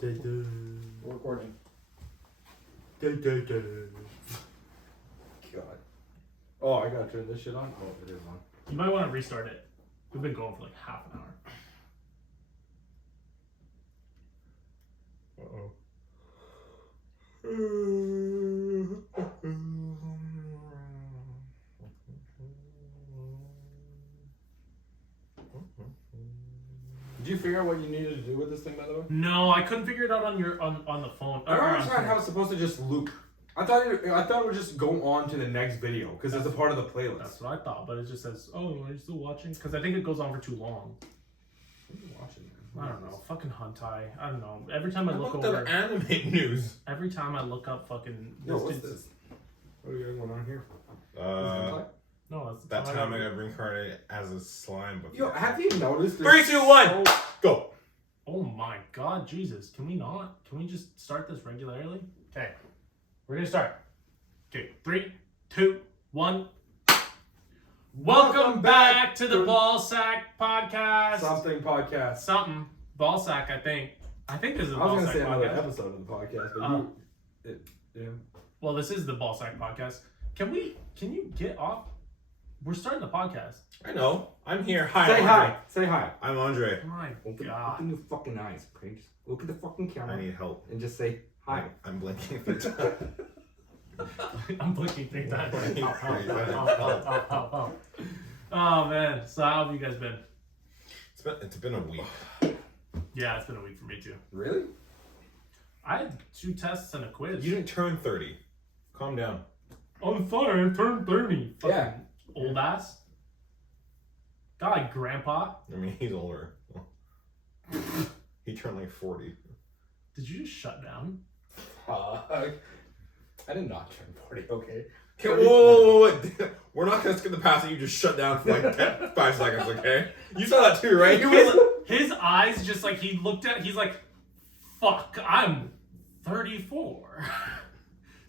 We're recording. God. Oh, I gotta turn this shit on? Oh, it is on. You might want to restart it. We've been going for like half an hour. Uh-oh. Did you figure out what you needed to do with this thing, by the way? No, I couldn't figure it out on your on the phone. I don't understand how it's supposed to just loop. I thought it would just go on to the next video because it's a part of the playlist. That's what I thought, but it just says, "Oh, are you still watching?" Because I think it goes on for too long. What are you watching, man? I don't know. Fucking hentai. I don't know. Every time I look How over, about the anime news? every time I look up fucking. Yo, what's this? What are you going on here? No, that's the That time I got reincarnated as a slime. But Yo, have you noticed? 3, 2, 1, go. Oh my God, Jesus! Can we not? Can we just start this regularly? Okay, we're gonna start. Okay, 3, 2, 1. Welcome back to the Ball Sack Podcast. Something podcast. Something Ball Sack. I think this is a I Ball was Sack gonna say another Podcast. episode of the podcast, but yeah. Well, this is the Ball Sack Podcast. Can you get off? We're starting the podcast. I know. I'm here. Hi. Say I'm hi. Andre. Say hi. I'm Andre. My Open God. your fucking eyes, Prince. Look at the fucking camera. I need help. And just say hi. I'm blinking 3 times. I'm blinking 3 times. Blinking Oh, 3 times. Oh man, so how have you guys been? It's been a week. Yeah, it's been a week for me too. Really? I had 2 tests and a quiz. You didn't turn 30. Calm down. I'm sorry, I turned 30. Fucking Yeah. old ass. God, grandpa. I mean, he's older. He turned like 40. Did you just shut down? I did not turn 40, okay? Okay, whoa. We're not gonna skip the past that you just shut down for like 5 seconds, okay? You saw that too, right? His eyes just like he looked at. He's like, "Fuck, I'm 34."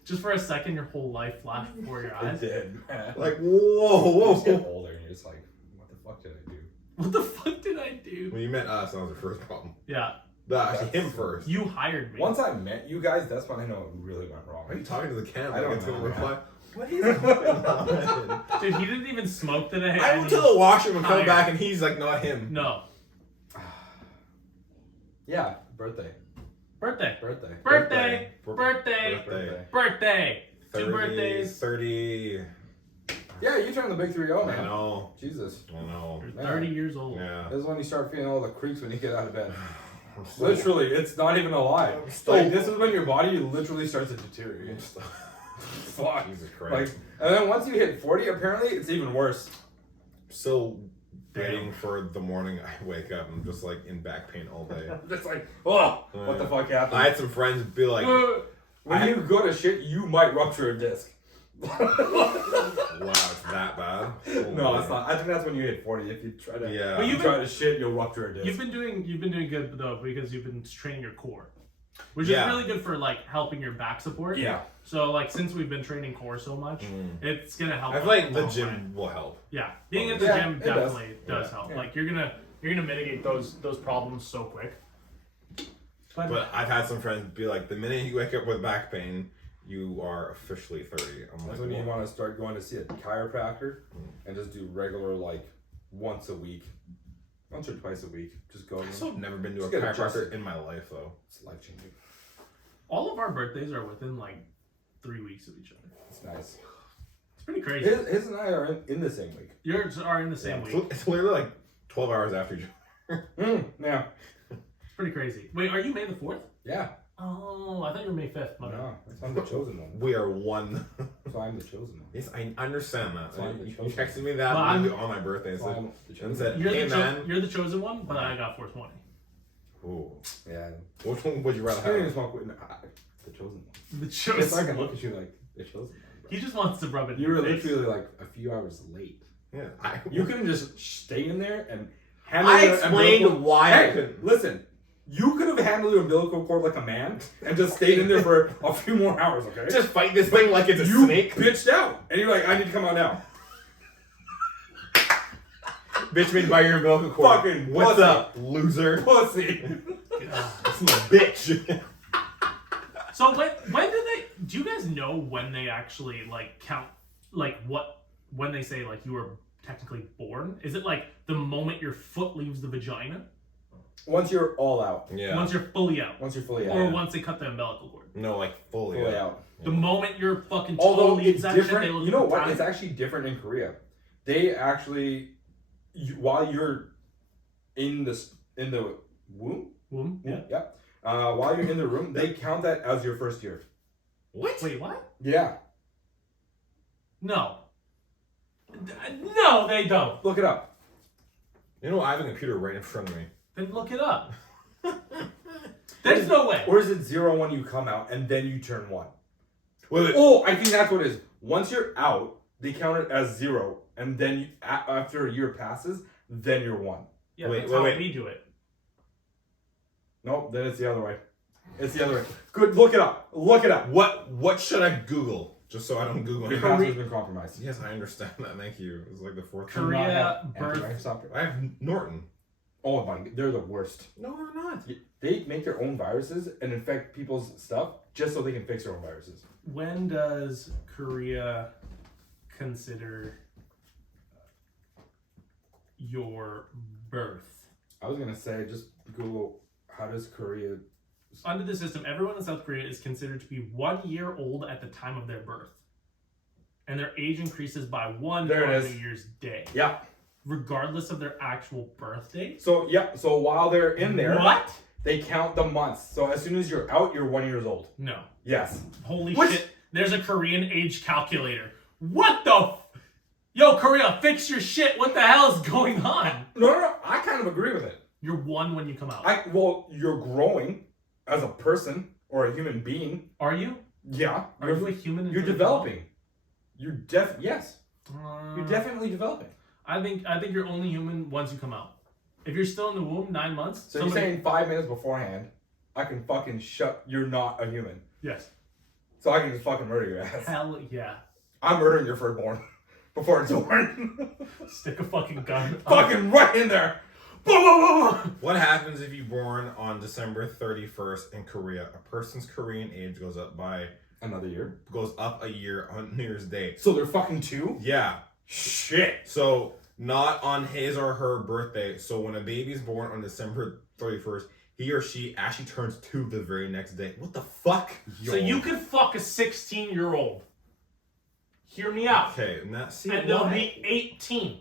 Just for a second, your whole life flashed before your eyes. It did, man. Like, whoa. You just get older and you're just like, what the fuck did I do? What the fuck did I do? When you met us, that was the first problem. Yeah, Actually, him first. you hired me. Once I met you guys, that's when I know it really went wrong. Why are you talking to the camera? I don't It's gonna know, reply. man. What is going on? Dude, he didn't even smoke today. I went to the washroom and come back, and he's like, not him. No. Yeah, birthday. Birthday. 30. 2 birthdays. 30. Yeah, you turned the big 3-0, I man. know. Jesus. I know. You're 30 years old. Yeah. This is when you start feeling all the creaks when you get out of bed. Literally, it's not even a lie. Like, this is when your body literally starts to deteriorate. Fuck. Jesus Like, Christ. and then once you hit 40, apparently it's even worse. So waiting for the morning I wake up and I'm just like in back pain all day. I'm just like, oh, what the fuck happened? I had some friends be like, when you go to shit, you might rupture a disc. wow, it's that bad? No, it's not. I think that's when you hit 40. If you try to, Yeah. But you try to shit, you'll rupture a disc. You've been doing good though because you've been training your core, which Yeah. is really good for like helping your back support. Yeah. So like since we've been training core so much, it's gonna help. I feel like the us a long way. gym will help. Yeah, being at the Yeah, gym it definitely does Yeah. help. Yeah. Like you're gonna mitigate those problems so quick. But I've had some friends be like, the minute you wake up with back pain, you are officially 30. I'm That's like, when you "Whoa." want to start going to see a chiropractor and just do regular, like, once a week. Once or twice a week. Just go. I've still never been to a Just get chiropractor adjusted. in my life, though. It's life changing. all of our birthdays are within like 3 weeks of each other. It's nice. It's pretty crazy. His and I are in the same week. Yours are in the same It's week. it's literally like 12 hours after each other. Yeah. It's pretty crazy. Wait, are you May the 4th? Yeah. Oh, I thought you were May 5th. My bad. No, that's why I'm the chosen one. We are one. That's why I'm the chosen one. Yes, I understand that. That's why I'm the You chosen texted me that Well, I'm- literally on my birthday That's why and I'm the said, chosen and said one. You're, hey the man. you're the chosen one, but I got 420. Ooh. Yeah. Which one would you rather I don't even have? smoke weed. The chosen one. The Yes, chosen I can one. look at you like the chosen one. Bro. He just wants to rub it in You were your face. literally like a few hours late. Yeah. You couldn't just stay in there and I handle your explained umbilical- why I Hey, couldn't. listen. You could have handled your umbilical cord like a man and just stayed in there for a few more hours, okay? Just fight this thing like it's a you snake. bitched out. And you're like, I need to come out now. Bitch made by your umbilical cord. Fucking what's pussy. up, loser? Pussy. This is a bitch. So when do you guys know when they actually like count like when they say like you were technically born? Is it like the moment your foot leaves the vagina? Once you're all out. Yeah. Once you're fully out. Once you're fully out. Or once they cut the umbilical cord. No, like fully out. The moment your fucking toe Although leaves it's that shit, different. they look You know at the what? time. It's actually different in Korea. They actually, while you're in the womb. Yeah. While you're in the room, they count that as your first year. What? Wait, what? Yeah. No. No, they don't. Look it up. You know, I have a computer right in front of me. Then look it up. There's no way. Or is it 0 when you come out and then you turn 1? Wait. Oh, I think that's what it is. Once you're out, they count it as 0, and then after a year passes, then you're 1. Yeah, Wait, that's wait, how wait. we do it. Nope, then it's the other way. It's the other way. Good, look it up. Look it up. What should I Google? Just so I don't Google Your it. password's been compromised. Yes, I understand that. Thank you. It's like the fourth Korea time. Do not have birth. anti-virus I have Norton. Oh my, they're the worst. No, they're not. They make their own viruses and infect people's stuff just so they can fix their own viruses. When does Korea consider your birth? I was gonna say, just Google how does Korea. Under the system, everyone in South Korea is considered to be 1 year old at the time of their birth. And their age increases by 1 There it on is. New Year's Day. Yeah. Regardless of their actual birth date. So while they're in there, What? they count the months. So as soon as you're out, you're 1 year old. No. Yes. Holy What? shit. There's a Korean age calculator. What the Yo, Korea, fix your shit. What the hell is going on? No. I kind of agree with it. You're 1 when you come out. You're growing as a person or a human being. Are you? Yeah. Are you a human? You're developing. Yes. Uh, You're definitely developing. I think you're only human once you come out. If you're still in the womb 9 months. So you're saying 5 minutes beforehand, I can fucking you're not a human. Yes. So I can just fucking murder your ass. Hell yeah. I'm murdering your firstborn before it's born. Stick a fucking gun. Fucking right in there. Boom, boom, boom, boom. What happens if you're born on December 31st in Korea? A person's Korean age goes up Another year. goes up a year on New Year's Day. So they're fucking 2? Yeah. Shit. So not on his or her birthday. So when a baby's born on December 31st, he or she actually turns 2 the very next day. What the fuck? So you could fuck a 16-year-old. Hear me out. Okay, and that's And they'll be 18.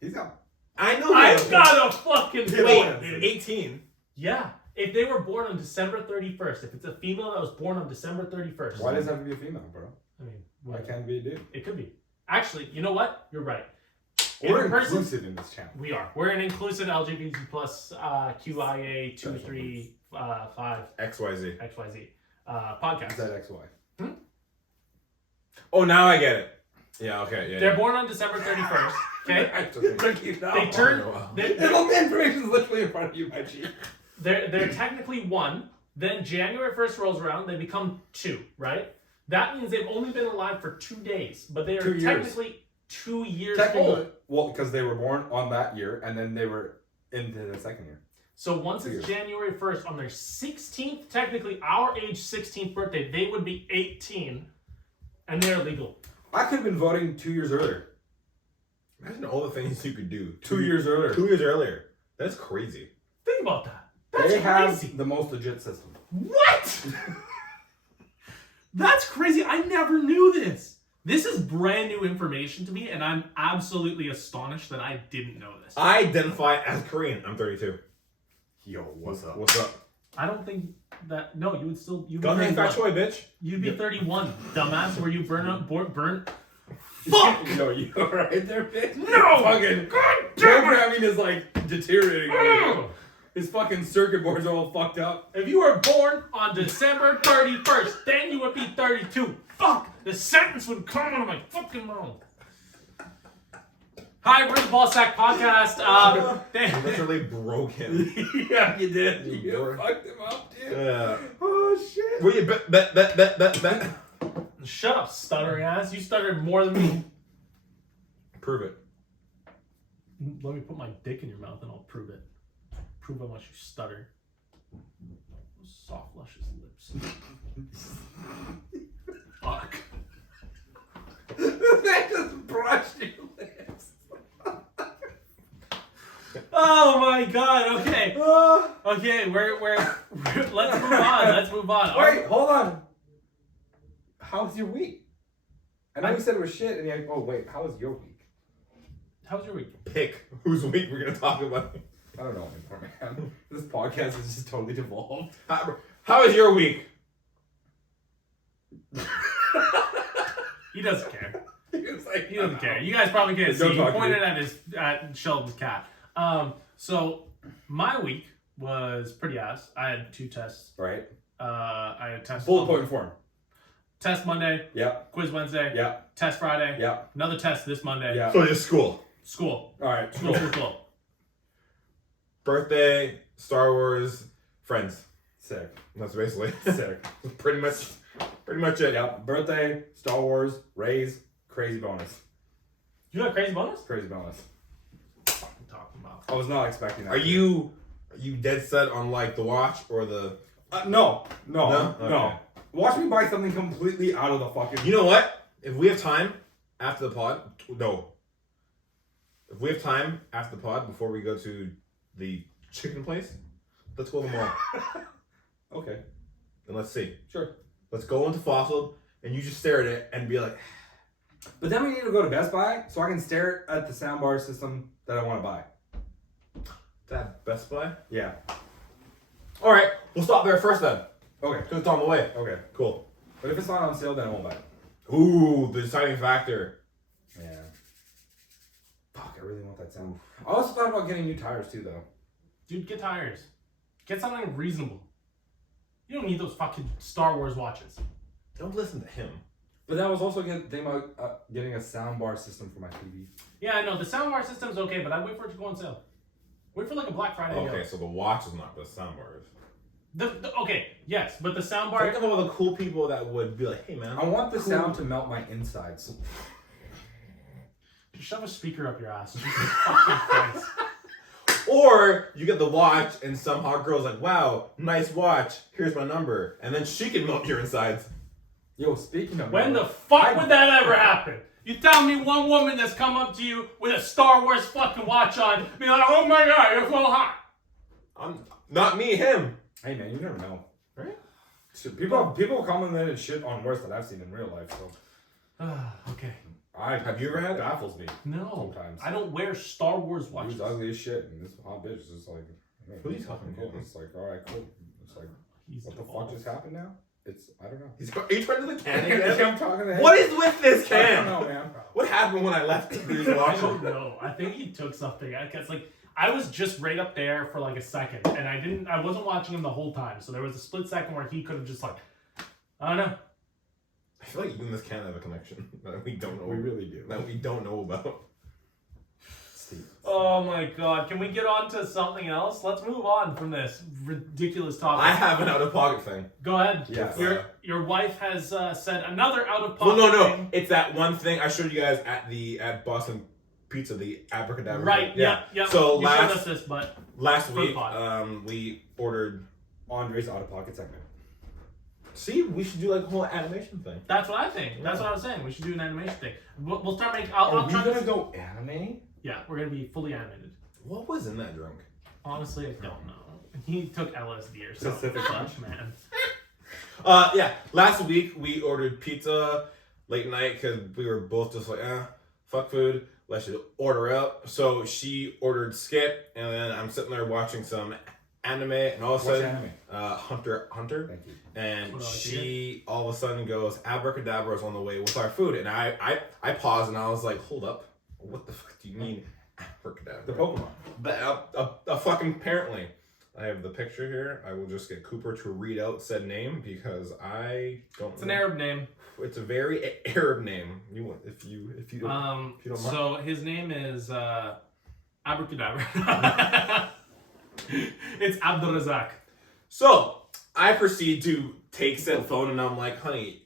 He's got. I know I've got a fucking Wait, dude. 18. Yeah. If they were born on December 31st, if it's a female that was born on December 31st. Why does it have to be a female, bro? I mean, Why can't it be a dude? it could be. Actually, you know what? You're right. We're In person- inclusive in this channel. We are. We're an inclusive LGBT plus QIA 235 XYZ. XYZ podcast. ZXY. Oh, now I get it. Yeah, okay, yeah. They're born on December 31st. Okay. They turn. The information is literally in front of you, my G. They're technically 1. Then January 1st rolls around. They become 2. Right. That means they've only been alive for 2 days, but they are 2 years. technically 2 years Technically, old. well, because they were born on that year, and then they were into the second year. So once it's January 1st, on their 16th, technically our age 16th birthday, they would be 18, and they're legal. I could have been voting 2 years earlier. Imagine all the things you could do. 2 years earlier. 2 years earlier. That's crazy. Think about that. That's They crazy. have the most legit system. What? That's crazy. I never knew this. This is brand new information to me, and I'm absolutely astonished that I didn't know this. I identify as Korean. I'm 32. Yo, what's up? What's up? I don't think that. No, you would still. You'd be Don't hang 31. fat choy, bitch. You'd be 31, dumbass. Where you burn. Fuck! Yo, you alright there, bitch? No! Fucking programming is like deteriorating. Ugh. His fucking circuit boards are all fucked up. If you were born on December 31st, then you would be 32. Fuck! The sentence would come out of my fucking mouth. Hi, we're the Ball Sack Podcast. Literally broke him. Yeah, you did. You You fucked him up, dude. Yeah. Oh, shit. Will you bet? Shut up, stuttering ass. You stuttered more than me. Prove it. Let me put my dick in your mouth and I'll prove it. Prove how much you stutter. Soft, luscious lips. Fuck. That just brushed your lips. Oh my god, okay. Okay, we're let's move on. Let's move on. Wait, hold on. How was your week? I know you said it was shit, and you're like, oh wait, how was your week? How was your week? Pick whose week we're gonna talk about. I don't know anymore, man. This podcast is just totally devolved. How was your week? He doesn't care. He was like, He doesn't care. You guys probably can't see. Don't He talk to pointed me. at Sheldon's cat. So my week was pretty ass. I had 2 tests. Right. I had test Bullet point form. Test Monday, Yeah. quiz Wednesday, Yeah. test Friday, Yeah. another test this Monday. Yeah. So just school. School. All right. School. Birthday, Star Wars, friends. Sick. That's basically Sick. pretty much it. Yeah. Birthday, Star Wars, raise, crazy bonus. You got a crazy bonus? Crazy bonus. What are you talking about? I was not expecting that. Are you dead set on like the watch or the? No. No? Okay. Watch me buy something completely out of the fucking. You know what? If we have time after the pod, no. If we have time after the pod before we go to the chicken place, let's go to the mall Okay. and let's see. Sure. Let's go into Fossil and you just stare at it and be like, But then we need to go to Best Buy so I can stare at the soundbar system that I want to buy. that Best Buy? Yeah. All right, we'll stop there first then. Okay. Because it's on the way. Okay. Cool. But if it's not on sale, then I won't buy it. Ooh, the deciding factor. Yeah. Fuck, I really want that sound. I also thought about getting new tires too, though. Dude, get tires. Get something reasonable. You don't need those fucking Star Wars watches. Don't listen to him. But that was also thinking about getting a soundbar system for my TV. Yeah, I know. The soundbar system's okay, but I'd wait for it to go on sale. Wait for like a Black Friday deal. Okay, so the watch is not the soundbar. Okay, yes, but the soundbar... Think of all the cool people that would be like, hey man. I want the sound to melt my insides. Just shove a speaker up your ass. Jesus fucking Christ. Or you get the watch and some hot girl's like, wow, nice watch. Here's my number. And then she can melt your insides. Yo, speaking of... When the fuck would that ever happen? You tell me one woman that's come up to you with a Star Wars fucking watch on, be like, oh my god, you're so hot. Not me, him. Hey man, you never know. Right? Shit, people commented shit on worse that I've seen in real life, so... Okay. Have you ever had it? Baffles me. No. Sometimes. I don't wear Star Wars watches. He's ugly as shit, and this hot bitch is just like... Who are you talking about? It's like, alright, cool. It's like, He's what the devolved. fuck just happened now? It's, I don't know. Are you trying to the can Yeah, again? I'm talking to him. What is with this I can? don't know, man. What happened when I left these I watches? don't know. I think he took something. Because like I was just right up there for like a second, and I wasn't watching him the whole time. So there was a split second where he could have just like, I don't know. I feel like you and this can have a connection that we don't know. We really do. That we don't know about. Steve. Oh my god! Can we get on to something else? Let's move on from this ridiculous topic. I have an out-of-pocket thing. Go ahead. Yes. Your wife has said another out of Well, pocket. no. thing. It's that one thing I showed you guys at Boston Pizza, the abracadabra. Right. thing. Yeah. So you showed us this, but last For the week, pod. we ordered. Andre's out-of-pocket segment. See, we should do like a whole animation thing. that's what I think. That's what I was saying. We should do an animation thing. We'll start making. I'll try this. go anime? Yeah, we're gonna be fully animated. What was in that drink? Honestly, I don't know. He took LSD or something. Pacific Fuck, man. Yeah. Last week we ordered pizza late night because we were both just like, fuck food. Let's just order out. So she ordered Skip, and then I'm sitting there watching some anime, and all of a What's sudden, anime? Hunter. Thank you. And What do I she all of a sudden goes, abracadabra is on the way with our food. And I paused and I was like, hold up. What the fuck do you mean abracadabra? The Pokemon. But fucking apparently. I have the picture here. I will just get Cooper to read out said name because I don't It's an Arab name. It's a very Arab name. If you don't mind. So his name is Abracadabra. It's Abdurazak. So I proceed to take said phone and I'm like, honey,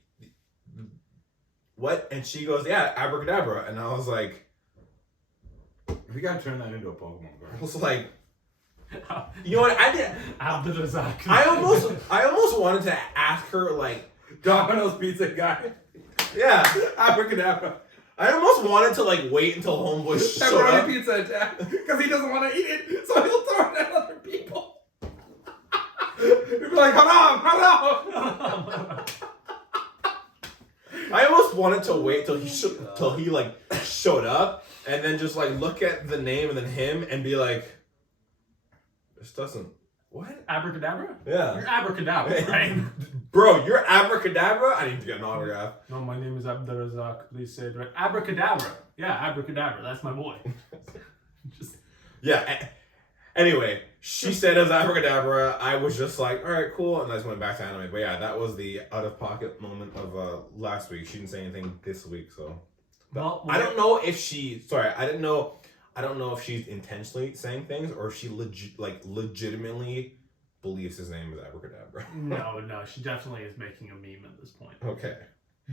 what? And she goes, yeah, abracadabra. And I was like, We gotta turn that into a Pokemon card. I was like, you know what? I did. Abdurazak. I almost wanted to ask her like, Domino's pizza guy. yeah. Abracadabra. I almost wanted to like wait until Homeboy showed Pepperoni up. pizza attack. Because he doesn't want to eat it, so he'll throw it at other people. He'll be like, hold on. I almost wanted to wait till he like showed up, and then just like look at the name and then him and be like, this doesn't. What? Abracadabra? Yeah. You're Abracadabra, right? Bro, you're Abracadabra? I need to get an autograph. No, my name is Abdurazak. Please say it right. Abracadabra. Yeah, Abracadabra. That's my boy. Just Yeah. Anyway, she said it was Abracadabra. I was just like, all right, cool. And I just went back to anime. But yeah, that was the out-of-pocket moment of last week. She didn't say anything this week, so. well, I don't know if she. Sorry, I don't know if she's intentionally saying things or if she legitimately believes his name is Abracadabra. No, she definitely is making a meme at this point. Okay.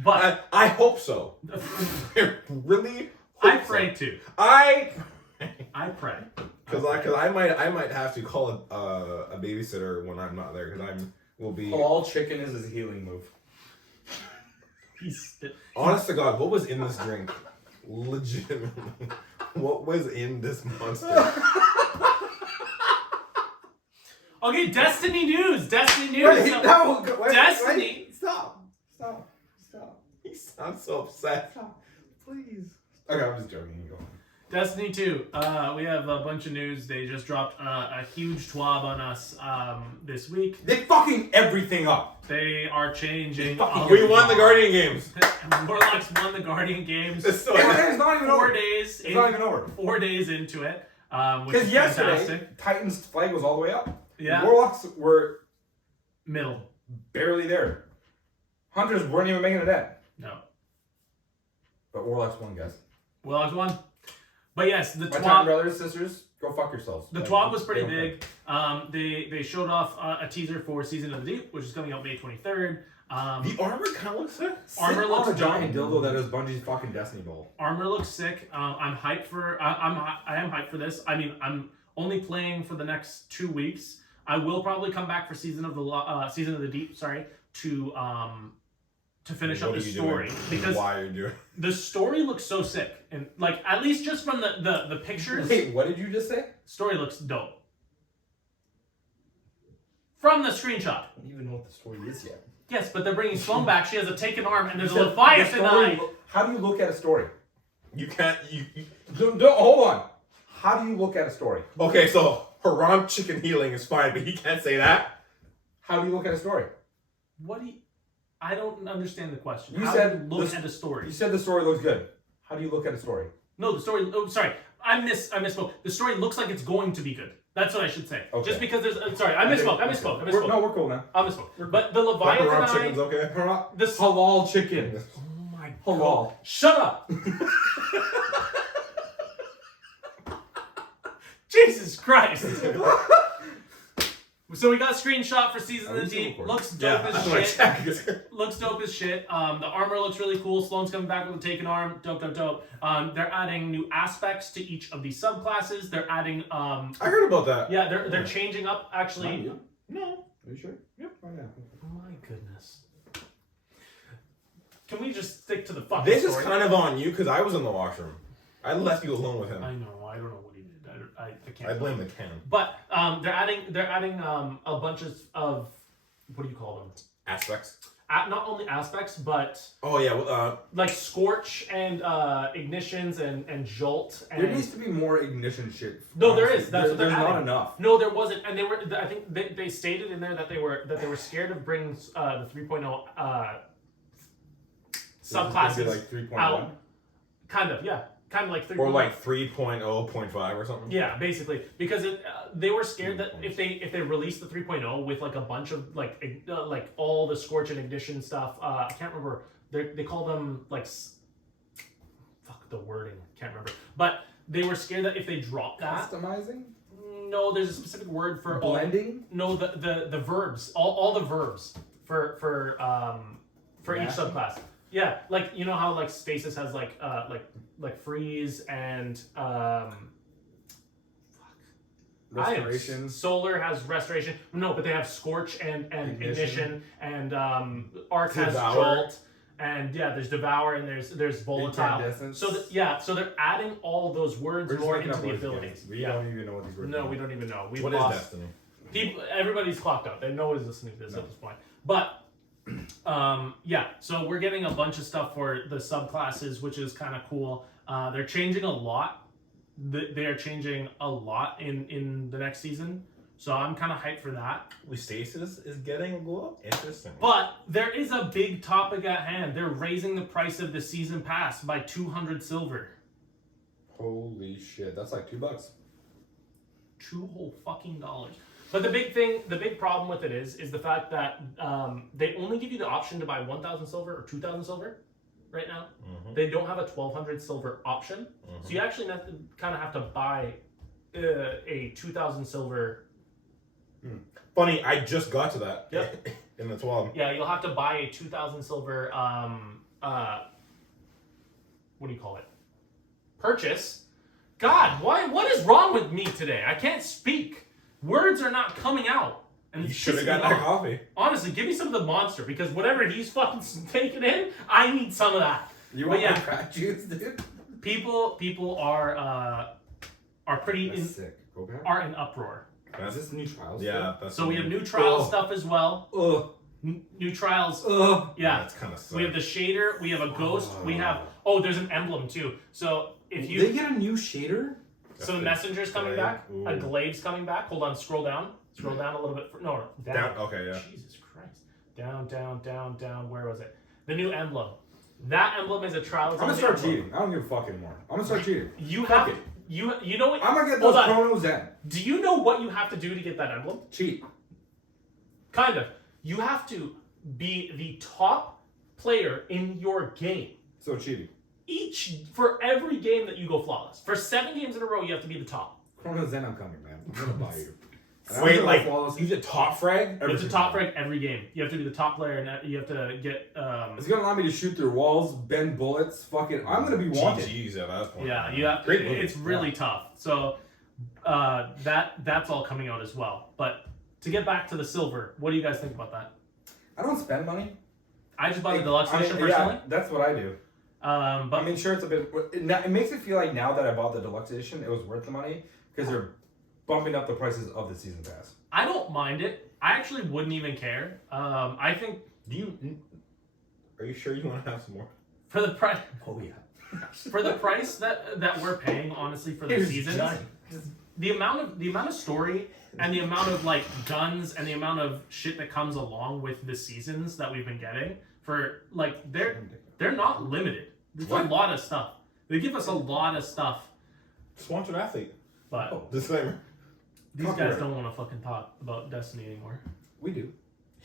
But I hope so. I really. I pray too. I pray. Because I might have to call a babysitter when I'm not there because will be. Halal chicken is his healing move. Honest to God, what was in this drink? Legitimately, what was in this monster? Okay, Destiny news. Destiny news. Wait, no, wait, Destiny. Wait. Stop. He sounds so upset. Stop. Please. Okay, I'm just joking. You go on. Destiny 2. We have a bunch of news. They just dropped a huge twab on us this week. They fucking everything up. They are changing. We won the Guardian games. Warlocks won the Guardian games. It's so It's not even over. 4 days. It's not even over. 4 days into it. Which Because is yesterday, fantastic. Titan's flag was all the way up. Yeah. Warlocks were Middle. barely there. Hunters weren't even making it in. No. But Warlocks won, guys. Warlocks won. But yes, the My Titan twab. brothers, sisters, go fuck yourselves. The Like, twab was pretty they don't care. big. They showed off a teaser for Season of the Deep, which is coming out May 23rd. The armor kind of looks sick. Armor Sit looks on a giant dope. dildo that is Bungie's fucking Destiny Ball. Armor looks sick. I'm hyped for. I am hyped for this. I mean, I'm only playing for the next 2 weeks. I will probably come back for Season of the Deep. Sorry, to finish up What the are you story doing? because Why are you doing? the story looks so sick and like at least just from the pictures. Wait, what did you just say? Story looks dope. From the screenshot. I don't even know what the story is yet. Yes, but they're bringing Sloan back. She has a taken arm and there's a You said Leviathan the story- eye. How do you look at a story? You can't. Hold on. How do you look at a story? Okay, so Haram chicken healing is fine, but he can't say that. How do you look at a story? What do you... I don't understand the question. You How said do you look the- at a story? You said the story looks good. How do you look at a story? No, the story... Oh, sorry. I misspoke. The story looks like it's going to be good. That's what I should say. Okay. Just because there's... sorry, I misspoke. No, we're cool now. I misspoke. But the Leviathan Haram eye... chicken's okay. This... Halal chicken. Oh my Halal. God. Shut up! Jesus Christ! So we got a screenshot for Season of the Deep. Looks dope as shit. Looks dope as shit. The armor looks really cool. Sloane's coming back with a taken arm. Dope. They're adding new aspects to each of these subclasses. They're adding I heard about that. yeah, they're changing up actually. No. Are you sure? Yep. Oh, yeah. My goodness. Can we just stick to the fucking This is story? kind of on you because I was in the washroom. I left you alone with him. I know. I don't know what he did. I can't. I blame the can. But they're adding a bunch of what do you call them? Aspects. Not only aspects, but Oh yeah. Well, like scorch and ignitions and jolt. And There needs to be more ignition shit. No, there honestly. is. That's what they're There's not adding. enough. No, there wasn't, and they were. I think they stated in there that they were scared of bringing the 3.0 subclasses Like 3.1. out. Kind of, yeah. Kind of like 3.0. or like 3.0.5 or something. Yeah, basically, because they were scared that if they released the 3.0 with like a bunch of like all the scorch and ignition stuff, I can't remember. They call them like fuck the wording, can't remember. But they were scared that if they dropped that, Customizing? no, there's a specific word for Blending? No, the verbs, all the verbs for each Mashing? subclass. Yeah, like you know how like stasis has like freeze and Restoration. Solar has restoration. No, but they have Scorch and Ignition and Arc has Devour. Jolt. And yeah, there's Devour and there's Volatile. Incandescence. So they're adding all those words We're just more making into up the words abilities. again. We don't even know what these words No, mean. we don't even know. We've What is lost Destiny? everybody's clocked out. They know who's listening to this at this point. But yeah, so we're getting a bunch of stuff for the subclasses, which is kind of cool. They're changing a lot. They are changing a lot in the next season. So I'm kind of hyped for that. Stasis is getting a glow up? Interesting. But there is a big topic at hand. They're raising the price of the season pass by 200 silver. Holy shit, that's like $2. $2 whole fucking dollars. But the big problem with it is the fact that they only give you the option to buy 1,000 silver or 2,000 silver right now. Mm-hmm. They don't have a 1,200 silver option. Mm-hmm. So you actually kind of have to buy a 2,000 silver. Funny, I just got to that. Yep. In the 12. Yeah, you'll have to buy a 2,000 silver. What do you call it? Purchase. God, why? What is wrong with me today? I can't speak. Words are not coming out. And You it's should have pissing got me that off. coffee. Honestly, give me some of the Monster because whatever he's fucking taking in, I need some of that. You But want yeah. my crack juice, dude? People are pretty That's sick. Go back. are in uproar. Is this new trials? Yeah, that's So we have new trial Ugh. stuff as well. Ugh. New trials. Ugh. Yeah. That's kind of sick. We have the shader. We have a ghost. We have there's an emblem too. So if you They get a new shader? so the messenger's coming Glaive. back. Ooh. A glaive's coming back. Hold on, scroll down. Scroll down a little bit. No, down. Down. Okay, yeah. Jesus Christ. Down. Where was it? The new emblem. That emblem is a trial. I'm gonna start cheating. I don't give a fuck anymore. I'm gonna start cheating. You Fuck have it. you know what? I'm gonna get Hold those on. chronos in. Do you know what you have to do to get that emblem? Cheat. Kind of. You have to be the top player in your game. So cheating. For every game that you go flawless. For 7 games in a row, you have to be the top. Chronos in, I'm coming, man. I'm gonna buy you. And I'm Wait, gonna like, flawless you did top frag? You have to top rank every game. You have to be the top player, and you have to get. It's gonna allow me to shoot through walls, bend bullets. Fucking, I'm gonna be wanted. GG's at that point. Yeah, you have. Great movie. It's really tough. So that's all coming out as well. But to get back to the silver, what do you guys think about that? I don't spend money. I just bought the deluxe edition personally. Yeah, that's what I do. But I mean, sure, it's a bit. It makes it feel like now that I bought the deluxe edition, it was worth the money because they're bumping up the prices of the season pass. I don't mind it. I actually wouldn't even care. I think Are you sure you want to have some more? for the price. Oh yeah. For the price that we're paying, honestly, for the seasons, the amount of story and the amount of like guns and the amount of shit that comes along with the seasons that we've been getting for like they're not limited. There's a lot of stuff. They give us a lot of stuff, Sponsored athlete. but Disclaimer. these guys don't want to fucking talk about Destiny anymore. We do.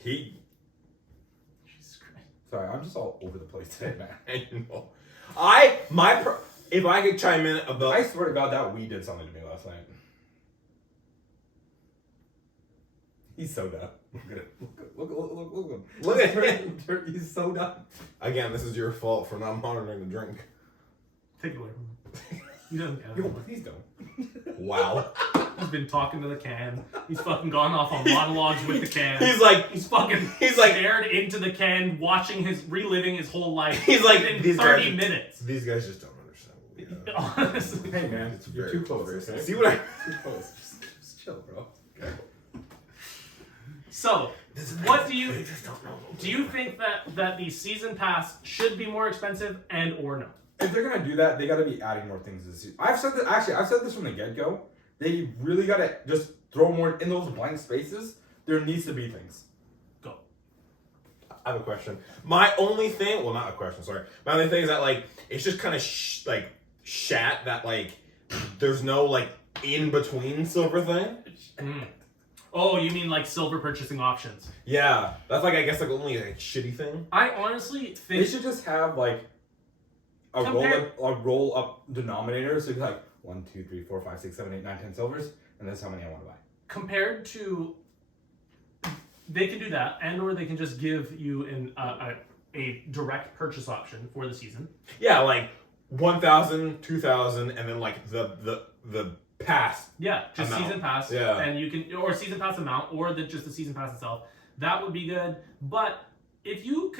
Jesus Christ. Sorry, I'm just all over the place today, man. I know. If I could chime in about. I swear to God, that we did something to me last night. He's so dumb. Look at it. Look at him. He's so dumb. Again, this is your fault for not monitoring the drink. Take it away from him. He doesn't care. Yo, please don't. Wow. He's been talking to the can. He's fucking gone off on monologues with the can. He's like stared into the can, reliving his whole life. He's like in these 30 guys, minutes. These guys just don't understand what we do. Honestly. Hey man, It's you're very- too close. very- Okay? See what I? Too close. Just chill, bro. Okay. So, what do you think that the season pass should be more expensive and or no? If they're gonna do that, they gotta be adding more things this season. I've said this from the get-go. They really gotta just throw more in those blank spaces. There needs to be things. Go. I have a question. My only thing, well, not a question. Sorry. My only thing is that like it's just kind of shat that like there's no like in between silver thing. Mm. Oh, you mean like silver purchasing options? Yeah, that's like I guess like only like shitty thing. I honestly think They should just have like a roll up denominator. So it's like 1, 2, 3, 4, 5, 6, 7, 8, 9, 10 silvers, and that's how many I want to buy. compared to, they can do that, and or they can just give you a direct purchase option for the season. Yeah, like 1,000, 2,000, and then like the pass. Yeah, just amount. season pass. Yeah. And you can, or season pass amount, or just the season pass itself. That would be good. But if you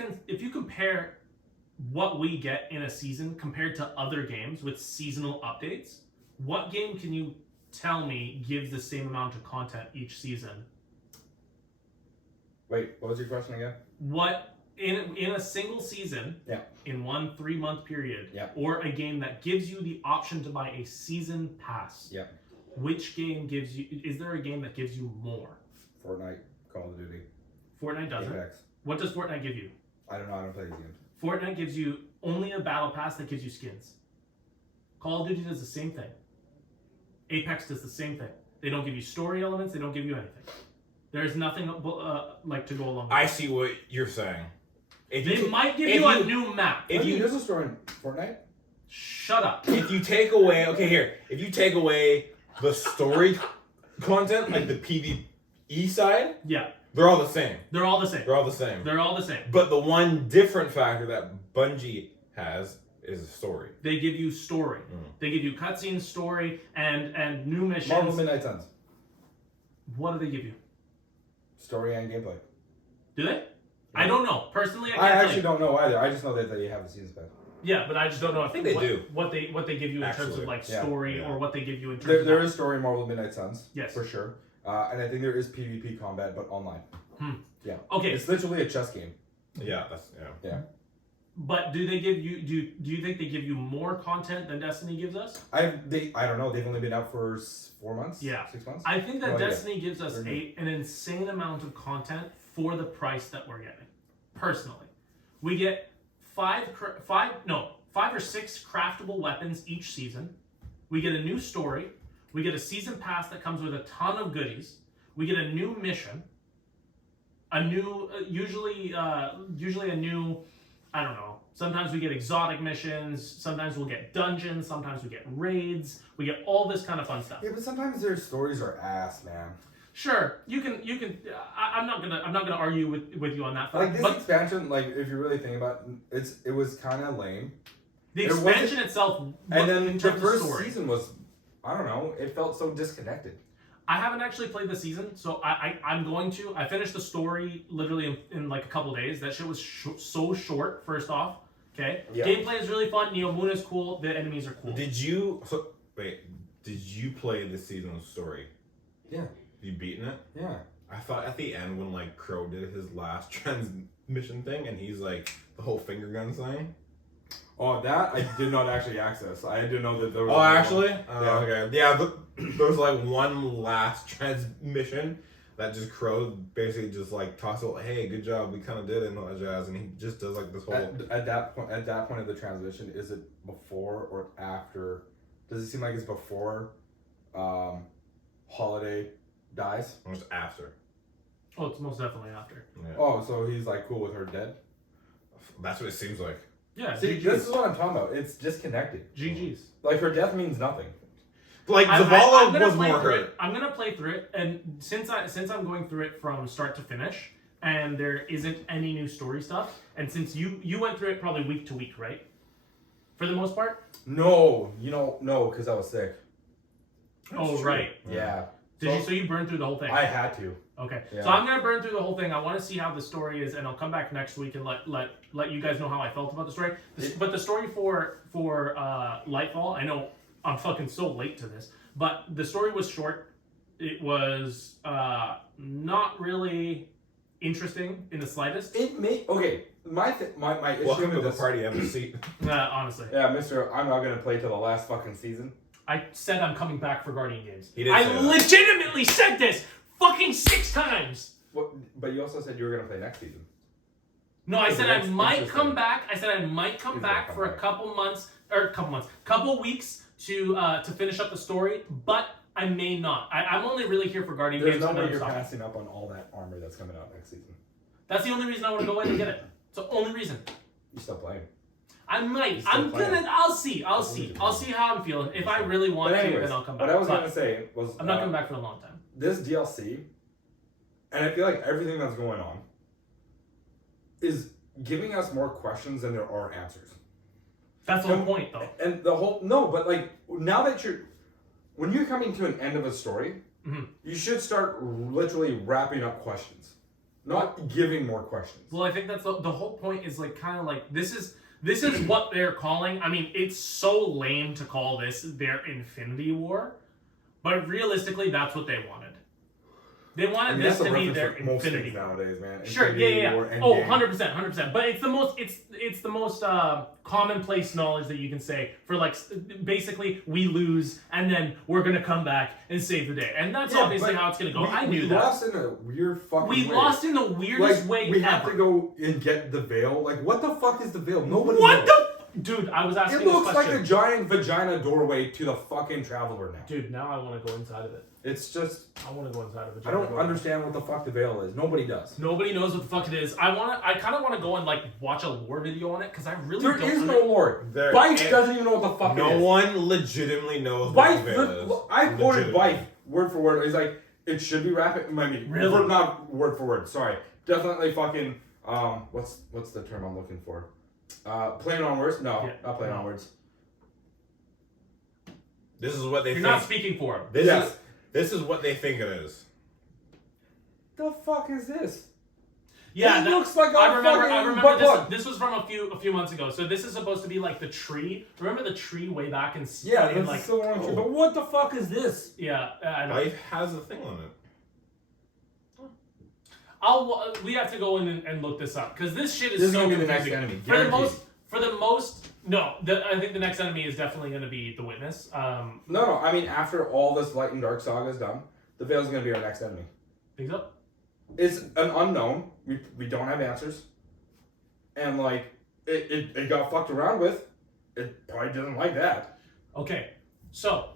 compare what we get in a season compared to other games with seasonal updates, what game can you tell me gives the same amount of content each season? Wait, what was your question again? What in a single season, in 1 3-month period, or a game that gives you the option to buy a season pass, which game gives you? Is there a game that gives you more? Fortnite, Call of Duty. Fortnite doesn't. Apex. What does Fortnite give you? I don't know. I don't play these games. Fortnite gives you only a battle pass that gives you skins. Call of Duty does the same thing. Apex does the same thing. They don't give you story elements. They don't give you anything. There's nothing like to go along with I see what you're saying. They might give you a new map. There's a story in Fortnite. Shut up. If you take away, if you take away the story content, like the PvE side, they're all the same. They're all the same. They're all the same. They're all the same. But the one different factor that Bungie has is a story. They give you story. They give you cutscene, story, and new missions. Marvel Midnight Suns. What do they give you? Story and gameplay. Do they? I don't know. Personally, I actually don't know either. I just know that they have a season pass. Yeah, but I just don't know. I think they do. What they give you in terms of like story, or what they give you in terms of... There is story in Marvel Midnight Suns. Yes. For sure. And I think there is PvP combat, but online. Yeah. Okay. It's literally a chess game. Yeah, Yeah. But do they give you... Do you think they give you more content than Destiny gives us? I don't know. They've only been out for 4 months? Yeah. 6 months? I think that Destiny gives us an insane amount of content for the price that we're getting. Personally. We get 5 or 6 craftable weapons each season. We get a new story. We get a season pass that comes with a ton of goodies. We get a new mission. A new, usually a new, I don't know. Sometimes we get exotic missions. Sometimes we'll get dungeons. Sometimes we get raids. We get all this kind of fun stuff. Yeah, but sometimes their stories are ass, man. Sure, you can. I'm not gonna argue with you on that front. Like this expansion, like if you really think about it, it was kind of lame. The expansion itself, and then the first season was, I don't know, it felt so disconnected. I haven't actually played the season, so I'm going to. I finished the story literally in like a couple days. That shit was so short. First off, okay. Yeah. Gameplay is really fun. Neo Moon is cool. The enemies are cool. Did you play the season's story? Yeah. You beaten it? Yeah. I thought at the end when like Crow did his last transmission thing and he's like the whole finger gun thing. Oh, that I did not actually access. I didn't know that there was. Oh, actually? Oh, okay. Yeah, but there was like one last transmission that just Crow basically just like tossed out, hey, good job, we kind of did it and all that jazz, and he just does like this whole. At that point of the transition, is it before or after? Does it seem like it's before Holiday dies? Or it's after. Oh, it's most definitely after. Yeah. Oh, so he's like cool with her dead? That's what it seems like. Yeah. See, this is what I'm talking about. It's disconnected. GG's. Like her death means nothing. Like Zavala was more hurt. I'm gonna play through it, and since I'm going through it from start to finish, and there isn't any new story stuff, and since you went through it probably week to week, right? For the most part. No, no, because I was sick. Oh right. Yeah. So you burned through the whole thing? I had to. Okay. Yeah. So I'm gonna burn through the whole thing. I want to see how the story is, and I'll come back next week and let you guys know how I felt about the story. But the story for Lightfall, I know I'm fucking so late to this, but the story was short. It was not really interesting in the slightest. It may my issue Welcome with to the party, have a seat. Honestly. Yeah, Mister, I'm not gonna play till the last fucking season. I said I'm coming back for Guardian Games. I legitimately said this fucking 6 times. What? But you also said you were gonna play next season. No, I said I might come back. I said I might come back for a couple weeks to finish up the story, but I may not. I'm only really here for Guardian Games. There's no way you're passing up on all that armor that's coming out next season. That's the only reason I want to go in and get it. It's the only reason. You're still playing. I might. I'll see how I'm feeling. If I really want to, then I'll come back. What I was gonna say was I'm not coming back for a long time. This DLC, and I feel like everything that's going on is giving us more questions than there are answers. That's the whole point, though. And the whole but like now that when you're coming to an end of a story, you should start literally wrapping up questions, not giving more questions. Well, I think that's the whole point. Is like kind of like this is what they're calling. I mean, it's so lame to call this their Infinity War, but realistically, that's what they wanted. They wanted this to be their Infinity War nowadays, man. Sure, Infinity yeah. War, Oh, Endgame. 100%. But it's the most commonplace knowledge that you can say for like basically we lose and then we're gonna come back and save the day, and that's obviously how it's gonna go. I knew we that. Lost in a weird fucking We way. lost in the weirdest like, way we ever. have to go and get the veil. Like, what the fuck is the veil? Nobody What knows. Dude, I was asking It looks this like question. a giant vagina doorway to the fucking traveler now. Dude, now I want to go inside of it. It's just, I want to go inside of it. I don't understand what the fuck the veil is. Nobody does. Nobody knows what the fuck it is. I kind of want to go and like watch a lore video on it because I really There don't. is no lord. There Bife is- doesn't even know what the fuck it is. No one legitimately knows what the veil is. Bife, I quoted Legitimately. Bife word for word. He's like, it should be rapid. I mean, Really? not word for word. Sorry, definitely fucking. What's the term I'm looking for? Playing on words? No, Yeah. not playing on words. This is what they You're think. not speaking for him. This is what they think it is. The fuck is this? Yeah, It that looks like a I remember fucking this. butt plug. This was from a few months ago. So this is supposed to be like the tree. Remember the tree way back in Yeah, in that's like still one tree. But what the fuck is this? yeah. I know. Life has a thing on it. We have to go in and look this up because this shit is This is so gonna be the confusing. next enemy, For the guaranteed. I think the next enemy is definitely going to be the Witness. No. I mean, after all this Light and Dark saga is done, the veil's gonna be our next enemy. Think so? It's an unknown. We don't have answers, and like it got fucked around with. It probably doesn't like that. Okay, so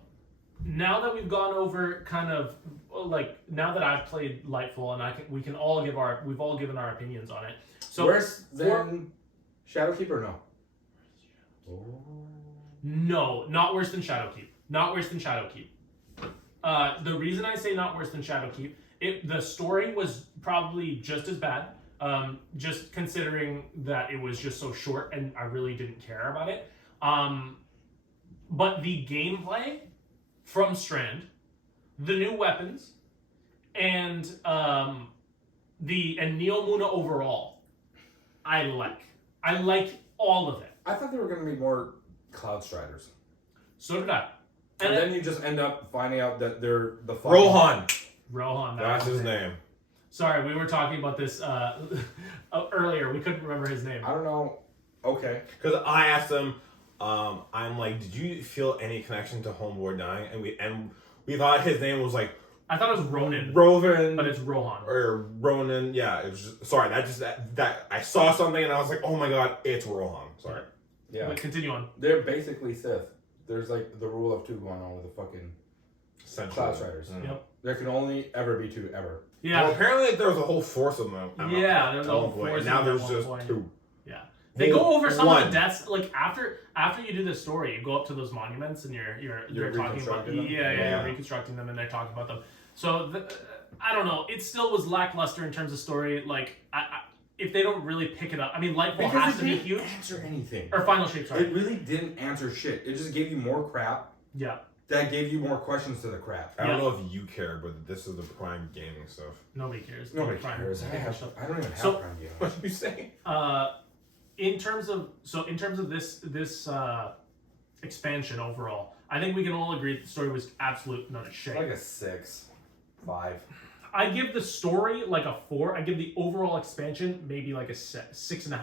now that we've gone over kind of like now that I've played Lightfall and we've all given our opinions on it. So Worse than Shadowkeep or no? no, not worse than Shadowkeep. Not worse than Shadowkeep. The reason I say not worse than Shadowkeep, the story was probably just as bad. Just considering that it was just so short and I really didn't care about it. But the gameplay from Strand, the new weapons, and Neo Muna overall, I like all of it. I thought there were gonna be more Cloud Striders, So did I. and then you just end up finding out that they're the fucking Rohan. Rohan. That's his name. Sorry, we were talking about this earlier. We couldn't remember his name. I don't know. Okay. Because I asked him, I'm like, did you feel any connection to Homeboy dying? And we thought his name was like I thought it was Ronin, Rovan, but it's Rohan. or Ronan. Yeah, it was just, sorry. That I saw something and I was like, oh my god, it's Rohan. Sorry. Yeah. But continue on. They're basically Sith. There's like the rule of two going on with the fucking Cloud Striders. Yep. There can only ever be two ever. Yeah. Well, apparently there was a whole force of them. Yeah, there's a whole one point, force and now of them there's at one just point. two. Yeah. They go over some One. of the deaths, like after you do the story, you go up to those monuments and you're talking about reconstructing them? you're reconstructing them and they're talking about them. So I don't know. It still was lackluster in terms of story. Like if they don't really pick it up, I mean, Lightfall has to be huge. Answer anything. Or Final Shape, sorry. It really didn't answer shit. It just gave you more crap. Yeah. That gave you more questions to the crap. I don't know if you care, but this is the prime gaming stuff. Nobody cares. Nobody Fine. cares. I don't even have So- Prime Gaming. What you say? In terms of this expansion overall, I think we can all agree that the story was absolute not a shit. Like a 6, 5. I give the story like a 4. I give the overall expansion maybe like a 6.5.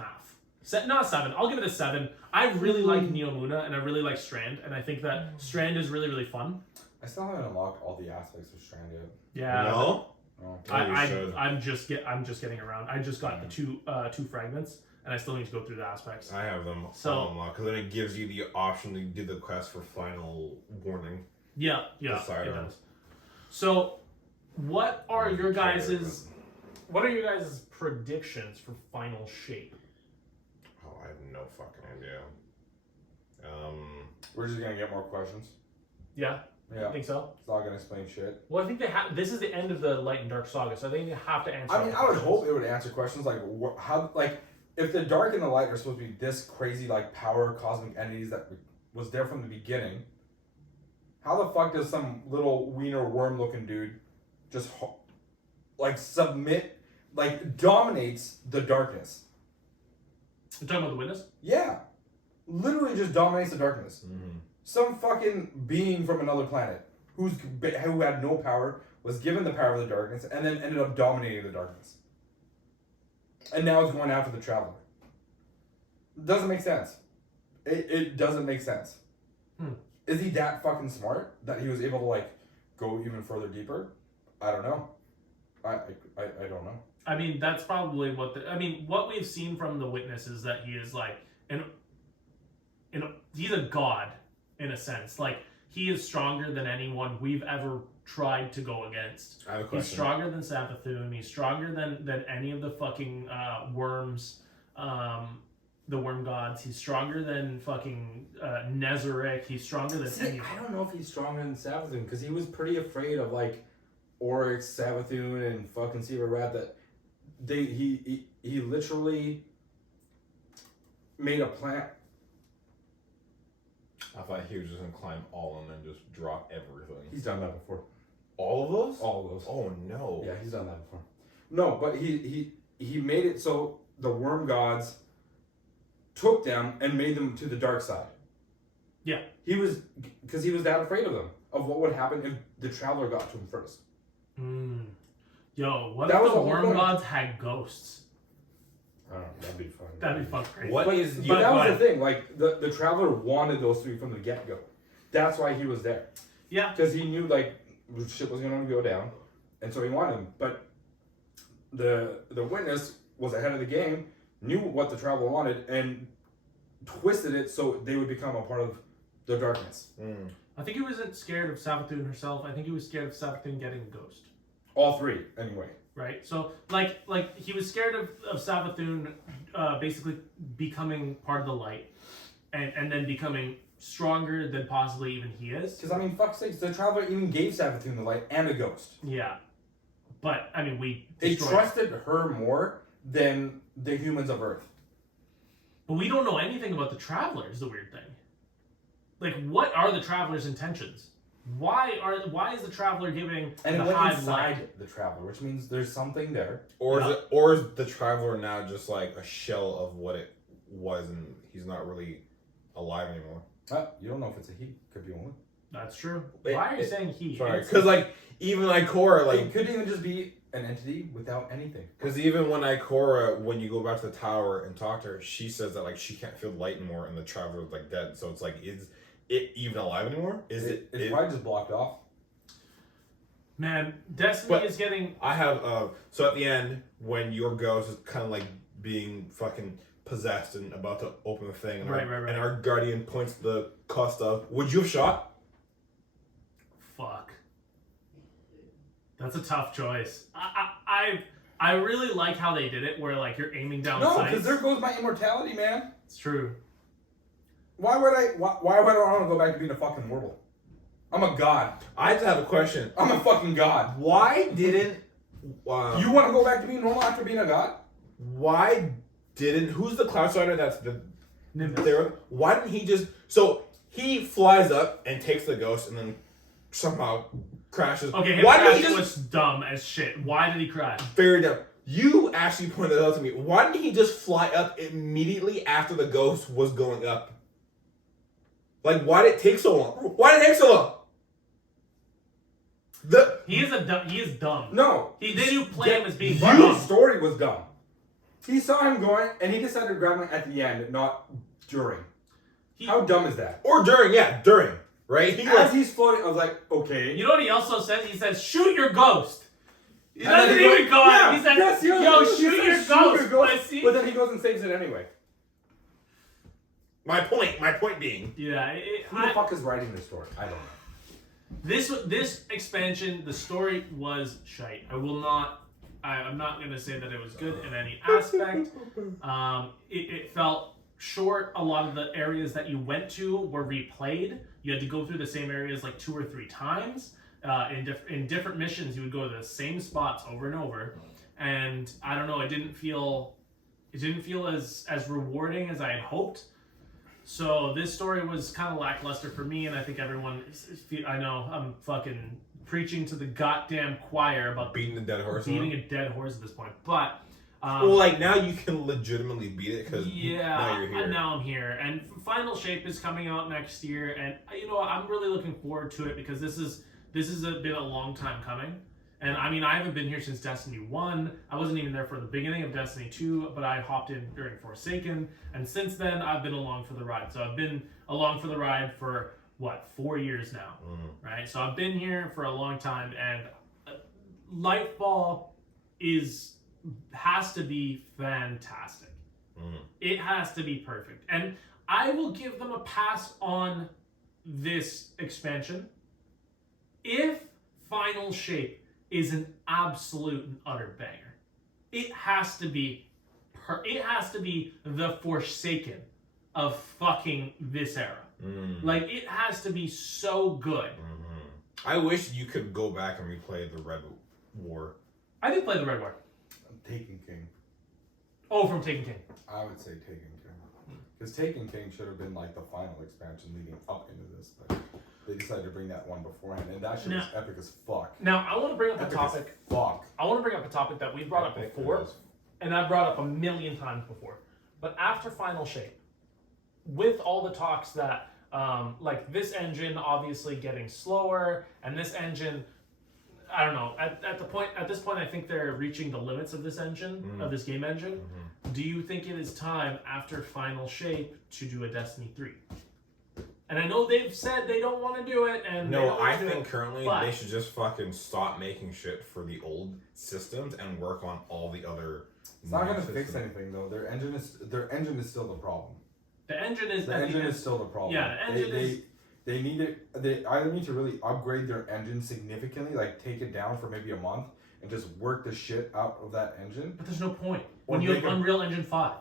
Not 7. I'll give it a 7. I really like Neo Muna and I really like Strand, and I think that Strand is really, really fun. I still haven't unlocked all the aspects of Strand yet. Yeah. No? Oh. I'm just getting around. I just got the two fragments, and I still need to go through the aspects. I have them So- unlocked, because then it gives you the option to do the quest for final warning. Yeah, The it sidearms. does. So, what are your guys' predictions for Final Shape? Oh, I have no fucking idea. We're just gonna get more questions. Yeah, Yeah. I think so. It's not gonna explain shit. Well, I think they have. This is the end of the Light and Dark saga, so I think they have to answer. I mean, all I would the hope questions. it would answer questions like how, like, if the dark and the light are supposed to be this crazy, like, power cosmic entities that was there from the beginning, How the fuck does some little wiener worm looking dude just like submit, like dominates the darkness? You're talking about the witness? Yeah. Literally just dominates the darkness. Mm-hmm. Some fucking being from another planet who had no power was given the power of the darkness and then ended up dominating the darkness. And now is going after the traveler. Doesn't make sense. It doesn't make sense. Is he that fucking smart that he was able to like go even further deeper? I don't know. I don't know. I mean, that's probably what what we've seen from the witness is that he is like he's a god in a sense. Like he is stronger than anyone we've ever tried to go against. I have a question. He's stronger than Savathun. He's stronger than any of the fucking worms, the worm gods. He's stronger than fucking Nezarec. He's stronger than anyone. I don't know if he's stronger than Savathun because he was pretty afraid of like Oryx, Savathun, and fucking Seaver Rat. That he literally made a plan. I thought he was just gonna climb all of them and just drop everything. He's done that before. All of those? All of those. Oh no. Yeah, he's done that before. No, but he made it so the worm gods took them and made them to the dark side. Yeah. He was that afraid of them, of what would happen if the traveler got to him first. Yo, what That if was the the whole worm point. gods had ghosts? I don't know, that'd be fun. That'd be fucking crazy. What is But that was the thing, like the traveler wanted those three from the get-go. That's why he was there. Yeah. Because he knew like shit was gonna go down, and so he wanted them. But the witness was ahead of the game, knew what the traveler wanted, and twisted it so they would become a part of the darkness. I think he wasn't scared of Savathun herself. I think he was scared of Savathun getting a ghost. All three, anyway. Right? So, like he was scared of Savathun basically becoming part of the light and then becoming stronger than possibly even he is. Because, I mean, fuck's sakes, the traveler even gave Savathun the light and a ghost. Yeah. But, I mean, They trusted her more than the humans of Earth. But we don't know anything about the Traveler is the weird thing. Like, what are the Traveler's intentions? Why is the Traveler giving And the it went hive inside light? the traveler, which means there's something there. Or Yeah. is the traveler now just like a shell of what it was, and he's not really alive anymore? You don't know if it's a he. Could be a woman. That's true. Why are you saying he? Sorry, because like even Ikora, like It could even just be an entity without anything. because even when Ikora, when you go back to the tower and talk to her, she says that like she can't feel light anymore, and the traveler's like dead. So it's like, is it even alive anymore? Is it? It's probably just blocked off. Man, Destiny But- is getting... I have so at the end when your ghost is kind of like being fucking possessed and about to open the thing, and, Right. and our guardian points to the Costa. Would you have shot? Fuck. That's a tough choice. I really like how they did it, where like you're aiming down No, sights. because there goes my immortality, man. It's true. Why would I want to go back to being a fucking mortal? I'm a god. I just have a question. I'm a fucking god. Why didn't You want to go back to being normal after being a god? why didn't who's the cloud strider that's the Nimbus. there? Why didn't he just so he flies up and takes the ghost and then somehow crashes? Okay, him why did he crashing just was dumb as shit. Why did he crash? very dumb? You actually pointed that out to me. Why didn't he just fly up immediately after the ghost was going up? Like, why did it take so long? Why did it take so long? He is dumb. No. They do play him as being Your dumb. story was dumb. He saw him going, and he decided to grab him at the end, not during. How dumb is that? Or during, during, right? He As he's floating, I was like, okay. You know what he also says? He says, "Shoot your ghost." He And then doesn't he goes- even go yeah, out. He said, yes, "Yo, he shoot your says, ghost, pussy." But then he goes and saves it anyway. my point being, Yeah. Who the fuck is writing this story? I don't know. This expansion, the story was shite. I'm not gonna say that it was good in any aspect. It felt short. A lot of the areas that you went to were replayed. You had to go through the same areas like 2 or 3 times. In different missions, you would go to the same spots over and over. And I don't know. It didn't feel as rewarding as I had hoped. So this story was kind of lackluster for me, and I think everyone. I know I'm fucking preaching to the goddamn choir about Beating a dead horse. beating a dead horse at this point, but. Well, like now you can legitimately beat it because yeah, now you're here. Now I'm here, and Final Shape is coming out next year, and you know I'm really looking forward to it because this has been a long time coming, and I mean I haven't been here since Destiny 1. I wasn't even there for the beginning of Destiny 2, but I hopped in during Forsaken, and since then I've been along for the ride. So I've been along for the ride for 4 years now, right? So I've been here for a long time, and Lightfall has to be fantastic. It has to be perfect. And I will give them a pass on this expansion if Final Shape is an absolute and utter banger. It has to be the Forsaken of fucking this era. Like it has to be so good. I wish you could go back and replay the Red War. I did play the Red War. Taken King. Oh, from Taken King. I would say Taken King. Because Taken King should have been like the final expansion leading up into this, but they decided to bring that one beforehand, and that shit was epic as fuck. Now, I want to bring up Epic a topic. as fuck. I want to bring up a topic that we brought up before, and I've brought up a million times before. But after Final Shape, with all the talks that, like this engine obviously getting slower, and this engine, I don't know. At this point, I think they're reaching the limits of this engine, of this game engine. Do you think it is time after Final Shape to do a Destiny 3? And I know they've said they don't want to do it. And no, I think currently they should just fucking stop making shit for the old systems and work on all the other. It's not gonna fix anything though. Their engine is still the problem. The engine is still the problem. Yeah, the engine is. They either need to really upgrade their engine significantly, like take it down for maybe a month and just work the shit out of that engine. But there's no point when you have Unreal Engine 5.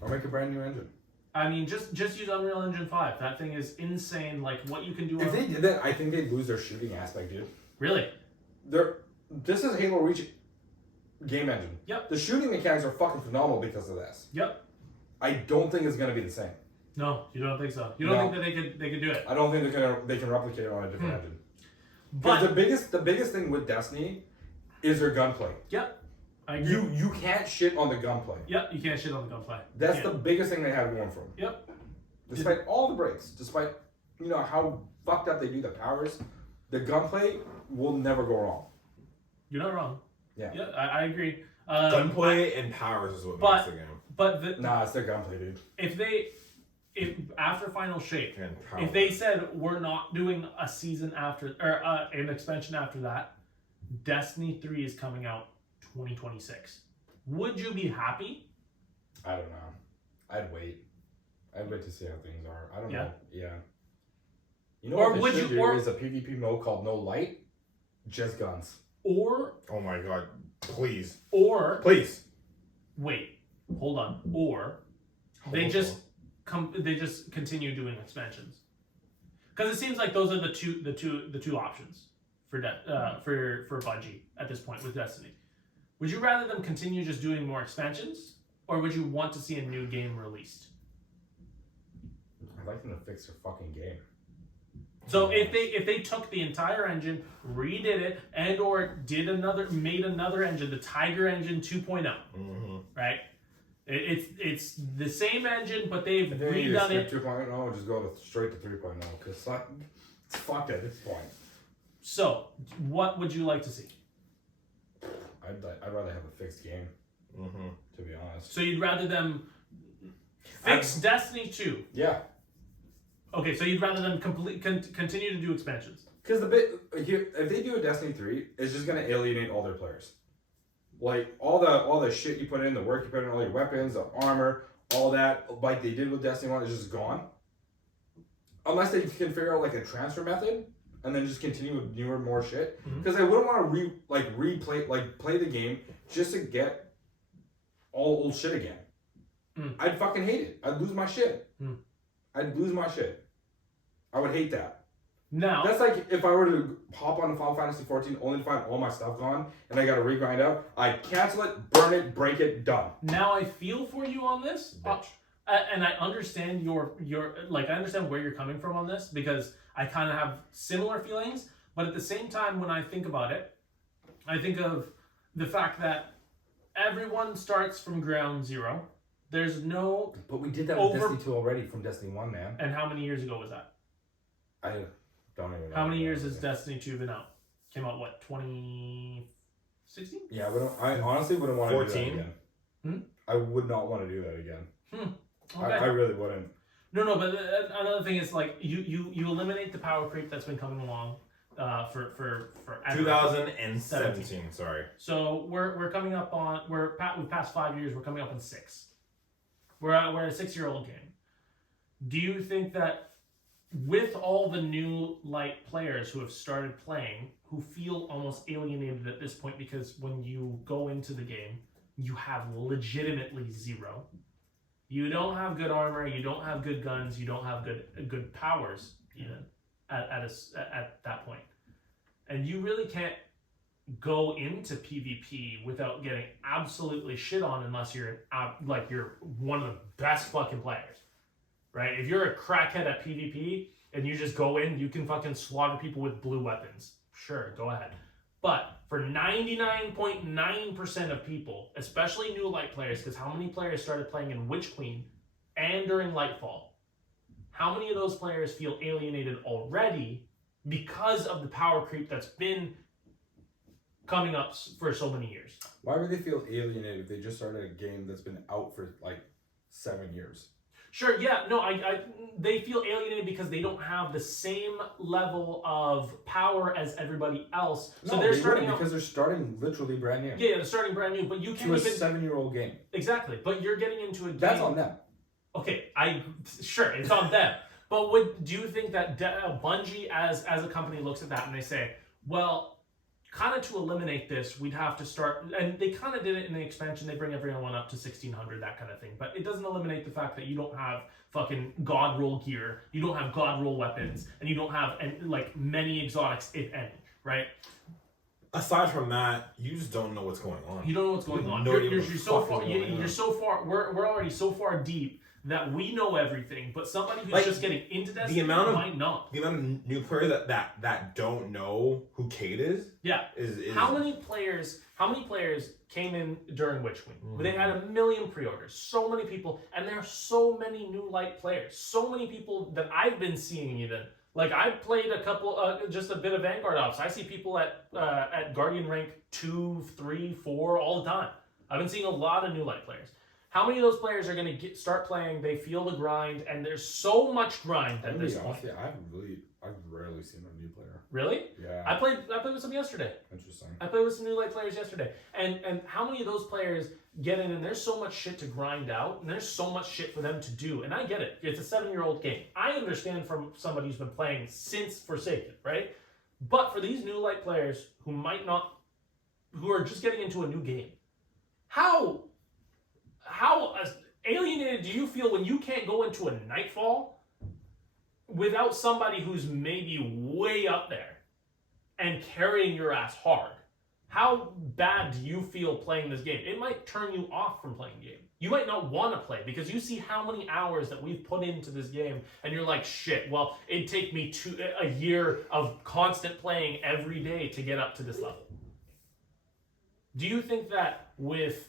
Or make a brand new engine. I mean, just use Unreal Engine 5. That thing is insane. Like what you can do. If they did that, I think they'd lose their shooting aspect, dude. Really? This is Halo Reach game engine. Yep. The shooting mechanics are fucking phenomenal because of this. Yep. I don't think it's gonna be the same. No, you don't think so. You don't think that they could do it. I don't think they can replicate it on a different engine. But the biggest thing with Destiny is their gunplay. Yep. I agree. You can't shit on the gunplay. Yep, you can't shit on the gunplay. That's the biggest thing they have going for them. Yep. Despite all the breaks, despite how fucked up they do the powers, the gunplay will never go wrong. You're not wrong. Yeah. Yeah, I agree. Gunplay and powers is what makes the game. But it's their gunplay, dude. If after Final Shape, And if they said we're not doing a season after or an expansion after that, Destiny 3 is coming out 2026. Would you be happy? I don't know. I'd wait to see how things are. I don't know. Yeah. You know Or what would they should you- do or- is a PvP mode called No Light, just guns. Or oh my god, please. Wait, hold on. Or they just continue doing expansions. Because it seems like those are the two options for Bungie at this point with Destiny. Would you rather them continue just doing more expansions, or would you want to see a new game released? I'd like them to fix their fucking game. So if they took the entire engine, redid it, and or made another engine, the Tiger Engine 2.0, right? It's the same engine, but they've redone it. 2.0, just go straight to 3.0 because it's fucked at this point. So, what would you like to see? I'd rather have a fixed game, to be honest. So you'd rather them fix Destiny 2? Yeah. Okay, so you'd rather them continue to do expansions? Because if they do a Destiny 3, it's just gonna alienate all their players. Like all the shit you put in, the work you put in, all your weapons, the armor, all that, like they did with Destiny 1, is just gone. Unless they can figure out like a transfer method and then just continue with newer, more shit. Because I wouldn't want to play the game just to get all old shit again. I'd fucking hate it. I'd lose my shit. I would hate that. Now that's like if I were to hop on Final Fantasy 14 only to find all my stuff gone and I gotta regrind out. I cancel it, burn it, break it, done. Now I feel for you on this. and I understand your like I understand where you're coming from on this because I kind of have similar feelings, but at the same time, when I think about it, I think of the fact that everyone starts from ground zero. There's no. But we did that with Destiny 2 already from Destiny 1, man. And how many years ago was that? I don't even know. How many years has Destiny 2 been out? Came out what, 2016? Yeah, I honestly wouldn't want to do that 14? again. I would not want to do that again. Okay. I really wouldn't. No, but another thing is like you eliminate the power creep that's been coming along for 2017. Sorry. So we're coming up on we've passed 5 years. We're coming up on 6. We're a 6-year-old game. Do you think that with all the new light players who have started playing, who feel almost alienated at this point because when you go into the game, you have legitimately zero. You don't have good armor. You don't have good guns. You don't have good powers even at that point, and you really can't go into PvP without getting absolutely shit on unless you're you're one of the best fucking players, right? If you're a crackhead at PvP and you just go in, you can fucking slaughter people with blue weapons. Sure, go ahead. But for 99.9% of people, especially new light players, because how many players started playing in Witch Queen and during Lightfall? How many of those players feel alienated already because of the power creep that's been coming up for so many years? Why would they feel alienated if they just started a game that's been out for like 7 years? Sure, yeah, no, they feel alienated because they don't have the same level of power as everybody else. So No, they're they starting wouldn't because they're starting literally brand new. Yeah, they're starting brand new, but you can't to a even 7-year-old game. exactly. But you're getting into a game. That's on them. Okay, sure, it's on them. But do you think that Bungie as a company looks at that and they say, well, kind of to eliminate this, we'd have to start, and they kind of did it in the expansion, they bring everyone up to 1600, that kind of thing, but it doesn't eliminate the fact that you don't have fucking god roll gear, you don't have god roll weapons, and you don't have many exotics, if any, right? Aside from that, you just don't know what's going on. You don't know what's going on. You're so far, we're already so far deep that we know everything, but somebody who's just getting into Destiny might not. The amount of new players that don't know who Kate is. Yeah. Is how many players came in during Witch Queen? They had 1 million pre-orders. So many people, and there are so many new light players. So many people that I've been seeing even. Like I've played a couple, just a bit of Vanguard ops. I see people at Guardian rank 2, 3, 4 all the time. I've been seeing a lot of new light players. How many of those players are going to start playing? They feel the grind, and there's so much grind at this point. I've rarely seen a new player. Really? Yeah. I played with some yesterday. Interesting. I played with some new light players yesterday, and how many of those players get in? And there's so much shit to grind out, and there's so much shit for them to do. And I get it. It's a 7-year-old game. I understand from somebody who's been playing since Forsaken, right? But for these new light players who are just getting into a new game, how alienated do you feel when you can't go into a Nightfall without somebody who's maybe way up there and carrying your ass hard? How bad do you feel playing this game? It might turn you off from playing the game. You might not want to play because you see how many hours that we've put into this game and you're like, shit, well, it'd take me a year of constant playing every day to get up to this level. Do you think that with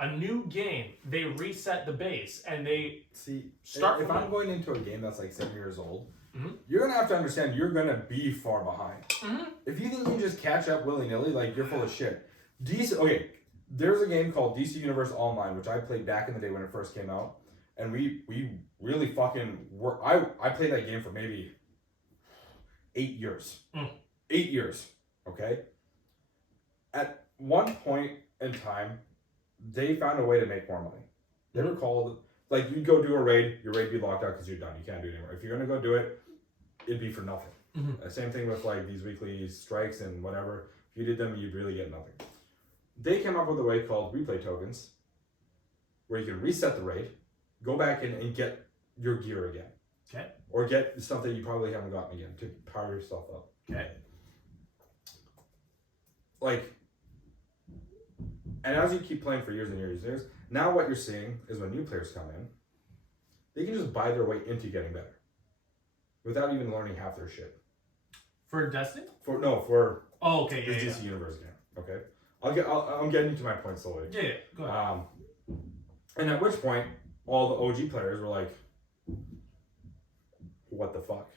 a new game, they reset the base and they start? If I'm going into a game that's like 7 years old, mm-hmm. you're gonna have to understand you're gonna be far behind. Mm-hmm. If you think you can just catch up willy nilly, like you're full of shit. There's a game called DC Universe Online, which I played back in the day when it first came out, and we really fucking work. I played that game for maybe 8 years. 8 years. Okay. At one point in time, they found a way to make more money. They were called, like, you'd go do a raid, your raid would be locked out because you're done. You can't do it anymore. If you're going to go do it, it'd be for nothing. Mm-hmm. Same thing with, like, these weekly strikes and whatever. If you did them, you'd really get nothing. They came up with a way called replay tokens, where you can reset the raid, go back in and get your gear again. Okay. Or get stuff that you probably haven't gotten again to power yourself up. Okay. Like, and as you keep playing for years and years and years, now what you're seeing is when new players come in, they can just buy their way into getting better without even learning half their shit. For Destiny? For Oh, okay, this yeah. DC Universe game. Okay, I'm getting to my point slowly. Yeah, go ahead. And at which point, all the OG players were like, "What the fuck?"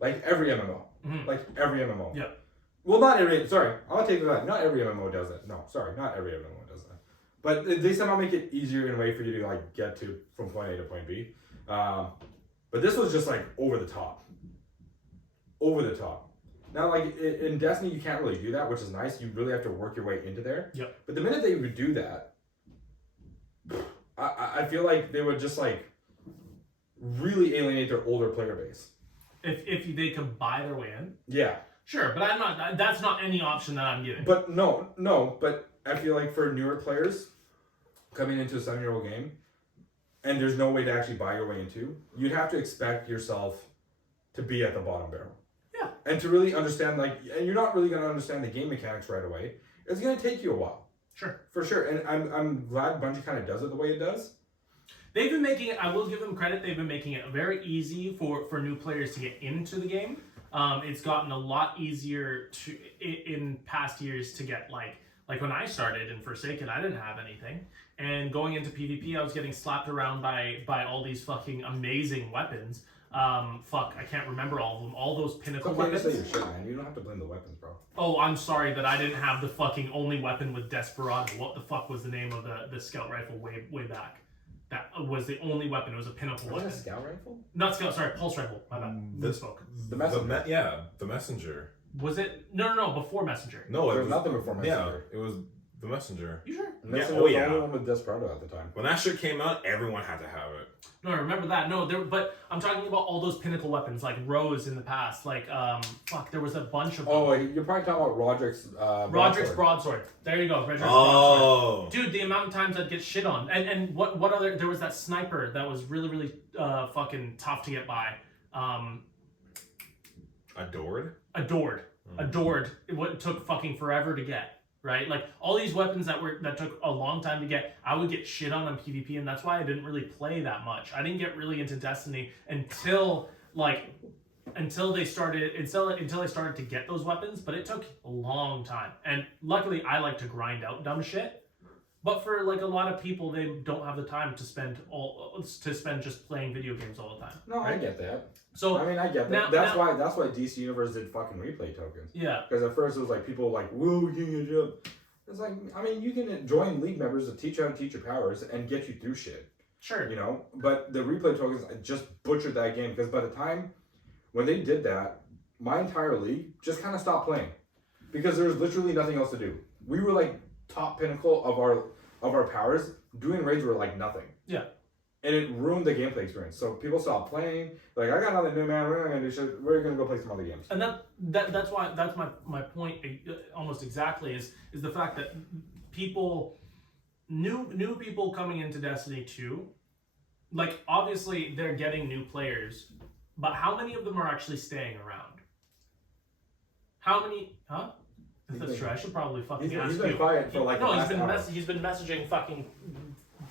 Like every MMO, Yeah. Well, not every. Sorry, I'll take that. Not every MMO does that. No, sorry, not every MMO does that. But they somehow make it easier in a way for you to like get to from point A to point B. But this was just like over the top. Over the top. Now, like in Destiny, you can't really do that, which is nice. You really have to work your way into there. Yep. But the minute that you would do that, I feel like they would just like really alienate their older player base. If they could buy their way in. Yeah. Sure, but I'm not. That's not any option that I'm giving. But no. But I feel like for newer players coming into a 7-year-old game, and there's no way to actually buy your way into, you'd have to expect yourself to be at the bottom barrel. Yeah. And to really understand, and you're not really going to understand the game mechanics right away. It's going to take you a while. Sure. For sure. And I'm glad Bungie kind of does it the way it does. They've been making it, I will give them credit, they've been making it very easy for new players to get into the game. It's gotten a lot easier in past years to get like when I started in Forsaken, I didn't have anything. And going into PvP, I was getting slapped around by all these fucking amazing weapons. I can't remember all of them. All those pinnacle weapons. Say your shit, man. You don't have to blame the weapons, bro. Oh, I'm sorry that I didn't have the fucking only weapon with Desperado. What the fuck was the name of the scout rifle way back? That was the only weapon. It was a pinnacle weapon. Was it a scout rifle? Not scout, sorry, pulse rifle. My bad. Misspoke. The messenger. The messenger. Was it? No, before Messenger. No, there was nothing before messenger. Yeah, it was the messenger. You sure? Messenger was the only one with Desperado at the time. When that shit came out, everyone had to have it. No, I remember that. No, but I'm talking about all those pinnacle weapons, like Rose in the past. Like, there was a bunch of them. Oh, you're probably talking about Roderick's broadsword. There you go, Roderick's broadsword. Dude, the amount of times I'd get shit on. And what other, there was that sniper that was really, really fucking tough to get by. Adored? Adored. It took fucking forever to get. Right, like all these weapons that took a long time to get, I would get shit on PvP, and that's why I didn't really play that much. I didn't get really into Destiny until they started to get those weapons, but it took a long time. And luckily, I like to grind out dumb shit. But for like a lot of people, they don't have the time to spend just playing video games all the time. No, right? I get that. So I mean, I get that. That's why DC Universe did fucking replay tokens. Yeah. Because at first it was like people were like, "Whoa, you can get up." It's like, I mean, you can join league members to teach you how to teach your powers and get you through shit. Sure. You know, but the replay tokens just butchered that game because by the time when they did that, my entire league just kind of stopped playing because there was literally nothing else to do. We were like top pinnacle of our powers. Doing raids were like nothing. Yeah. And it ruined the gameplay experience. So people stopped playing. Like, I got nothing to do, man. We're not gonna do shit. We're gonna go play some other games. And that's my point almost exactly is the fact that new people coming into Destiny 2, like obviously they're getting new players, but how many of them are actually staying around? How many? Huh? That's true. I should probably fucking ask he's been you. quiet for like He's been messaging fucking.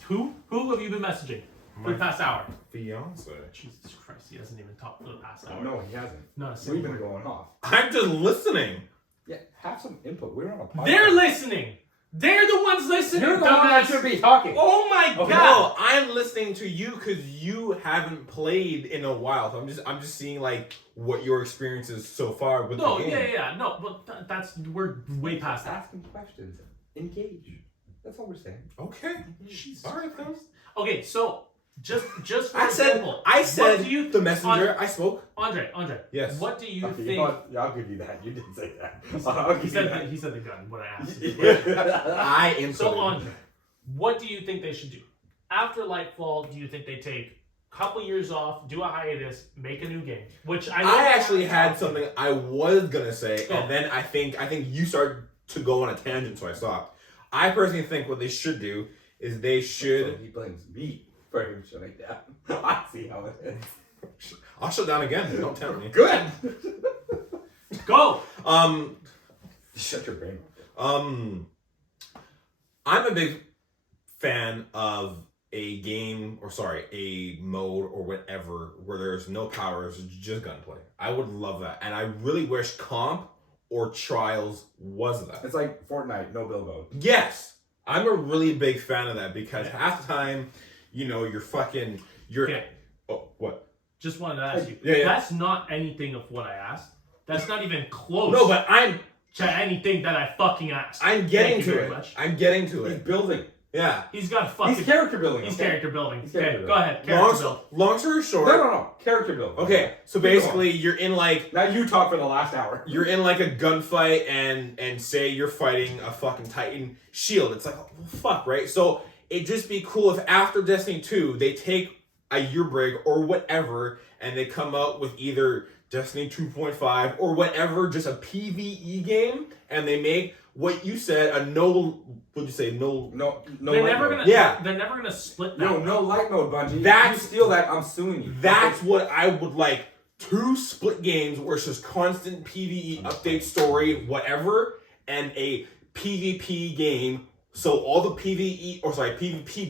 Who have you been messaging for the past hour? Fiance. Jesus Christ, he hasn't even talked for the past hour. No, he hasn't. Not a We've single been word. going off. I'm just listening. Yeah, have some input. We're on a podcast. They're listening. They're the ones listening. You're the one that should be talking. Oh my god! No, I'm listening to you because you haven't played in a while. So I'm just seeing like what your experience is so far with the game. Yeah. No, but we're way past that. Asking questions. Engage. That's all we're saying. Okay. Jesus All right, Christ. Okay, so just for I said example, the messenger. I spoke. Andre. Yes. What do you think? You know what? I'll give you that. You didn't say that. He said the gun. What I asked. I inputted. So Andre, what do you think they should do after Lightfall? Do you think they take a couple years off, do a hiatus, make a new game? Which I actually had something I was gonna say, and then I think you started to go on a tangent, so I stopped. I personally think what they should do is they should. So he blames me for him shutting down. I see how it is. I'll shut down again. Don't tempt me. Good. go. Shut your brain. I'm a big fan of a mode or whatever where there's no powers, just gunplay. I would love that, and I really wish comp or trials was that. It's like Fortnite, no build mode. Yes, I'm a really big fan of that because half the time, you're. Okay. Oh, what? Just wanted to ask you. Yeah. That's not anything of what I asked. That's not even close. No, but to anything that I fucking asked. I'm getting Thank you to very it. much. I'm getting to He's it. building. Yeah. He's got fucking. He's character building. He's okay? character building. He's character Okay, building. go ahead. Character build. Long story short. No. Character building. Okay, so Keep basically you're in like. Now you talk for the last hour. You're in like a gunfight and say you're fighting a fucking Titan shield. It's like, well, fuck, right? So it'd just be cool if after Destiny 2 they take a year break or whatever and they come out with either Destiny 2.5 or whatever, just a PvE game, and they make what you said a no. What'd you say? No. They're never mode. gonna. Yeah. They're never gonna split that. No light mode, Bungie. That's- If you steal that, I'm suing you. That's what I would like. 2 split games where it's just constant PvE update story, whatever, and a PvP game. So all the PvP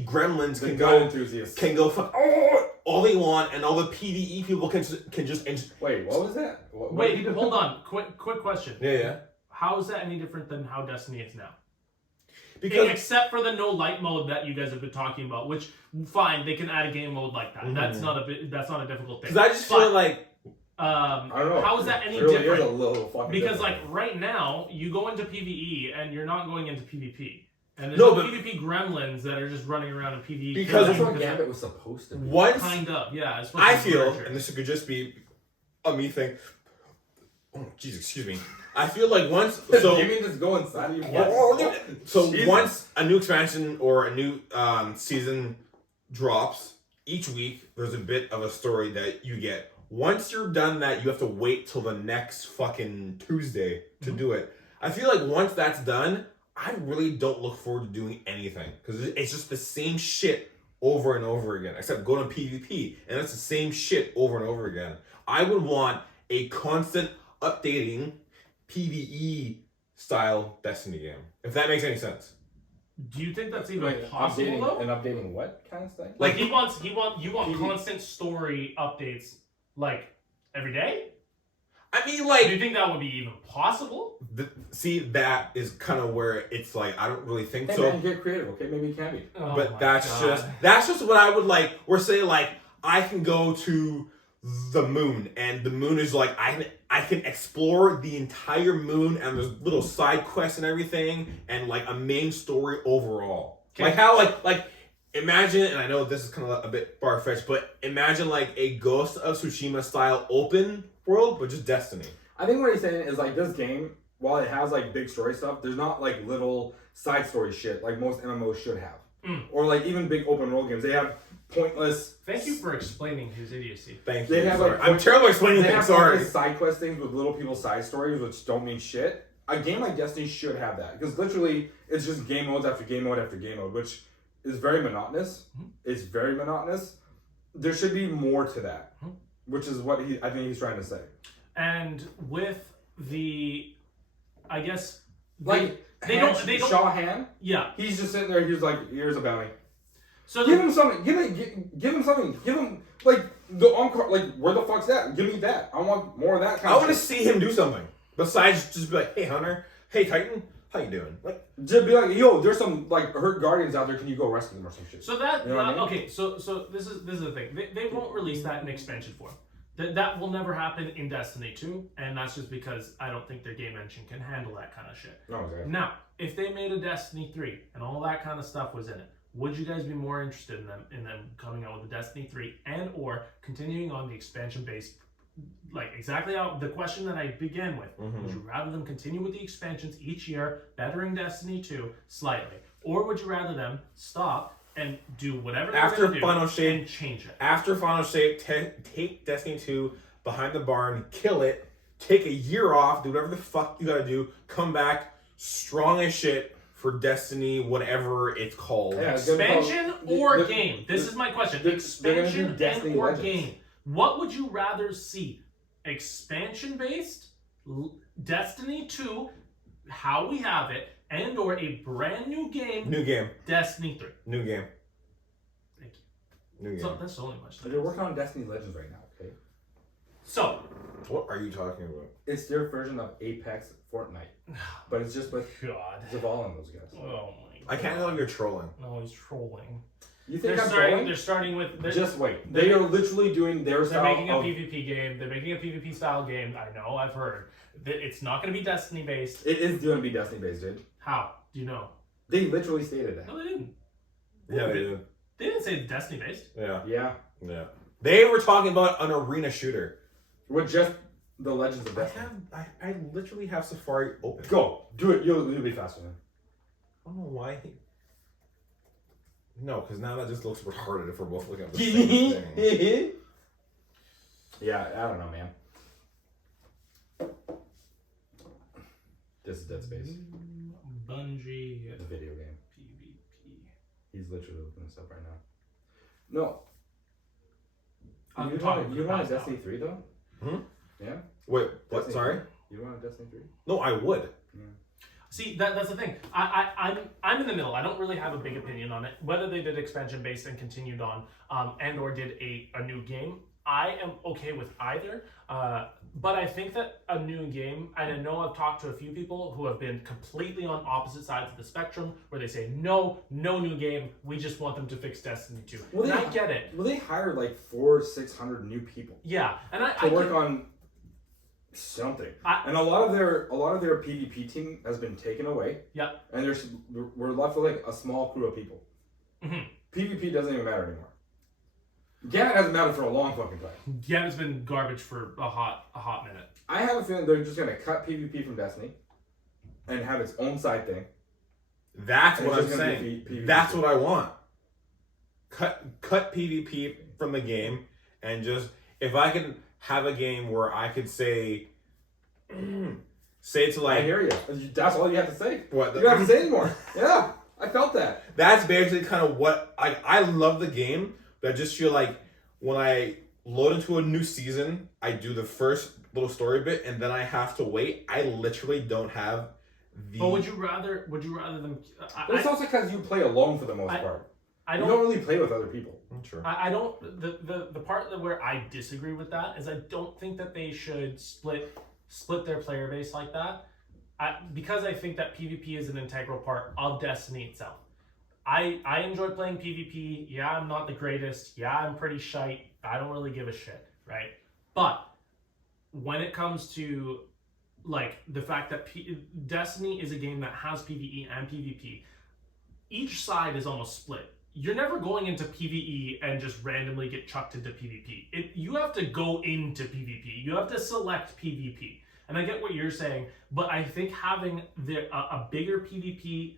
gremlins The can gun go enthusiast. fuck all they want, and all the PvE people can just. Wait, what was that? Wait, hold on. Quick question. Yeah. How is that any different than how Destiny is now? Because Except for the no light mode that you guys have been talking about, which fine, they can add a game mode like that. Mhm. That's not a difficult thing. I just feel like I don't know. how is that any It really is different? a little fucking Because different. like right now, you go into PvE and you're not going into PvP. And there's No, no but- PvP gremlins that are just running around in PvE. Because that's killing what Gambit was supposed to be. once kind of, yeah. It's supposed I to be feel, nurture. and this could just be a me thing. Oh, jeez, excuse me. I feel like once so. You mean just go inside of your Yes. So Jesus. once a new expansion or a new season drops, each week there's a bit of a story that you get. Once you're done that, you have to wait till the next fucking Tuesday to do it. I feel like once that's done, I really don't look forward to doing anything because it's just the same shit over and over again, except go to PvP, and that's the same shit over and over again. I would want a constant updating PvE style Destiny game, if that makes any sense. Do you think that's even Like, possible though? updating what kind of stuff? Like you want PvE. constant story updates like every day? I mean, Do you like, think that would be even possible? see, that is kind of where it's like I don't really think Hey so. man, get creative, okay? Maybe it can be. Oh But my that's God. just what I would like. Or say like I can go to the moon, and the moon is like I can explore the entire moon, and there's little side quests and everything, and like a main story overall. Okay. Like how like imagine, and I know this is kind of a bit far fetched, but imagine like a Ghost of Tsushima style open world, but just Destiny. I think what he's saying is like this game, while it has like big story stuff, there's not like little side story shit like most MMOs should have. Or like even big open world games. They have pointless. Thank you for explaining his idiocy. Thank They you. have, Sorry. like, I'm terrible at explaining They things. have Sorry. pointless side quest things with little people's side stories, which don't mean shit. A game like Destiny should have that because literally it's just game modes after game mode after game mode, which is very monotonous. It's very monotonous. There should be more to that, which is what I think he's trying to say. And with the, I guess, Like they don't Shaw Han. yeah. He's just sitting there. He's like, "Here's a bounty. So Give him something. Give him something. Give him like the encore. Like where the fuck's that? Give me that. I want more of that kind I of want to shit. see him do something besides just be like, "Hey Hunter, hey Titan, how you doing?" Like, Just be like, yo, there's some like hurt guardians out there. Can you go rescue them or some shit? So that You know what I mean? okay. So this is the thing. They won't release that in expansion form. That will never happen in Destiny 2, and that's just because I don't think their game engine can handle that kind of shit. No, okay. Now, if they made a Destiny 3 and all that kind of stuff was in it, would you guys be more interested in them coming out with a Destiny 3 and or continuing on the expansion based, like exactly how the question that I began with? Would you rather them continue with the expansions each year, bettering Destiny 2 slightly, or would you rather them stop and do whatever they're After gonna do Final Shape- and change it? after Final Shape, take Destiny 2 behind the barn, kill it, take a year off, do whatever the fuck you gotta do, come back strong as shit for Destiny, whatever it's called. Yeah, it's gonna be called- Expansion or the- game? This is my question. they're gonna do Expansion Destiny and or Legends. game? What would you rather see? Expansion based Destiny 2, how we have it, and or a brand new game, New game. Destiny 3. New game. New game. So that's only much. They're working on Destiny Legends right now. Okay. So, What are you talking about? It's their version of Apex Fortnite, but it's just with God. Zavala and those guys. Oh my God. I can't tell if you're trolling. No, he's trolling. You think I'm trolling? They're starting with. Just wait. They are literally doing their They're style making a of... PvP game. They're making a PvP style game. I know. I've heard. It's not going to be Destiny based. It is going to be Destiny based, dude. How? Do you know? They literally stated that. No, they didn't. Yeah, they did. They didn't say Destiny based. Yeah. Yeah. Yeah. They were talking about an arena shooter. With just the Legends of Destiny. I literally have Safari open. Go. Do it. You'll be faster then. I don't know why. No, because now that just looks retarded if we're both looking at the same thing. Yeah, I don't know, man. This is Dead Space. Bungie. The video game. PvP. He's literally looking this up right now. No. I'm You talking want to the a past Destiny 3 though? Hmm? Yeah? Wait, what? Destiny Sorry? 3? You want a Destiny 3? No, I would. See, that's the thing. I'm in the middle. I don't really have a big opinion on it. Whether they did expansion based and continued on, and or did a new game, I am okay with either. But I think that a new game, and I know I've talked to a few people who have been completely on opposite sides of the spectrum, where they say no new game. We just want them to fix Destiny 2. Well, and I get it. Well, they hired like 400-600 new people Yeah, and to work on something. And a lot of their PvP team has been taken away. Yeah. And we're left with like a small crew of people. Mm-hmm. PvP doesn't even matter anymore. Gambit hasn't mattered for a long fucking time. Gambit's been garbage for a hot minute. I have a feeling they're just gonna cut PvP from Destiny and have its own side thing. That's And what it's I'm just gonna saying. be PvP. That's what I want. Cut PvP from the game, and just if I can have a game where I could say to like, I hear you. That's all you have to say. What? You don't have to say anymore. Yeah, I felt that. That's basically kind of what I love the game, but I just feel like when I load into a new season, I do the first little story bit, and then I have to wait. I literally don't have the. But would you rather them? But it's also because you play alone for the most part. You don't really play with other people. Sure. I don't. The part where I disagree with that is I don't think that they should split their player base like that. Because I think that PvP is an integral part of Destiny itself. I enjoy playing PvP. Yeah, I'm not the greatest. Yeah, I'm pretty shite. I don't really give a shit, right? But when it comes to like the fact that Destiny is a game that has PvE and PvP, each side is almost split. You're never going into PvE and just randomly get chucked into PvP. You have to go into PvP. You have to select PvP. And I get what you're saying, but I think having a bigger PvP,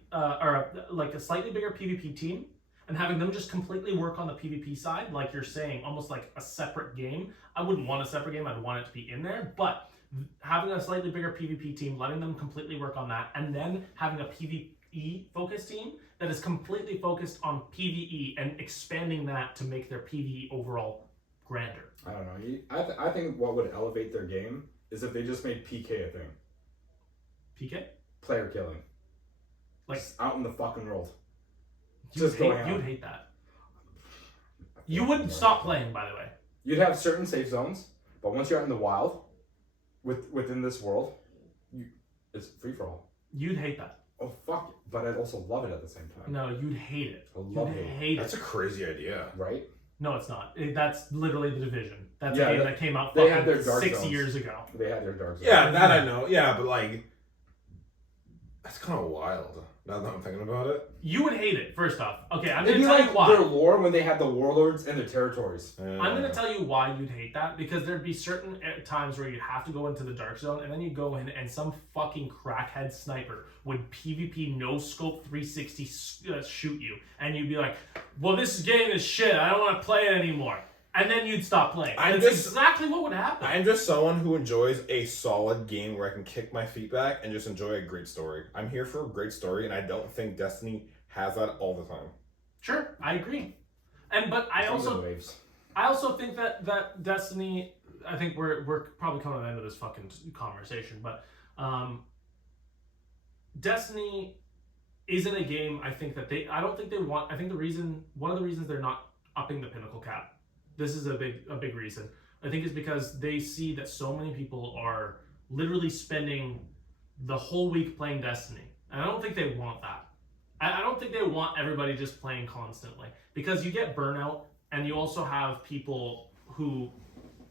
like a slightly bigger PvP team, and having them just completely work on the PvP side, like you're saying, almost like a separate game. I wouldn't want a separate game. I'd want it to be in there, but having a slightly bigger PvP team, letting them completely work on that, and then having a PvE focused team that is completely focused on PvE and expanding that to make their PvE overall grander. I don't know. I think what would elevate their game is if they just made PK a thing. PK? Player killing. Like just out in the fucking world. You'd hate that. You wouldn't stop playing, by the way. You'd have certain safe zones, but once you're out in the wild, within this world, it's free for all. You'd hate that. Oh fuck! But I'd also love it at the same time. No, you'd hate it. I love you'd it. hate it. That's a crazy idea, right? No, it's not. That's literally The Division. That's yeah, a game that came out they had their dark 6 zones. years ago. They had their dark zones. Yeah, that I know. Yeah, but like, that's kind of wild. Now that I'm thinking about it, you would hate it. First off, okay, I'm It'd gonna be tell like you why. their lore when they had the warlords and their territories. I'm gonna tell you why you'd hate that, because there'd be certain times where you'd have to go into the dark zone, and then you go in and some fucking crackhead sniper would PvP no scope 360 shoot you, and you'd be like, "Well, this game is shit. I don't want to play it anymore." And then you'd stop playing. That's exactly what would happen. I'm just someone who enjoys a solid game where I can kick my feet back and just enjoy a great story. I'm here for a great story, and I don't think Destiny has that all the time. Sure, I agree. But I also think that Destiny, I think we're probably coming to the end of this fucking conversation, but Destiny isn't a game I think that I think one of the reasons they're not upping the pinnacle cap. This is a big reason. I think it's because they see that so many people are literally spending the whole week playing Destiny. And I don't think they want that. I don't think they want everybody just playing constantly, because you get burnout, and you also have people who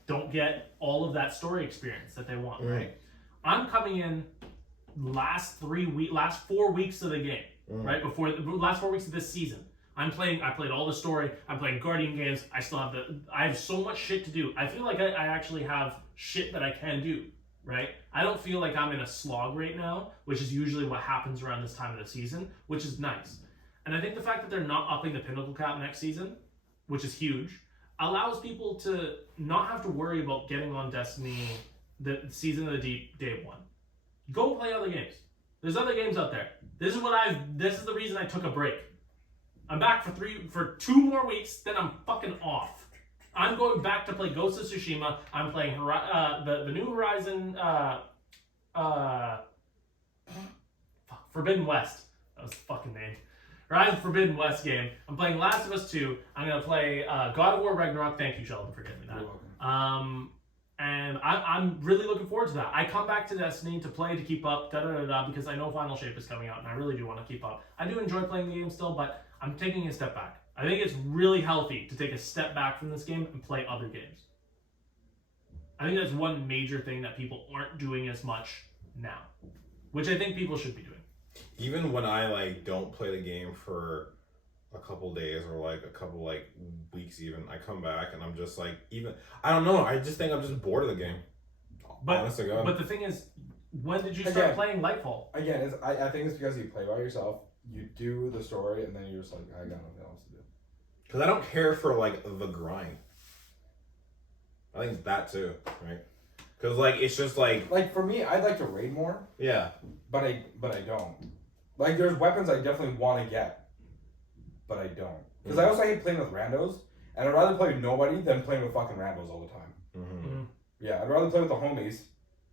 don't get all of that story experience that they want, right? I'm coming in last 4 weeks of the game, right? Before the last 4 weeks of this season. I played all the story. I'm playing Guardian games. I have so much shit to do. I feel like I actually have shit that I can do, right? I don't feel like I'm in a slog right now, which is usually what happens around this time of the season, which is nice. And I think the fact that they're not upping the pinnacle cap next season, which is huge, allows people to not have to worry about getting on Destiny the Season of the Deep day one. Go play other games. There's other games out there. This is the reason I took a break. I'm back for 2 more weeks, then I'm fucking off. I'm going back to play Ghost of Tsushima. I'm playing the new Horizon Forbidden West. That was the fucking name. Horizon Forbidden West game. I'm playing Last of Us 2. I'm going to play God of War Ragnarok. Thank you, Sheldon, for getting me that. You're welcome. And I'm really looking forward to that. I come back to Destiny to play, to keep up, because I know Final Shape is coming out, and I really do want to keep up. I do enjoy playing the game still, but I'm taking a step back. I think it's really healthy to take a step back from this game and play other games. I think that's one major thing that people aren't doing as much now, which I think people should be doing. Even when I don't play the game for a couple days or a couple weeks, even I come back and I'm just I don't know. I just think I'm just bored of the game. But the thing is, when did you start playing Lightfall? Again, I think it's because you play by yourself. You do the story, and then you're just like, I got nothing else to do. Because I don't care for the grind. I think it's that too, right? Because it's just for me, I'd like to raid more. Yeah. But I don't. There's weapons I definitely want to get, but I don't. Because I also hate playing with randos, and I'd rather play with nobody than playing with fucking randos all the time. Mm-hmm. Yeah, I'd rather play with the homies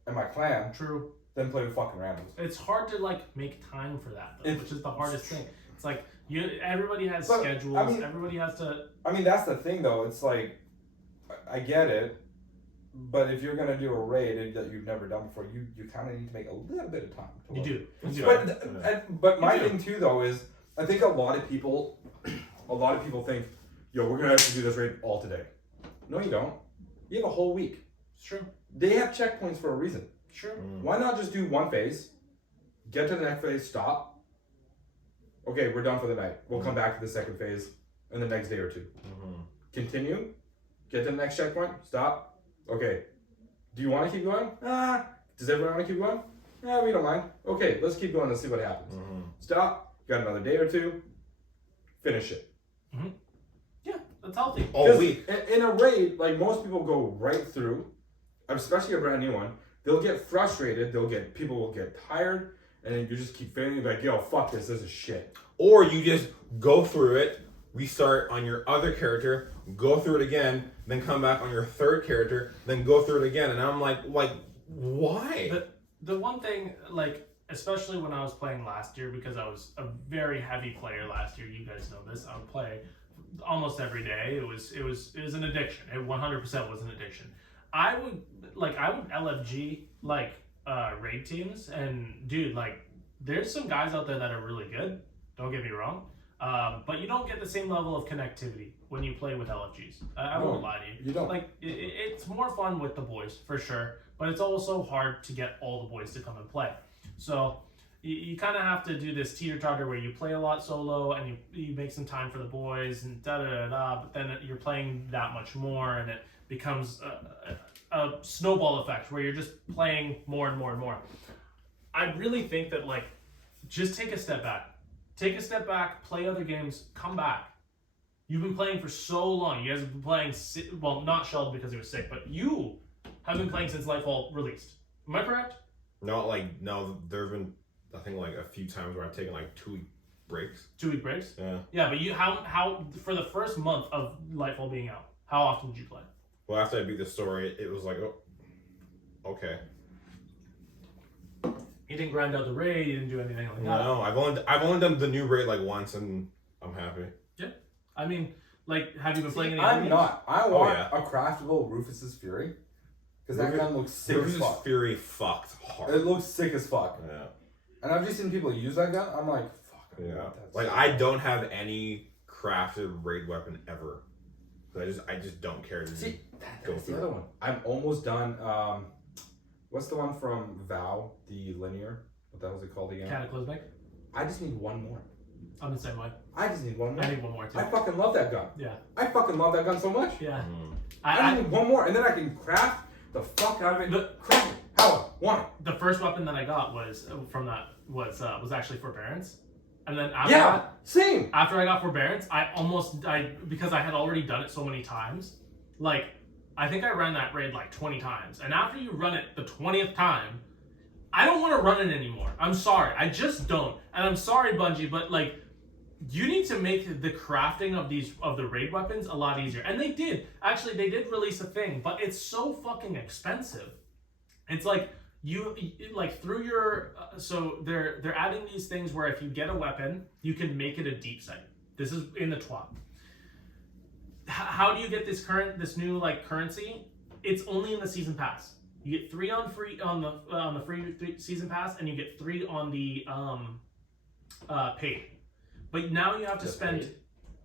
and my clan. True. Than play with fucking randos. It's hard to make time for that though, which is the hardest thing. It's everybody has schedules. Everybody has to. That's the thing though. It's I get it, but if you're gonna do a raid that you've never done before, you kind of need to make a little bit of time. You do. But my thing too though is I think a lot of people think, yo, we're gonna have to do this raid all today. No, you don't. You have a whole week. It's true. They have checkpoints for a reason. Sure. Why not just do one phase, get to the next phase, stop. Okay, we're done for the night. We'll come back to the second phase in the next day or 2. Continue, get to the next checkpoint, stop. Okay, do you want to keep going? Does everyone want to keep going? Yeah, we don't mind. Okay, let's keep going and see what happens. Stop, got another day or 2, finish it. Yeah, that's healthy. All week. In a raid, most people go right through, especially a brand new one. They'll get frustrated. People will get tired, and then you just keep failing. Yo, fuck this. This is shit. Or you just go through it, restart on your other character, go through it again, then come back on your third character, then go through it again. And I'm like, why? The one thing, especially when I was playing last year, because I was a very heavy player last year. You guys know this. I would play almost every day. It was an addiction. It 100% was an addiction. I would LFG raid teams, and dude, there's some guys out there that are really good. Don't get me wrong, but you don't get the same level of connectivity when you play with LFGs. I won't lie to you. You don't. It's more fun with the boys for sure, but it's also hard to get all the boys to come and play. So you kind of have to do this teeter-totter where you play a lot solo and you make some time for the boys and da-da-da-da, but then you're playing that much more, and it becomes a snowball effect where you're just playing more and more and more. I really think that just take a step back. Take a step back, play other games, come back. You've been playing for so long. You guys have been playing, well, not Sheldon because he was sick, but you have been playing since Lightfall released. Am I correct? No, there have been, I think, a few times where I've taken 2-week breaks. 2-week breaks? Yeah. Yeah, but how for the first month of Lightfall being out, how often did you play? Well, after I beat the story, it was okay. You didn't grind out the raid. You didn't do anything like that. No, I've only done the new raid once, and I'm happy. Yeah, I mean, Like, have you been playing any? I'm games? not. I want yeah. a craftable Rufus's Fury. Because that gun looks sick as Rufus' fuck. Fury fucked hard. It looks sick as fuck. Yeah. And I've just seen people use that gun. I'm like, fuck. Yeah. That's Like, I don't have any crafted raid weapon ever. I just don't care to See, go that's the through other it. one. I'm almost done. What's the one from VOW? The linear? What the hell is it called again? Cataclysmic. I just need one more. I'm the same way. I just need one more. I need one more too. I fucking love that gun. Yeah. I fucking love that gun so much. Yeah. I just need one more, and then I can craft the fuck out of it. Craft it. How I want it. The first weapon that I got was from that was actually Forbearance, and then after Yeah, that, same. after I got Forbearance, I because I had already done it so many times. Like, I think I ran that raid like 20 times, and after you run it the 20th time, I don't want to run it anymore. I'm sorry, I just don't. And I'm sorry, Bungie, but like, you need to make the crafting of the raid weapons a lot easier. And they did. Actually, they did release a thing, but it's so fucking expensive. It's like you like through your so they're adding these things where if you get a weapon, you can make it a deep sight. This is in the TWAP. How do you get this new like currency? It's only in the season pass. You get 3 on the free season pass, and you get 3 on the paid. But now you have to spend paid?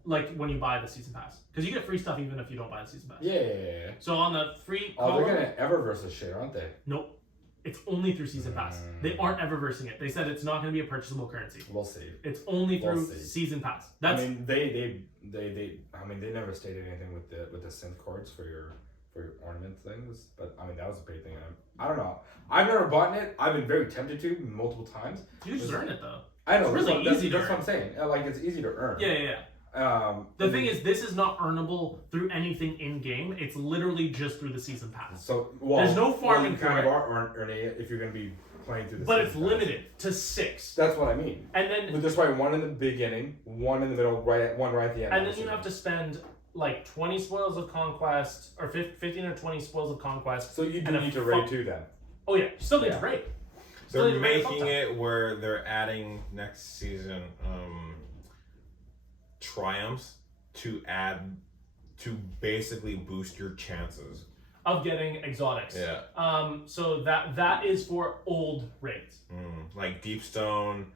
like when you buy the season pass, because you get free stuff even if you don't buy the season pass. Yeah. So on the free Oh, column, they're gonna Eververse this shit, aren't they? nope. It's only through season pass. They aren't everversing it. They said it's not going to be a purchasable currency. We'll see. It's only through We'll see. season pass. That's I mean, they they never stated anything with the synth cords for your ornament things, but I mean that was a big thing. I don't know. I've never bought it. I've been very tempted to multiple times. you just earn it though. I know. It's really easy to That's what earn. I'm saying. Like it's easy to earn. Yeah. The thing is, this is not earnable through anything in game. It's literally just through the season pass. So There's no farming you for kind it. of are earning it if you're going to be playing through the. But it's season pass. limited to 6. That's what I mean. And then But there's probably one in the beginning, one in the middle, one right at the end. and then you have to spend like 20 spoils of conquest or 15 or 20 spoils of conquest. So you do and a need to fuck- raid too then. Oh yeah, you still need Yeah. to raid. Still need They're to raid a fuck making ton. it where they're adding next season triumphs to basically boost your chances. Of getting exotics. Yeah. So that is for old raids. Like Deepstone,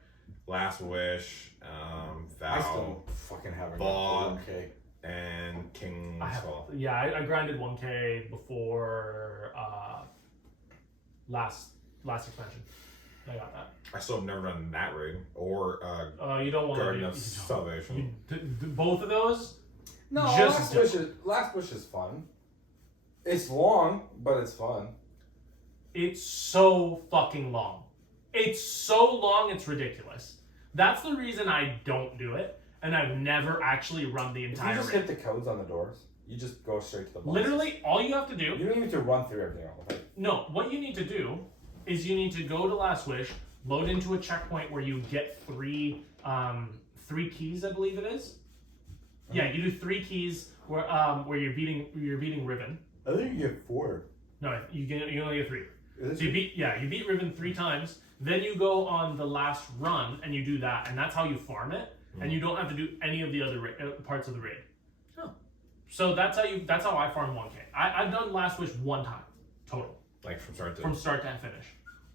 Last Wish, I Vow, still fucking haven't Bog. got the 1K. and King's Fall. I grinded 1K before last expansion. I got that. I still have never done that raid or You don't want Garden to of do Salvation. both of those. No, Just Last Wish is fun. It's long, but it's fun. It's so fucking long. It's so long, it's ridiculous. That's the reason I don't do it, and I've never actually run the If you entire just raid. hit the codes on the doors, you just go straight to the boss. Literally, all you have to do. You don't even need to run through everything all the time. No, what you need to do is you need to go to Last Wish, load into a checkpoint where you get 3 keys, I believe it is. Yeah, you do 3 keys where you're beating Riven. I think you get 4. No, you only get 3. Is So you beat Riven 3 times. Then you go on the last run and you do that, and that's how you farm it. And you don't have to do any of the other parts of the raid. Oh. So that's how I farm 1K. I've done Last Wish 1 time total. Like from start to From start to finish.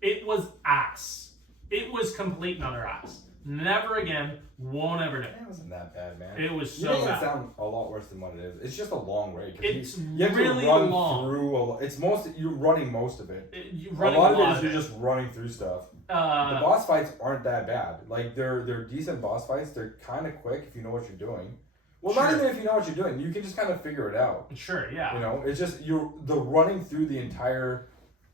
It was ass. It was complete and utter ass. Never again. Won't ever do. It wasn't that bad, man. It was You so make it bad. sound a lot worse than what it is. It's just a long raid. 'Cause It's you have really to run long. through. You're running most of it. You're A running lot of it is of you're just running through stuff. The Uh, boss fights aren't that bad. Like they're decent boss fights. They're kind of quick if you know what you're doing. Well, not Sure. even if you know what you're doing. You can just kind of figure it out. sure, yeah. You know, it's just the running through the entire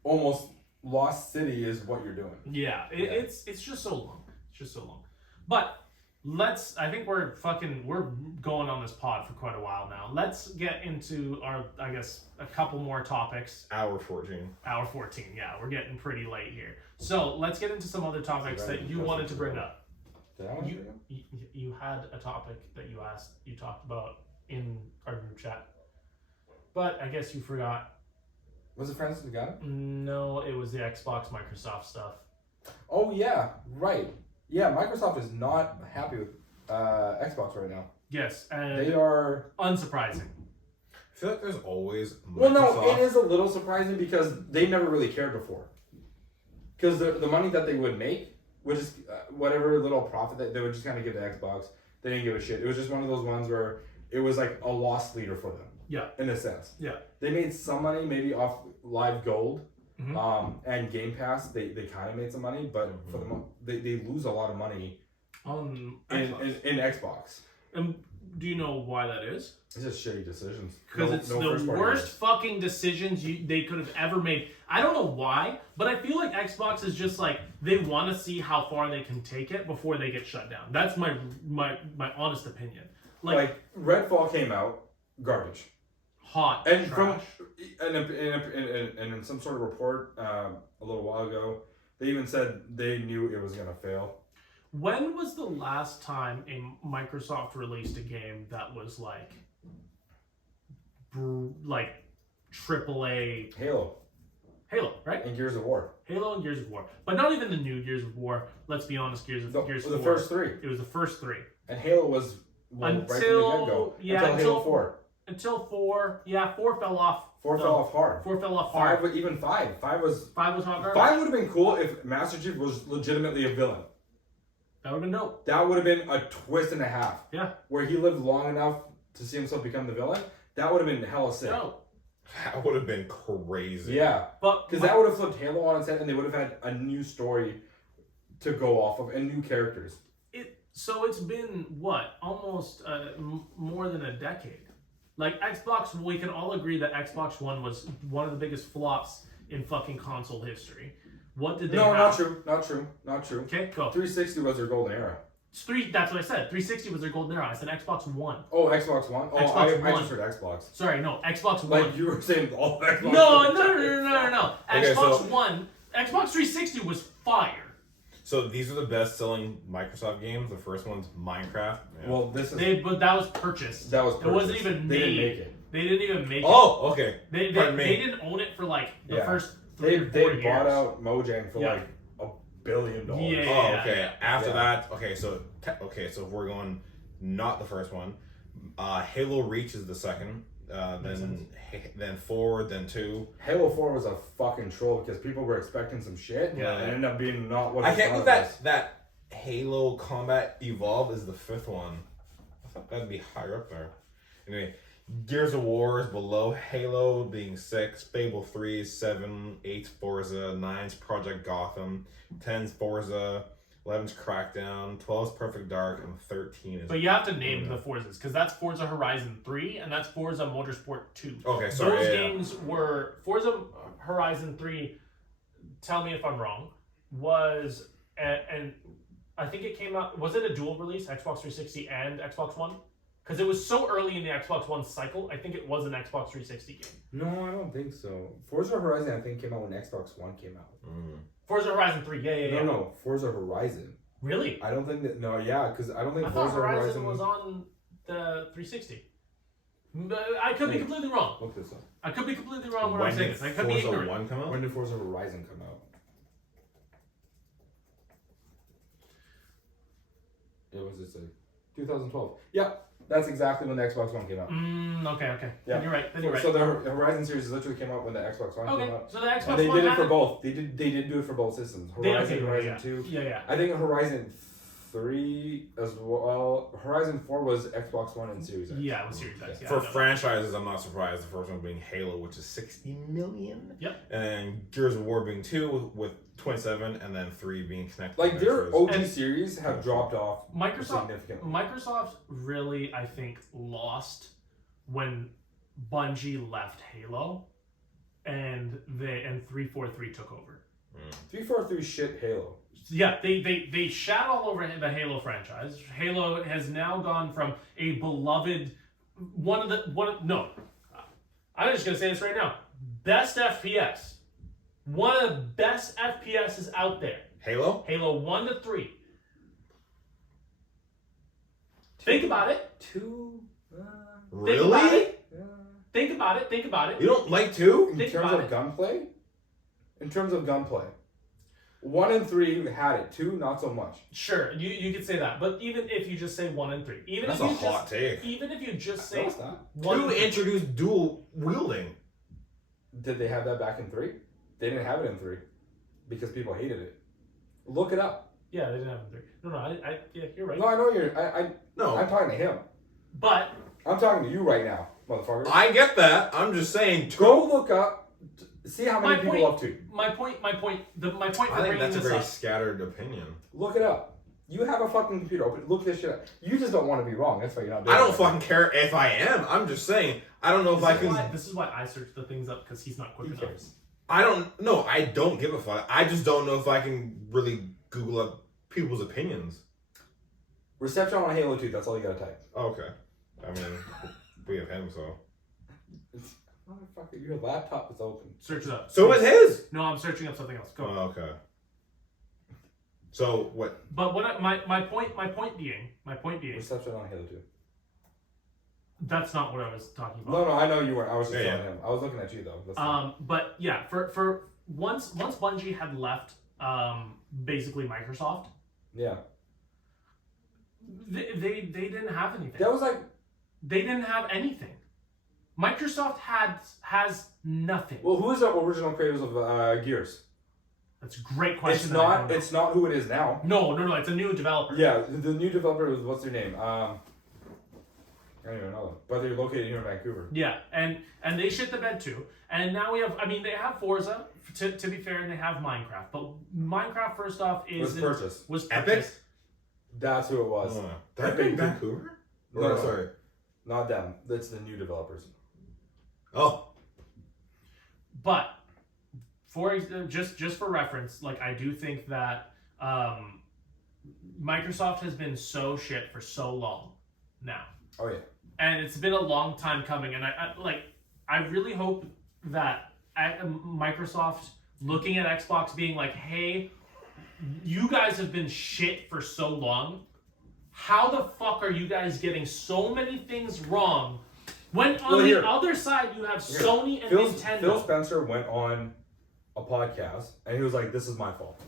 almost lost city is what you're doing. Yeah, it's just so long. It's just so long. But I think we're going on this pod for quite a while now. Let's get into I guess a couple more topics. hour 14. Hour 14, yeah, we're getting pretty late here. So let's get into some other topics that you wanted to bring up. Did I want to bring up? You had a topic that you talked about in our group chat. But I guess you forgot. Was it Francis who got it? No, it was the Xbox Microsoft stuff. Oh yeah, right. Yeah, Microsoft is not happy with Xbox right now. Yes, and They are unsurprising. I feel like there's always Microsoft. well. No, it is a little surprising because they never really cared before. Because the money that they would make, would just whatever little profit that they would just kind of give to Xbox. They didn't give a shit. It was just one of those ones where it was like a loss leader for them. Yeah. In a sense. Yeah. They made some money maybe off Live Gold, Mhm. and Game Pass. They kind of made some money, but for they lose a lot of money On in Xbox. in Xbox. And do you know why that is? It's just shitty decisions. Because it's the first-party worst games. fucking decisions they could have ever made. I don't know why, but I feel like Xbox is just like they want to see how far they can take it before they get shut down. That's my honest opinion. Like Redfall came out garbage, hot and trash. in some sort of report a little while ago, they even said they knew it was gonna fail. When was the last time a Microsoft released a game that was like AAA Halo right? and Gears of War. Halo and Gears of War, but not even the new Gears of War. Let's be honest, Gears of The War. first three, It was the first three. and Halo was right from the Until- get-go. yeah, until Halo 4. Until 4. Yeah, 4 fell off. 4 fell off hard. 4 fell off hard. 5, even 5. 5 was 5 was hot garbage. 5 would have been cool if Master Chief was legitimately a villain. That would have been dope. That would have been a twist and a half. Yeah. Where he lived long enough to see himself become the villain. That would have been hella sick. Dope. That would have been crazy. Yeah. But Because that would have flipped Halo on its head and they would have had a new story to go off of and new characters. So it's been what, almost more than a decade. Like Xbox, we can all agree that Xbox One was one of the biggest flops in fucking console history. What did they No, have? not true. Okay, go. 360 was their golden era. That's what I said. 360 was their golden era. I said Xbox One. Oh, Xbox One? Oh, Xbox I One. just heard Xbox. Sorry, no, Xbox One. Like you were saying all Xbox. No. Okay, Xbox so- One, Xbox 360 was fire. So these are the best-selling Microsoft games. The first one's Minecraft. Yeah. Well, But that was purchased. that was It wasn't purchased. even They made. didn't make it. They didn't even make it. Oh, okay. They Pardon me. didn't own it for like the Yeah. first 3 or 4 They years. bought out Mojang for Yeah. like $1 billion. Yeah. Oh, okay. After Yeah. that, so if we're going not the first one, Halo Reach is the second. Then 4, then 2. Halo 4 was a fucking troll because people were expecting some shit. Yeah. And it ended up being not what I they can't thought believe it was. that Halo Combat Evolved is the 5th one. I thought that'd be higher up there. Anyway, Gears of War is below Halo, being 6. Fable 3 is 7. 8's Forza. 9's Project Gotham. 10's Forza. 11's Crackdown. 12's Perfect Dark. And 13 is... But you have to name the Forzas, because that's Forza Horizon 3 and that's Forza Motorsport 2. Okay, sorry. Those yeah. games were Forza Horizon 3. Tell me if I'm wrong. Was and I think it came out. Was it a dual release, Xbox 360 and Xbox One? Because it was so early in the Xbox One cycle. I think it was an Xbox 360 game. No, I don't think so. Forza Horizon, I think, came out when Xbox One came out. Forza Horizon 3. Yeah. No, Forza Horizon. Really? I don't think that. No, yeah, because I don't think I thought Forza Horizon was on the 360. But I could be completely wrong. Look this up. I could be completely wrong when When I'm saying did this. I could be Forza ignorant. 1 come out? When did Forza Horizon come out? It was just 2012. Yep, that's exactly when the Xbox One came out. Okay. Yeah. Then you're right. So the Horizon series literally came out when the Xbox One came Okay, out. so the Xbox And they One did it for had- both. They did do it for both systems. Horizon, Horizon 2. Yeah. I think Horizon 3 as well. Horizon 4 was Xbox One and Series X. Yeah, it was Series X. Yeah, For I know. franchises, I'm not surprised. The first one being Halo, which is 60 million. Yep. And Gears of War being 2 with 27, and then 3 being connected. Like their Adventures. OG series have dropped off significantly. Microsoft really, I think, lost when Bungie left Halo, and 343 took over. 343 shit Halo. Yeah, they shat all over the Halo franchise. Halo has now gone from a beloved I'm just gonna say this right now. Best FPS. One of the best FPSs out there. Halo? Halo 1 to 3. Think about it. 2. Really? Think about it. You don't like 2? In Think terms about of gunplay? In terms of gunplay. 1 and 3 had it. 2, not so much. Sure, you could say that, but even if you just say 1 and 3, even That's if a you hot take. even if you just No, say it's not. 1, 2 introduced dual wielding. Did they have that back in 3? They didn't have it in 3 because people hated it. Look it up. Yeah, they didn't have 3. No, yeah, you're right. No, I know you're. No, I'm talking to him. But I'm talking to you right now, motherfucker. I get that. I'm just saying. Go look up. See how many My people point- love 2. my point for I think bringing that's a this very up. scattered opinion. Look it up. You have a fucking computer open. Look this shit up. You just don't want to be wrong. That's why you're not doing I don't it. fucking care if I am. I'm just saying. I don't know if I can. This is why I search the things up because he's not quick Who enough. cares? I don't. No, I don't give a fuck. I just don't know if I can really Google up people's opinions. Reception on Halo 2. That's all you gotta type. Okay. I mean, we have him, so. Motherfucker, your laptop is open. Search it up. So is his. No, I'm searching up something else. Go. Oh, okay. So what? But my point being, Reception on Halo 2. that's not what I was talking about. No, I know you weren't. I was just Yeah, telling him. I was looking at you though. That's But yeah, for once Bungie had left, basically Microsoft, yeah. they didn't have anything. That was like. They didn't have anything. Microsoft has nothing. Well, who is the original creators of Gears? That's a great question. It's that I not. don't know. It's not who it is now. No. It's a new developer. Yeah, the new developer was what's their name? I don't even know them, but they're located here in Vancouver. Yeah, and they shit the bed too. And now we have. I mean, they have Forza to be fair, and they have Minecraft. But Minecraft, first off, Was purchased. Was Epic? purchased. That's who it was. Oh, they're in Vancouver? No, Sorry. Not them. That's the new developers. Oh. But just for reference, like I do think that Microsoft has been so shit for so long now. Oh yeah. And it's been a long time coming, and I really hope that Microsoft looking at Xbox being like, hey, you guys have been shit for so long. How the fuck are you guys getting so many things wrong when on the other side you have Sony and Nintendo? Phil Spencer went on a podcast and he was like, "This is my fault."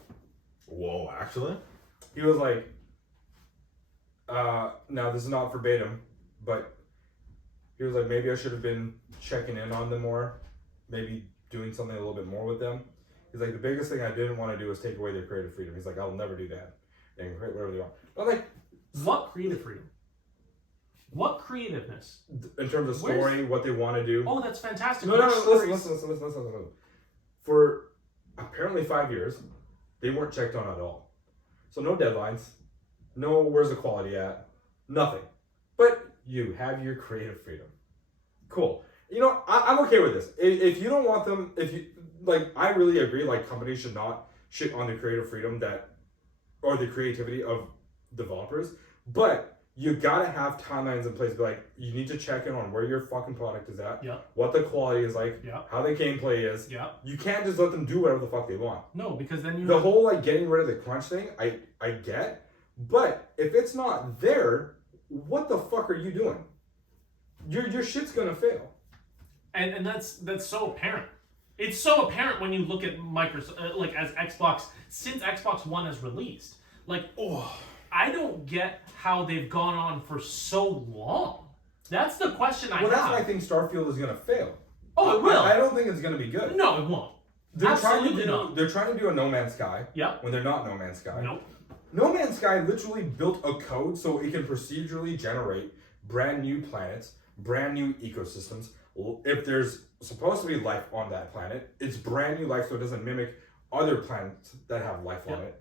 Whoa, actually? He was like, now this is not verbatim, but he was like, maybe I should have been checking in on them more, maybe doing something a little bit more with them. He's like, the biggest thing I didn't want to do was take away their creative freedom. He's like, I'll never do that. They can create whatever they want. But I'm like, what creative freedom? What creativeness? in terms of story, what they want to do. Oh, that's fantastic. No, listen. For apparently 5 years, they weren't checked on at all. So no deadlines, no where's the quality at, nothing. But you have your creative freedom. Cool. You know, I'm okay with this. If you don't want them, I really agree, like, companies should not shit on the creative freedom or the creativity of developers, but you gotta have timelines in place. Be like, you need to check in on where your fucking product is at, what the quality is like, how the gameplay is. You can't just let them do whatever the fuck they want. No, because then the whole like getting rid of the crunch thing, I get, but if it's not there, what the fuck are you doing? Your shit's gonna fail. And that's so apparent. It's so apparent when you look at Microsoft, as Xbox, since Xbox One has released. I don't get how they've gone on for so long. That's the question I have. That's why I think Starfield is gonna fail. Oh, it will. I don't think it's gonna be good. No, it won't. They're Absolutely not. They're trying to do a No Man's Sky. Yep. When they're not No Man's Sky. Nope. No Man's Sky literally built a code so it can procedurally generate brand new planets, brand new ecosystems. If there's supposed to be life on that planet, it's brand new life so it doesn't mimic other planets that have life on it.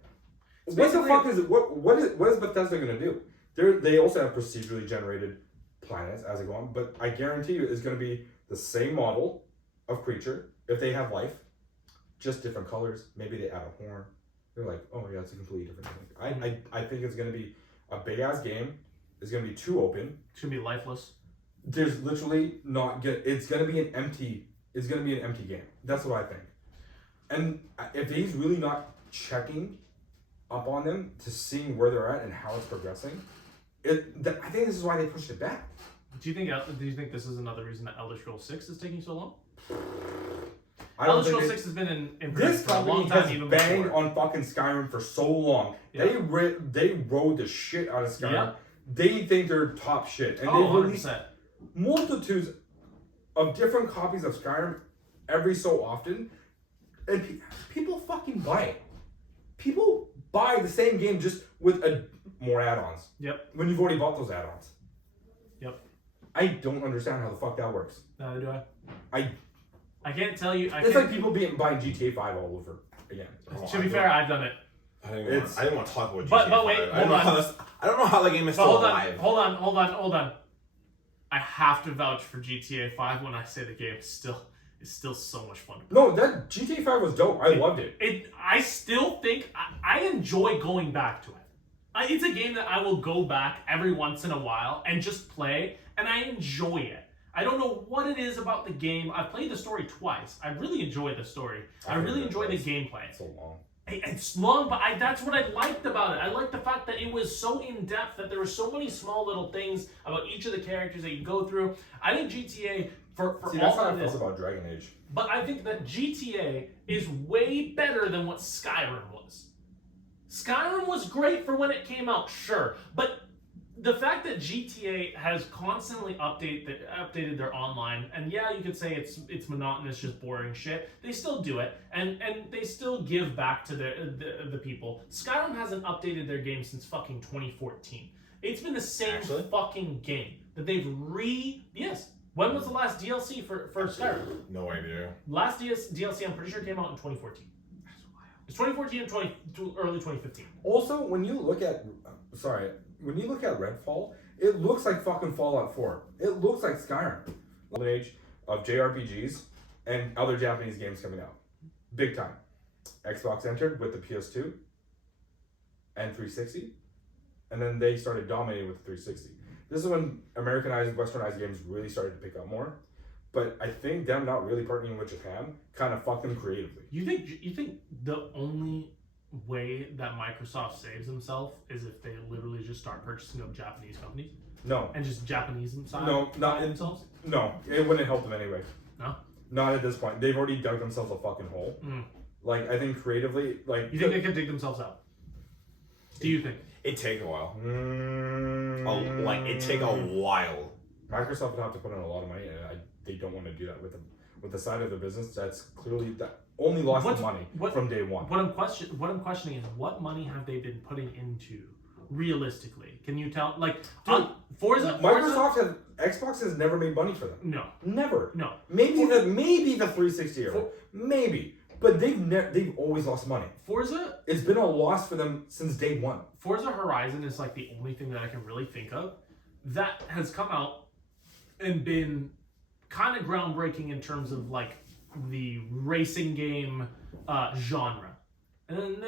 What the fuck is it? What is Bethesda gonna do? They also have procedurally generated planets as they go on, but I guarantee you it's gonna be the same model of creature if they have life, just different colors. Maybe they add a horn. They're like, oh yeah, it's a completely different thing. I think it's gonna be a big ass game. It's gonna be too open. It's gonna be lifeless. There's literally not good. It's gonna be an empty game. That's what I think. And if he's really not checking up on them to seeing where they're at and how it's progressing, I think this is why they pushed it back. Do you think this is another reason that Elder Scrolls 6 is taking so long? I don't Elder Scrolls think 6 has been in this for a long company time, has even banged before. on fucking Skyrim for so long. Yeah. They rode the shit out of Skyrim. Yeah. They think they're top shit, and Oh, they've released 100%. multitudes of different copies of Skyrim every so often, and people fucking buy it. People buy the same game just with more add-ons. Yep. When you've already bought those add-ons. Yep. I don't understand how the fuck that works. Neither do I. I can't tell you. It's like people buying GTA 5 all over again. To be fair, I've done it. I didn't want to talk about GTA But wait, 5. hold on. I don't know how the game is But still hold alive. on. I have to vouch for GTA 5 when I say the game is still so much fun. No, that GTA 5 was dope. I loved it. I still think I enjoy going back to it. It's a game that I will go back every once in a while and just play, and I enjoy it. I don't know what it is about the game. I've played the story twice. I really enjoy the story. I really enjoy the gameplay. It's so long. It's long, but that's what I liked about it. I liked the fact that it was so in-depth, that there were so many small little things about each of the characters that you go through. I think GTA, for See, that's all how of I this, felt about Dragon Age. but I think that GTA is way better than what Skyrim was. Skyrim was great for when it came out, sure, but the fact that GTA has constantly updated their online, and yeah, you could say it's monotonous, just boring shit. They still do it, and they still give back to the people. Skyrim hasn't updated their game since fucking 2014. It's been the same fucking game that they've Yes. When was the last DLC for Skyrim? No idea. Last DLC, I'm pretty sure, came out in 2014. It's 2014 and early 2015. Also, when you look at Redfall, it looks like fucking Fallout 4. It looks like Skyrim. Golden age of JRPGs and other Japanese games coming out. Big time. Xbox entered with the PS2 and 360, and then they started dominating with the 360. This is when Americanized, Westernized games really started to pick up more. But I think them not really partnering with Japan kind of fucked them creatively. You think the only way that Microsoft saves themselves is if they literally just start purchasing up Japanese companies? No. And just Japanese inside? No, not themselves? No, it wouldn't help them anyway. No? Not at this point. They've already dug themselves a fucking hole. Like, I think creatively, like... You think they could dig themselves out? Do you think? It'd take a while. It'd take a while. Microsoft would have to put in a lot of money, and they don't want to do that with the side of the business that's clearly that only lost money from day one. What I'm questioning is, what money have they been putting into realistically? Can you tell? Like, Forza. Xbox has never made money for them. No, never. No. Maybe the 360 era. Maybe. But they've always lost money. Forza. It's been a loss for them since day one. Forza Horizon is like the only thing that I can really think of that has come out and been kind of groundbreaking in terms of like the racing game genre, and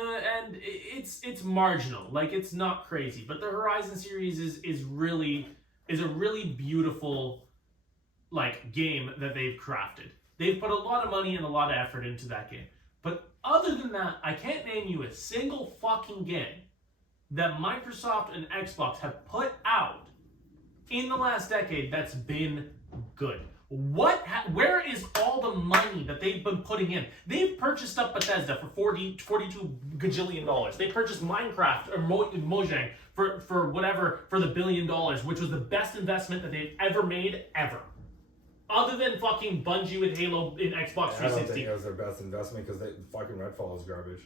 it's marginal, like it's not crazy, but the Horizon series is a really beautiful like game that they've crafted. They've put a lot of money and a lot of effort into that game, but other than that, I can't name you a single fucking game that Microsoft and Xbox have put out in the last decade that's been good. Where is all the money that they've been putting in? They've purchased up Bethesda for $42 gajillion. They purchased Minecraft or Mojang for the $1 billion, which was the best investment that they've ever made ever. Other than fucking Bungie with Halo in Xbox 360. I don't think it was their best investment because fucking Redfall is garbage.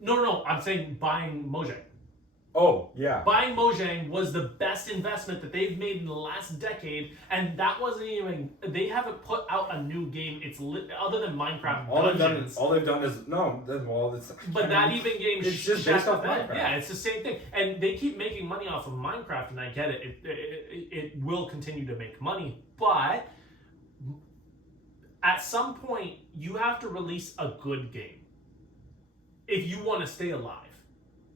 No. I'm saying buying Mojang. Oh, yeah. Buying Mojang was the best investment that they've made in the last decade, and that wasn't even... They haven't put out a new game. Other than Minecraft All they've done is... But that even game... It's just based off Minecraft. Yeah, it's the same thing. And they keep making money off of Minecraft, and I get it. It will continue to make money, but... At some point, you have to release a good game if you want to stay alive.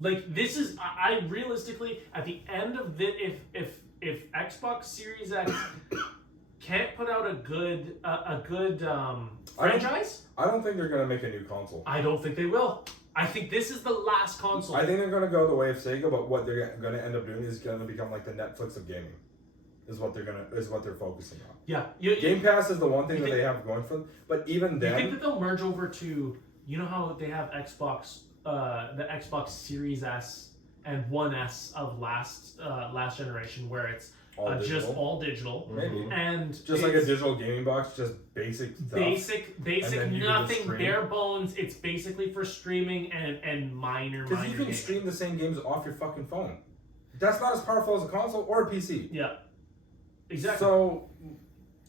Like, this is, I realistically, at the end of this, if Xbox Series X can't put out a good franchise, I don't think they're gonna make a new console. I don't think they will. I think this is the last console. I think they're gonna go the way of Sega, but what they're gonna end up doing is gonna become like the Netflix of gaming. is what they're focusing on. Yeah. Game Pass is the one thing you that think- they have going for them. But even You then, think that they'll merge over to, you know how they have Xbox, the Xbox Series S and 1S of last generation, where it's just all digital, maybe and just like a digital gaming box, just basic stuff. basic, then you can just nothing stream. bare bones. It's basically for streaming and minor. Because you can gaming. stream the same games off your fucking phone. That's not as powerful as a console or a PC. Yeah, exactly. So,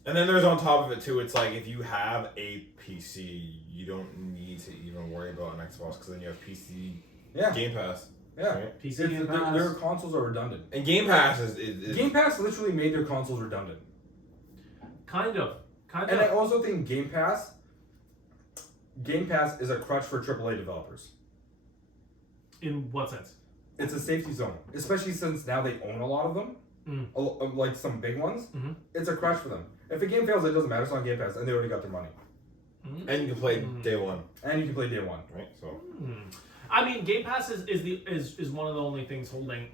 And then there's on top of it too. It's like if you have a PC, you don't need to even worry about an Xbox because then you have PC yeah, Game Pass. yeah. Right? PC Game Pass. Their consoles are redundant. And Game Pass is Game Pass literally made their consoles redundant. Kind of. And I also think Game Pass is a crutch for AAA developers. In what sense? It's a safety zone, especially since now they own a lot of them, like some big ones. Mm-hmm. It's a crutch for them. If a game fails, it doesn't matter. It's on Game Pass, and they already got their money. Mm-hmm. and you can play day one, And you can play day one. right? So I mean, Game Pass is one of the only things holding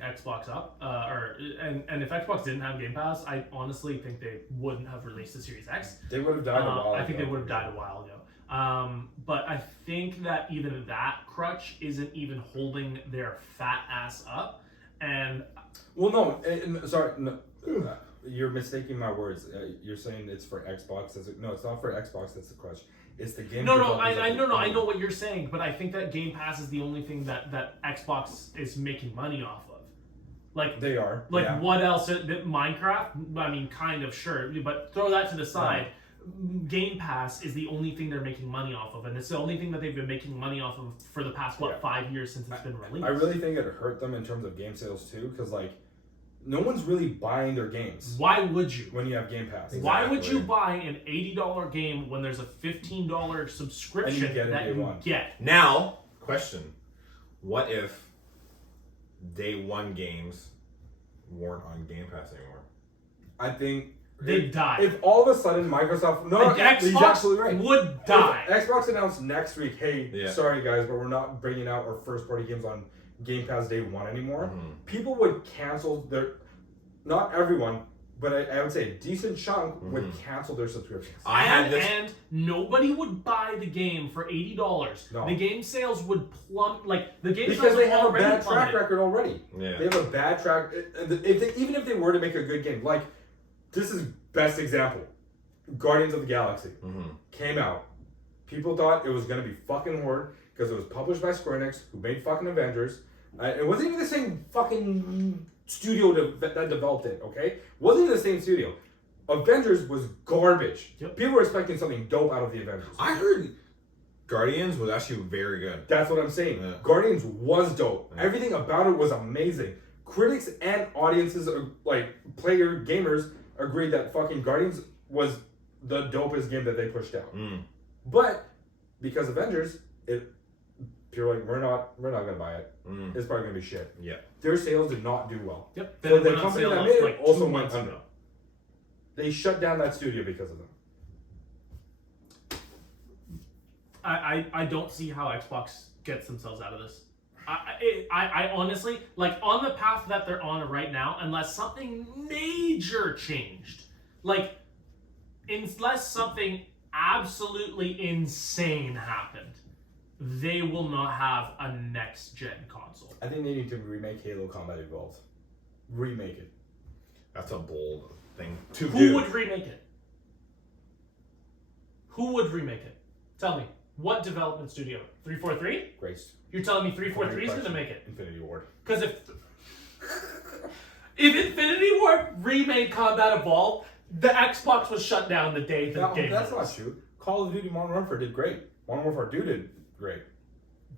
Xbox up. And if Xbox didn't have Game Pass, I honestly think they wouldn't have released the Series X. They would have died a while ago. I think they would have died a while ago. But I think that even that crutch isn't even holding their fat ass up. And Well, no, sorry, no, you're mistaking my words. You're saying it's for Xbox. No, it's not for Xbox. That's the crutch. It's the game. I know what you're saying, but I think that Game Pass is the only thing that Xbox is making money off of. Like They are. Like yeah. what else? Minecraft? I mean, kind of sure, but throw that to the side. Game Pass is the only thing they're making money off of, and it's the only thing that they've been making money off of for the past 5 years since it's been released. I really think it hurt them in terms of game sales too, because like, no one's really buying their games Why would you? when you have Game Pass. Why would you buy an $80 game when there's a $15 subscription And you get it that day you one. get? now, question: what if day one games weren't on Game Pass anymore? I think They'd die. If all of a sudden Microsoft, he's Xbox absolutely right. would die. If Xbox announced next week, hey, Yeah. sorry guys, but we're not bringing out our first party games on Game Pass day one anymore. Mhm. People would cancel their, not everyone, but I would say a decent chunk would cancel their subscriptions. I had this. And nobody would buy the game for $80. No. The game sales would plummet. Like the game Because sales they would have a already bad track plummeted. record already. Yeah. They have a bad track. Even if they were to make a good game, like this is best example. Guardians of the Galaxy came out. People thought it was gonna be fucking hard because it was published by Square Enix, who made fucking Avengers. It wasn't even the same fucking studio that developed it. Okay, wasn't even the same studio. Avengers was garbage. Yep. People were expecting something dope out of the Avengers. I heard Guardians was actually very good. That's what I'm saying. Yeah. Guardians was dope. Yeah. Everything about it was amazing. Critics and audiences, like player gamers, agreed that fucking Guardians was the dopest game that they pushed out. But because Avengers, people are like, we're not gonna buy it. It's probably gonna be shit. Yeah. Their sales did not do well. Yep. So Then it the went on company sale that made it like also 2 went months under. ago. They shut down that studio because of them. I don't see how Xbox gets themselves out of this. I honestly, like, on the path that they're on right now, unless something major changed, like, unless something absolutely insane happened, they will not have a next-gen console. I think they need to remake Halo Combat Evolved. Remake it. That's a bold thing to Who do. would remake it? Who would remake it? Tell me. What development studio? 343? Great. You're telling me 343 is going to make it? Infinity Ward. Because if Infinity Ward remade Combat Evolved, the Xbox was shut down the day the game That's was. not true. Call of Duty Modern Warfare did great. Modern Warfare 2 did great.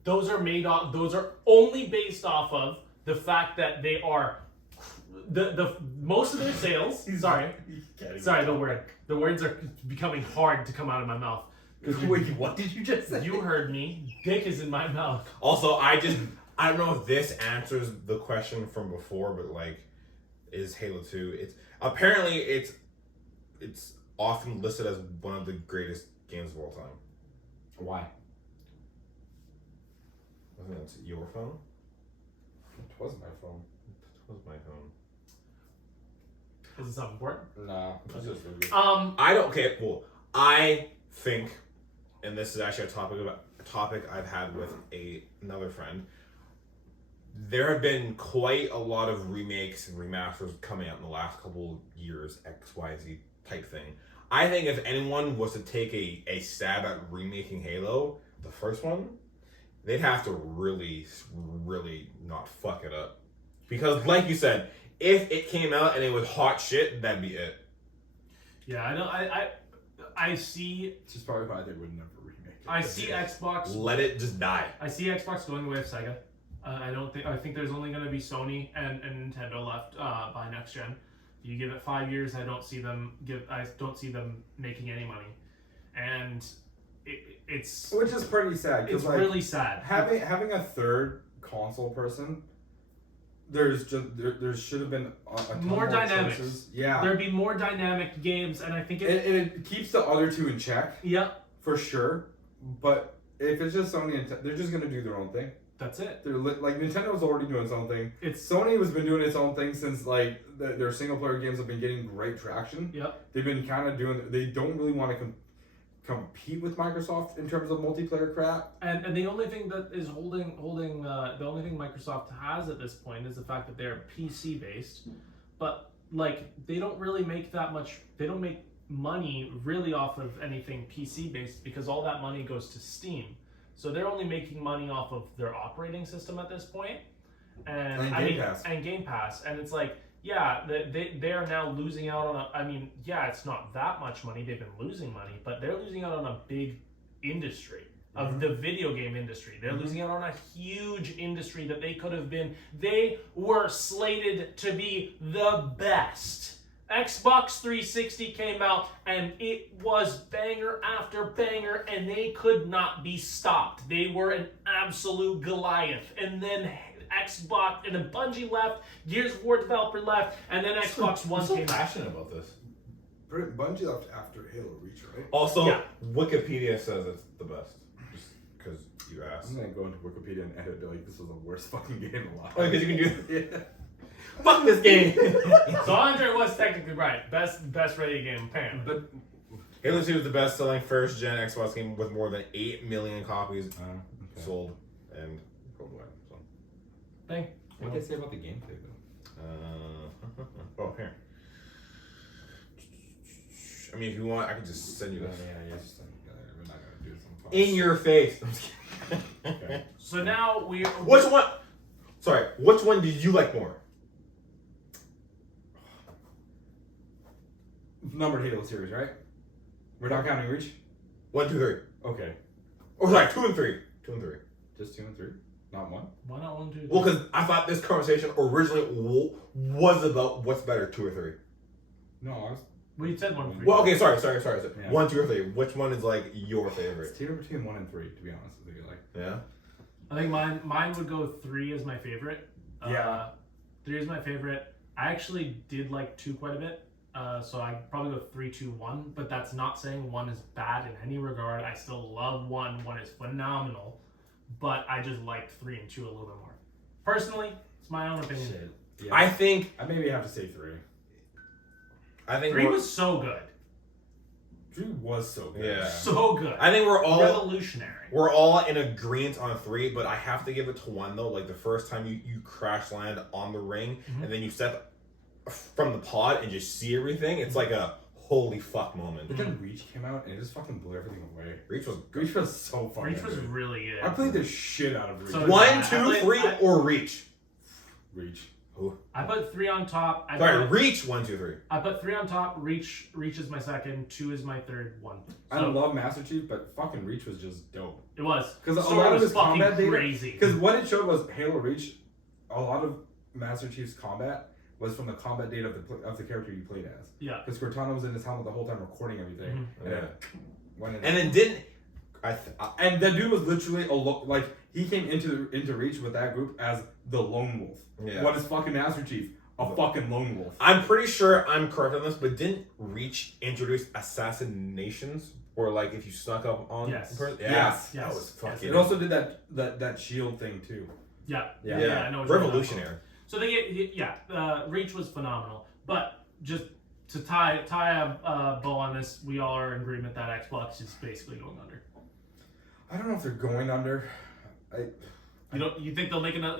Those are only based off of the fact that they are the most of their sales. Sorry, the words are becoming hard to come out of my mouth. Wait, what did you just say? You heard me. Dick is in my mouth. Also, I don't know if this answers the question from before, but like, is Halo 2? It's often listed as one of the greatest games of all time. Why? Wasn't it your phone? It was my phone. It was my phone. Is it something important? Nah, it's just review. I don't. Okay, cool. I think, and this is actually a topic I've had with another friend. There have been quite a lot of remakes and remasters coming out in the last couple years, XYZ type thing. I think if anyone was to take a stab at remaking Halo, the first one, they'd have to really, really not fuck it up. Because, like you said, if it came out and it was hot shit, that'd be it. Yeah, I know. I see. It's just probably why they would never remake it. I see Xbox. Let it just die. I see Xbox going the way of Sega. I think there's only going to be Sony and Nintendo left by next gen. You give it 5 years, I don't see them making any money, and it's which is pretty sad. It's like, really sad. Having a third console person. There should have been a ton more dynamics. Choices. Yeah, there'd be more dynamic games, and I think it keeps the other two in check. Yeah, for sure. But if it's just Sony and they're just gonna do their own thing. That's it. They're like Nintendo's already doing its own thing. It's Sony has been doing its own thing since like their single player games have been getting great traction. Yep. They've been kind of doing. They don't really want to compete with Microsoft in terms of multiplayer crap. And the only thing that is holding the only thing Microsoft has at this point is the fact that they're PC based, but like they don't really make that much. They don't make money really off of anything PC based because all that money goes to Steam. So they're only making money off of their operating system at this point, and Game Pass, and it's like, yeah, they are now losing out on it's not that much money. They've been losing money, but they're losing out on a big industry of the video game industry. They're losing out on a huge industry that they could have been. They were slated to be the best. Xbox 360 came out and it was banger after banger and they could not be stopped. They were an absolute Goliath. And then Xbox and then Bungie left, Gears of War developer left, and then Xbox One came out. I'm passionate about this. Bungie left after Halo Reach, right? Also, yeah. Wikipedia says it's the best. Just because you asked. I'm gonna go into Wikipedia and edit like this was the worst fucking game alive. Oh, because you can do yeah. Fuck this game. So Andre was technically right. Best ready game, apparently. But Halo 2 is the best-selling first-gen Xbox game with more than 8 million copies sold and worldwide. So. Thing. What did they say about the gameplay though? Oh, here. I mean, if you want, I can just send you this. Yeah, just we're not gonna do some. In your face. Okay. So now Which one? Sorry, which one did you like more? Numbered Halo series, right? We're not counting Reach? 1, 2, 3. Okay. Oh, sorry, 2 and 3. 2 and 3. Just 2 and 3? Not 1? Why not 1, 2, 3? Well, because I thought this conversation originally was about what's better, 2 or 3. No, I was. Well, you said 1, 3. Well, okay, sorry. Yeah. 1, 2, or 3. Which one is like your favorite? It's between 1 and 3, to be honest with you. Like. Yeah. I think mine would go 3 as my favorite. 3 is my favorite. I actually did like 2 quite a bit. So I'd probably go 3, 2, 1, but that's not saying 1 is bad in any regard. I still love 1. 1 is phenomenal, but I just liked 3 and 2 a little bit more. Personally, it's my own opinion. Shit. Yeah. I think I maybe have to say 3. 3 was so good. 3 was so good. Yeah. So good. I think we're all revolutionary. We're all in agreement on 3, but I have to give it to 1 though. Like the first time you crash land on the ring and then you step from the pod and just see everything, it's like a holy fuck moment. But then Reach came out and it just fucking blew everything away. Reach was so fun. Reach was really good. I played the shit out of Reach. So 1, 2, 3, or Reach. Reach. Ooh. I put 3 on top. Reach 1, 2, 3. I put 3 on top. Reach is my second. 2 is my third. 1. I love Master Chief, but fucking Reach was just dope. It was because a lot of his fucking combat data. Crazy. Because what it showed was Halo Reach. A lot of Master Chief's combat was from the combat data of the character you played as. Yeah. Because Cortana was in his helmet the whole time recording everything. And the dude was literally like he came into Reach with that group as the lone wolf. Yeah. What is fucking Master Chief? A fucking lone wolf. I'm pretty sure I'm correct on this, but didn't Reach introduce assassinations? Or like if you snuck up on Yes. a person? Yes. That was fucking. It also did that shield thing too. Yeah. I know. Revolutionary. So Reach was phenomenal, but just to tie a bow on this, we all are in agreement that Xbox is basically going under. I don't know if they're going under. You think they'll make another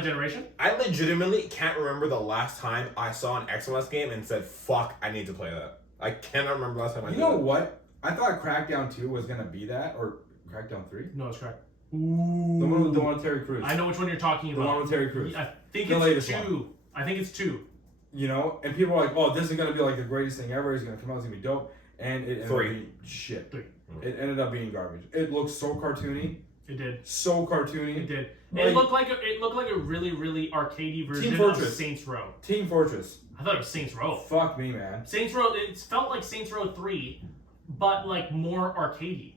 generation? I legitimately can't remember the last time I saw an Xbox game and said, "Fuck, I need to play that." I cannot remember the last time I did. You know what? I thought Crackdown 2 was gonna be that, or Crackdown 3. No, it's correct. Ooh. The one with Terry Crews. I know which one you're talking about. The one with Terry Crews. I think the it's 2. one. I think it's 2. You know, and people are like, "Oh, this is gonna be like the greatest thing ever. It's gonna come out. It's gonna be dope." And it ended up being shit. 3. It ended up being garbage. It looked so cartoony. It did. So cartoony. It did. It looked like a really, really arcadey version of Saints Row. Team Fortress. I thought it was Saints Row. Fuck me, man. Saints Row. It felt like Saints Row 3, but like more arcadey,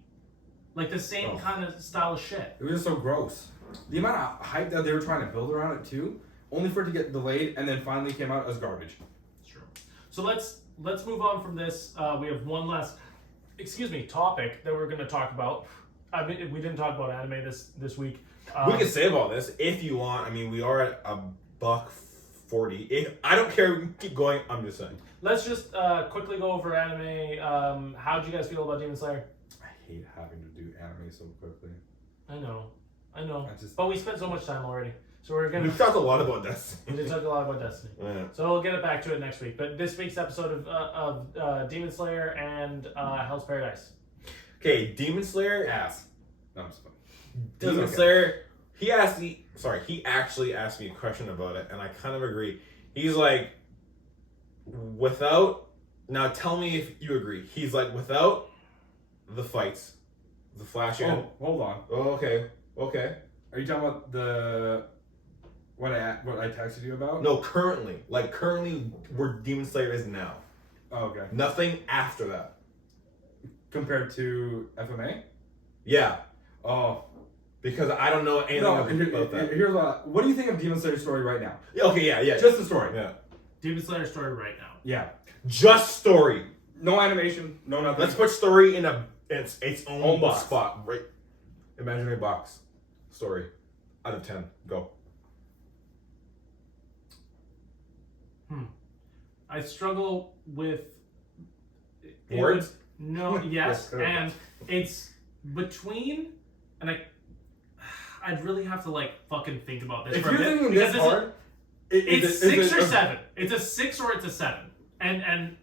like the same kind of style of shit. It was just so gross. The amount of hype that they were trying to build around it too, only for it to get delayed and then finally came out as garbage. Sure. So let's move on from this. We have one last, topic that we're going to talk about. I mean, we didn't talk about anime this week. We can save all this if you want. I mean, we are at $1.40. If I don't care, we can keep going. I'm just saying. Let's just quickly go over anime. How did you guys feel about Demon Slayer? I hate having to do anime so quickly. I know. But we spent so much time already. So we're gonna. We talked a lot about Destiny. We did talk a lot about Destiny. Yeah. So we'll get it back to it next week. But this week's episode of Demon Slayer and Hell's Paradise. Okay, Demon Slayer. Ass. No, I'm just kidding. Demon Slayer. He actually asked me a question about it, and I kind of agree. He's like, without. Now tell me if you agree. He's like, without the fights, the flashing. Oh, hold on. Oh, okay. Okay. Are you talking about what I texted you about? No, currently where Demon Slayer is now. Oh, okay. Nothing after that. Compared to FMA? Yeah. Oh. Because I don't know anything about that. Here's what do you think of Demon Slayer's story right now? Okay, yeah. Just the story. Yeah. Demon Slayer story right now. Yeah. Just story. No animation, no nothing. Let's put story in its own box. Spot. Right. Imaginary box. Story. Out of 10. Go. I struggle with words. No, yes, and it's between, and I'd really have to like fucking think about this. If for you're a bit, thinking this hard, it's 6 or 7. It's a 6 or it's a 7, and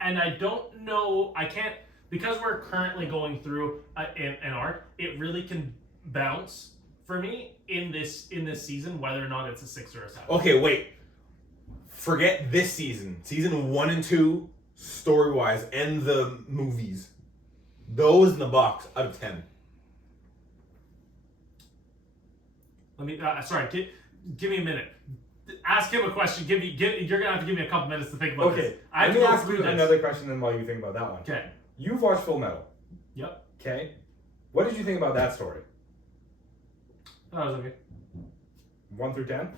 I don't know. I can't, because we're currently going through an arc. It really can bounce for me in this season, whether or not it's a 6 or a 7. Okay, wait. Forget this season. Season 1 and 2, story-wise, and the movies. Those in the box, out of 10. Let me. Give me a minute. Ask him a question. You're gonna have to give me a couple minutes to think about this. Okay. I Let me ask you another question then while you think about that one. Okay. You've watched Full Metal. Yep. Okay. What did you think about that story? That was okay. 1 through 10?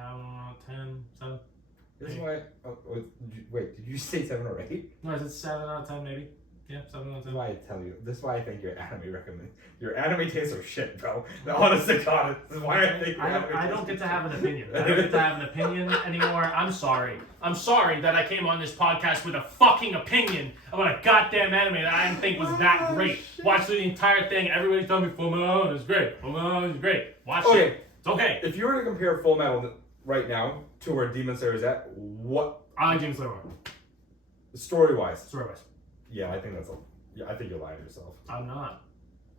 I don't know, 10, 7. This is why. Wait, did you say 7 or 8? No, I said 7 out of 10 maybe. Yeah, 7 out of This 10. is why I tell you. This is why I think your anime recommend. Your anime tastes are shit, bro. The honest to God, this is why I think. I don't get to have an opinion. I don't get to have an opinion anymore. I'm sorry. I'm sorry that I came on this podcast with a fucking opinion about a goddamn anime that I didn't think was that great. Watched the entire thing. Everybody told me Full Metal is great. Full Metal is great. Watch it. It's okay. If you were to compare Full Metal right now to where Demon Slayer is at, what? I like Demon Slayer. Story-wise. Story-wise. Yeah, I think that's all. Yeah, I think you're lying to yourself. I'm not.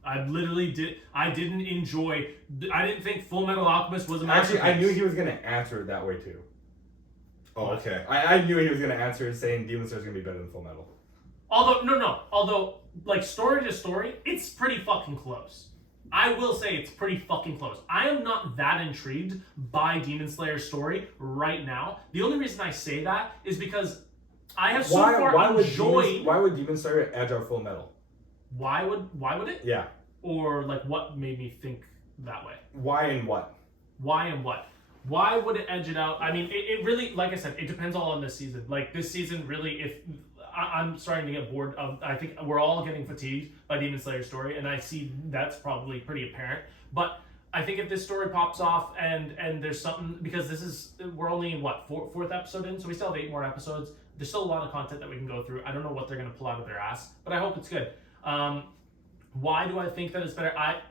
I literally did. I didn't enjoy. I didn't think Full Metal Alchemist was a masterpiece. Actually, I knew he was gonna answer it that way too. Oh, okay. I knew he was gonna answer it saying Demon Slayer is gonna be better than Full Metal. Although, like story to story, it's pretty fucking close. I will say it's pretty fucking close. I am not that intrigued by Demon Slayer's story right now. The only reason I say that is because I have enjoyed. Why would Demon Slayer edge out Full Metal? Why would it? Yeah. Or like what made me think that way? Why and what? Why would it edge it out? I mean, it really, like I said, it depends all on this season. Like this season, really, if I'm starting to get bored of, I think we're all getting fatigued by Demon Slayer's story, and I see that's probably pretty apparent. But I think if this story pops off and there's something, because we're only fourth episode in, so we still have 8 more episodes. There's still a lot of content that we can go through. I don't know what they're gonna pull out of their ass, but I hope it's good. Why do I think that it's better? I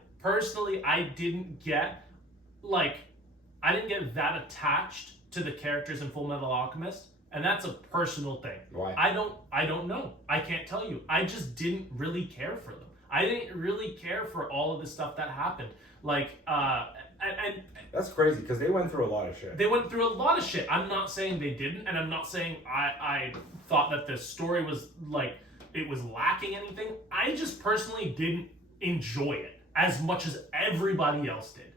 didn't get that attached to the characters in Full Metal Alchemist, and that's a personal thing. Why? I don't know. I can't tell you. I just didn't really care for them. I didn't really care for all of the stuff that happened. Like, and That's crazy because they went through a lot of shit. they went through a lot of shit. I'm not saying they didn't, and I'm not saying I thought that the story was it was lacking anything. I just personally didn't enjoy it as much as everybody else did.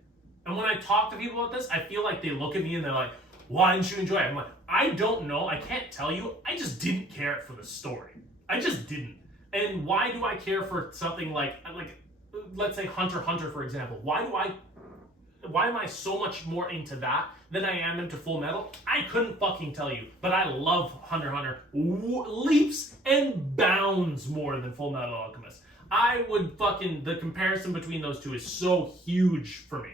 And when I talk to people about this, I feel like they look at me and they're like, why didn't you enjoy it? I'm like, I don't know. I can't tell you. I just didn't care for the story. I just didn't. And why do I care for something like let's say Hunter x Hunter, for example? Why am I so much more into that than I am into Full Metal? I couldn't fucking tell you. But I love Hunter x Hunter leaps and bounds more than Full Metal Alchemist. The comparison between those two is so huge for me.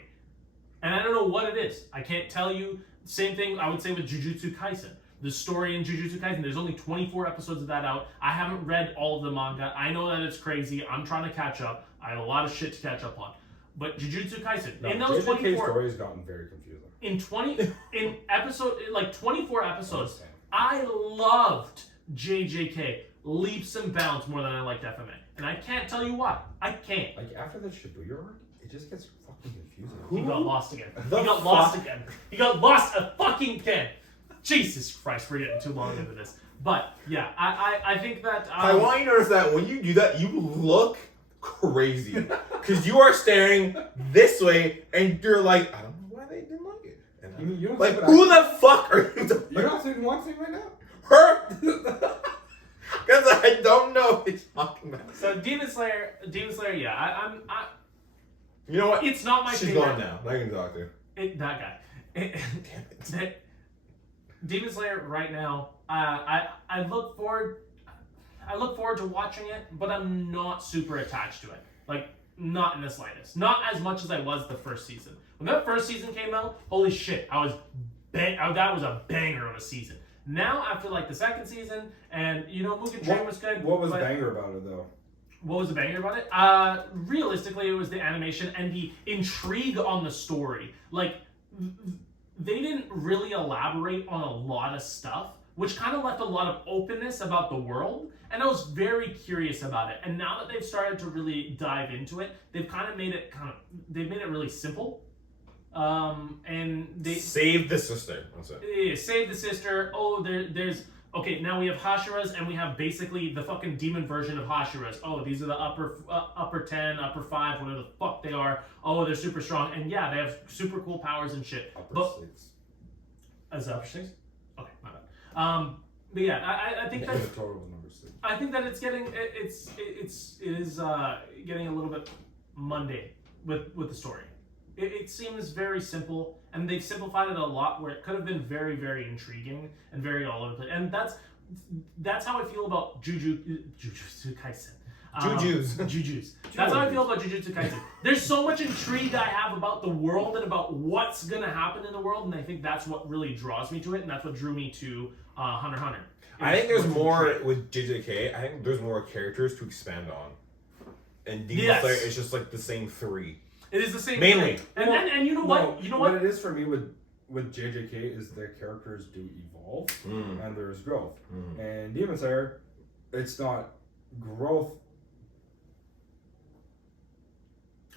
And I don't know what it is. I can't tell you. Same thing I would say with Jujutsu Kaisen. The story in Jujutsu Kaisen, there's only 24 episodes of that out. I haven't read all of the manga. I know that it's crazy. I'm trying to catch up. I have a lot of shit to catch up on. But Jujutsu Kaisen, in those 24 story has gotten very confusing. in 24 episodes, I loved JJK leaps and bounds more than I liked FMA. And I can't tell you why. I can't. Like after the Shibuya arc, it just gets fucking confusing. He got lost again. The He got fuck? lost again. He got lost a fucking again. Jesus Christ, we're getting too long into this. But yeah, I think that I want you to notice that when you do that, you look crazy because you are staring this way and you're like, I don't know why they didn't like it. And You don't like, see what who the fuck are you? You're not seeing one thing right now. Her? Because I don't know what he's talking about. So Demon Slayer, yeah, I'm You know what? it's not my She's favorite. gone now. I can talk to her. That guy. Damn it. Demon Slayer right now. I look forward to watching it, but I'm not super attached to it. Like, not in the slightest. Not as much as I was the first season. When that first season came out, holy shit, that was a banger of a season. Now after the second season, and Mugen Train was good. What was but banger about it though? What was the banger about it? Realistically, it was the animation and the intrigue on the story. They didn't really elaborate on a lot of stuff, which kind of left a lot of openness about the world, and I was very curious about it. And now that they've started to really dive into it, they've made it really simple. And they Save the sister. That's it. save the sister. Oh, there's okay. Now we have Hashiras, and we have basically the fucking demon version of Hashiras. Oh, these are the upper 10, upper 5, whatever the fuck they are. Oh, they're super strong, and yeah, they have super cool powers and shit. Upper 6. Is it upper 6? Okay, my bad. But yeah, I think The that total was number 6. I think that it's getting it is getting a little bit mundane with the story. It seems very simple, and they've simplified it a lot where it could have been very, very intriguing and very all over the place. And that's how I feel about Jujutsu Kaisen. Jujus. That's how I feel about Jujutsu Kaisen. There's so much intrigue I have about the world and about what's gonna happen in the world, and I think that's what really draws me to it, and that's what drew me to Hunter x Hunter. I think there's more with JJK. I think there's more characters to expand on. And Demon Slayer is just the same 3. It is the same Mainly. thing. And you know what? You know what? What it is for me with JJK is their characters do evolve and there's growth. And Demon Slayer, it's not growth.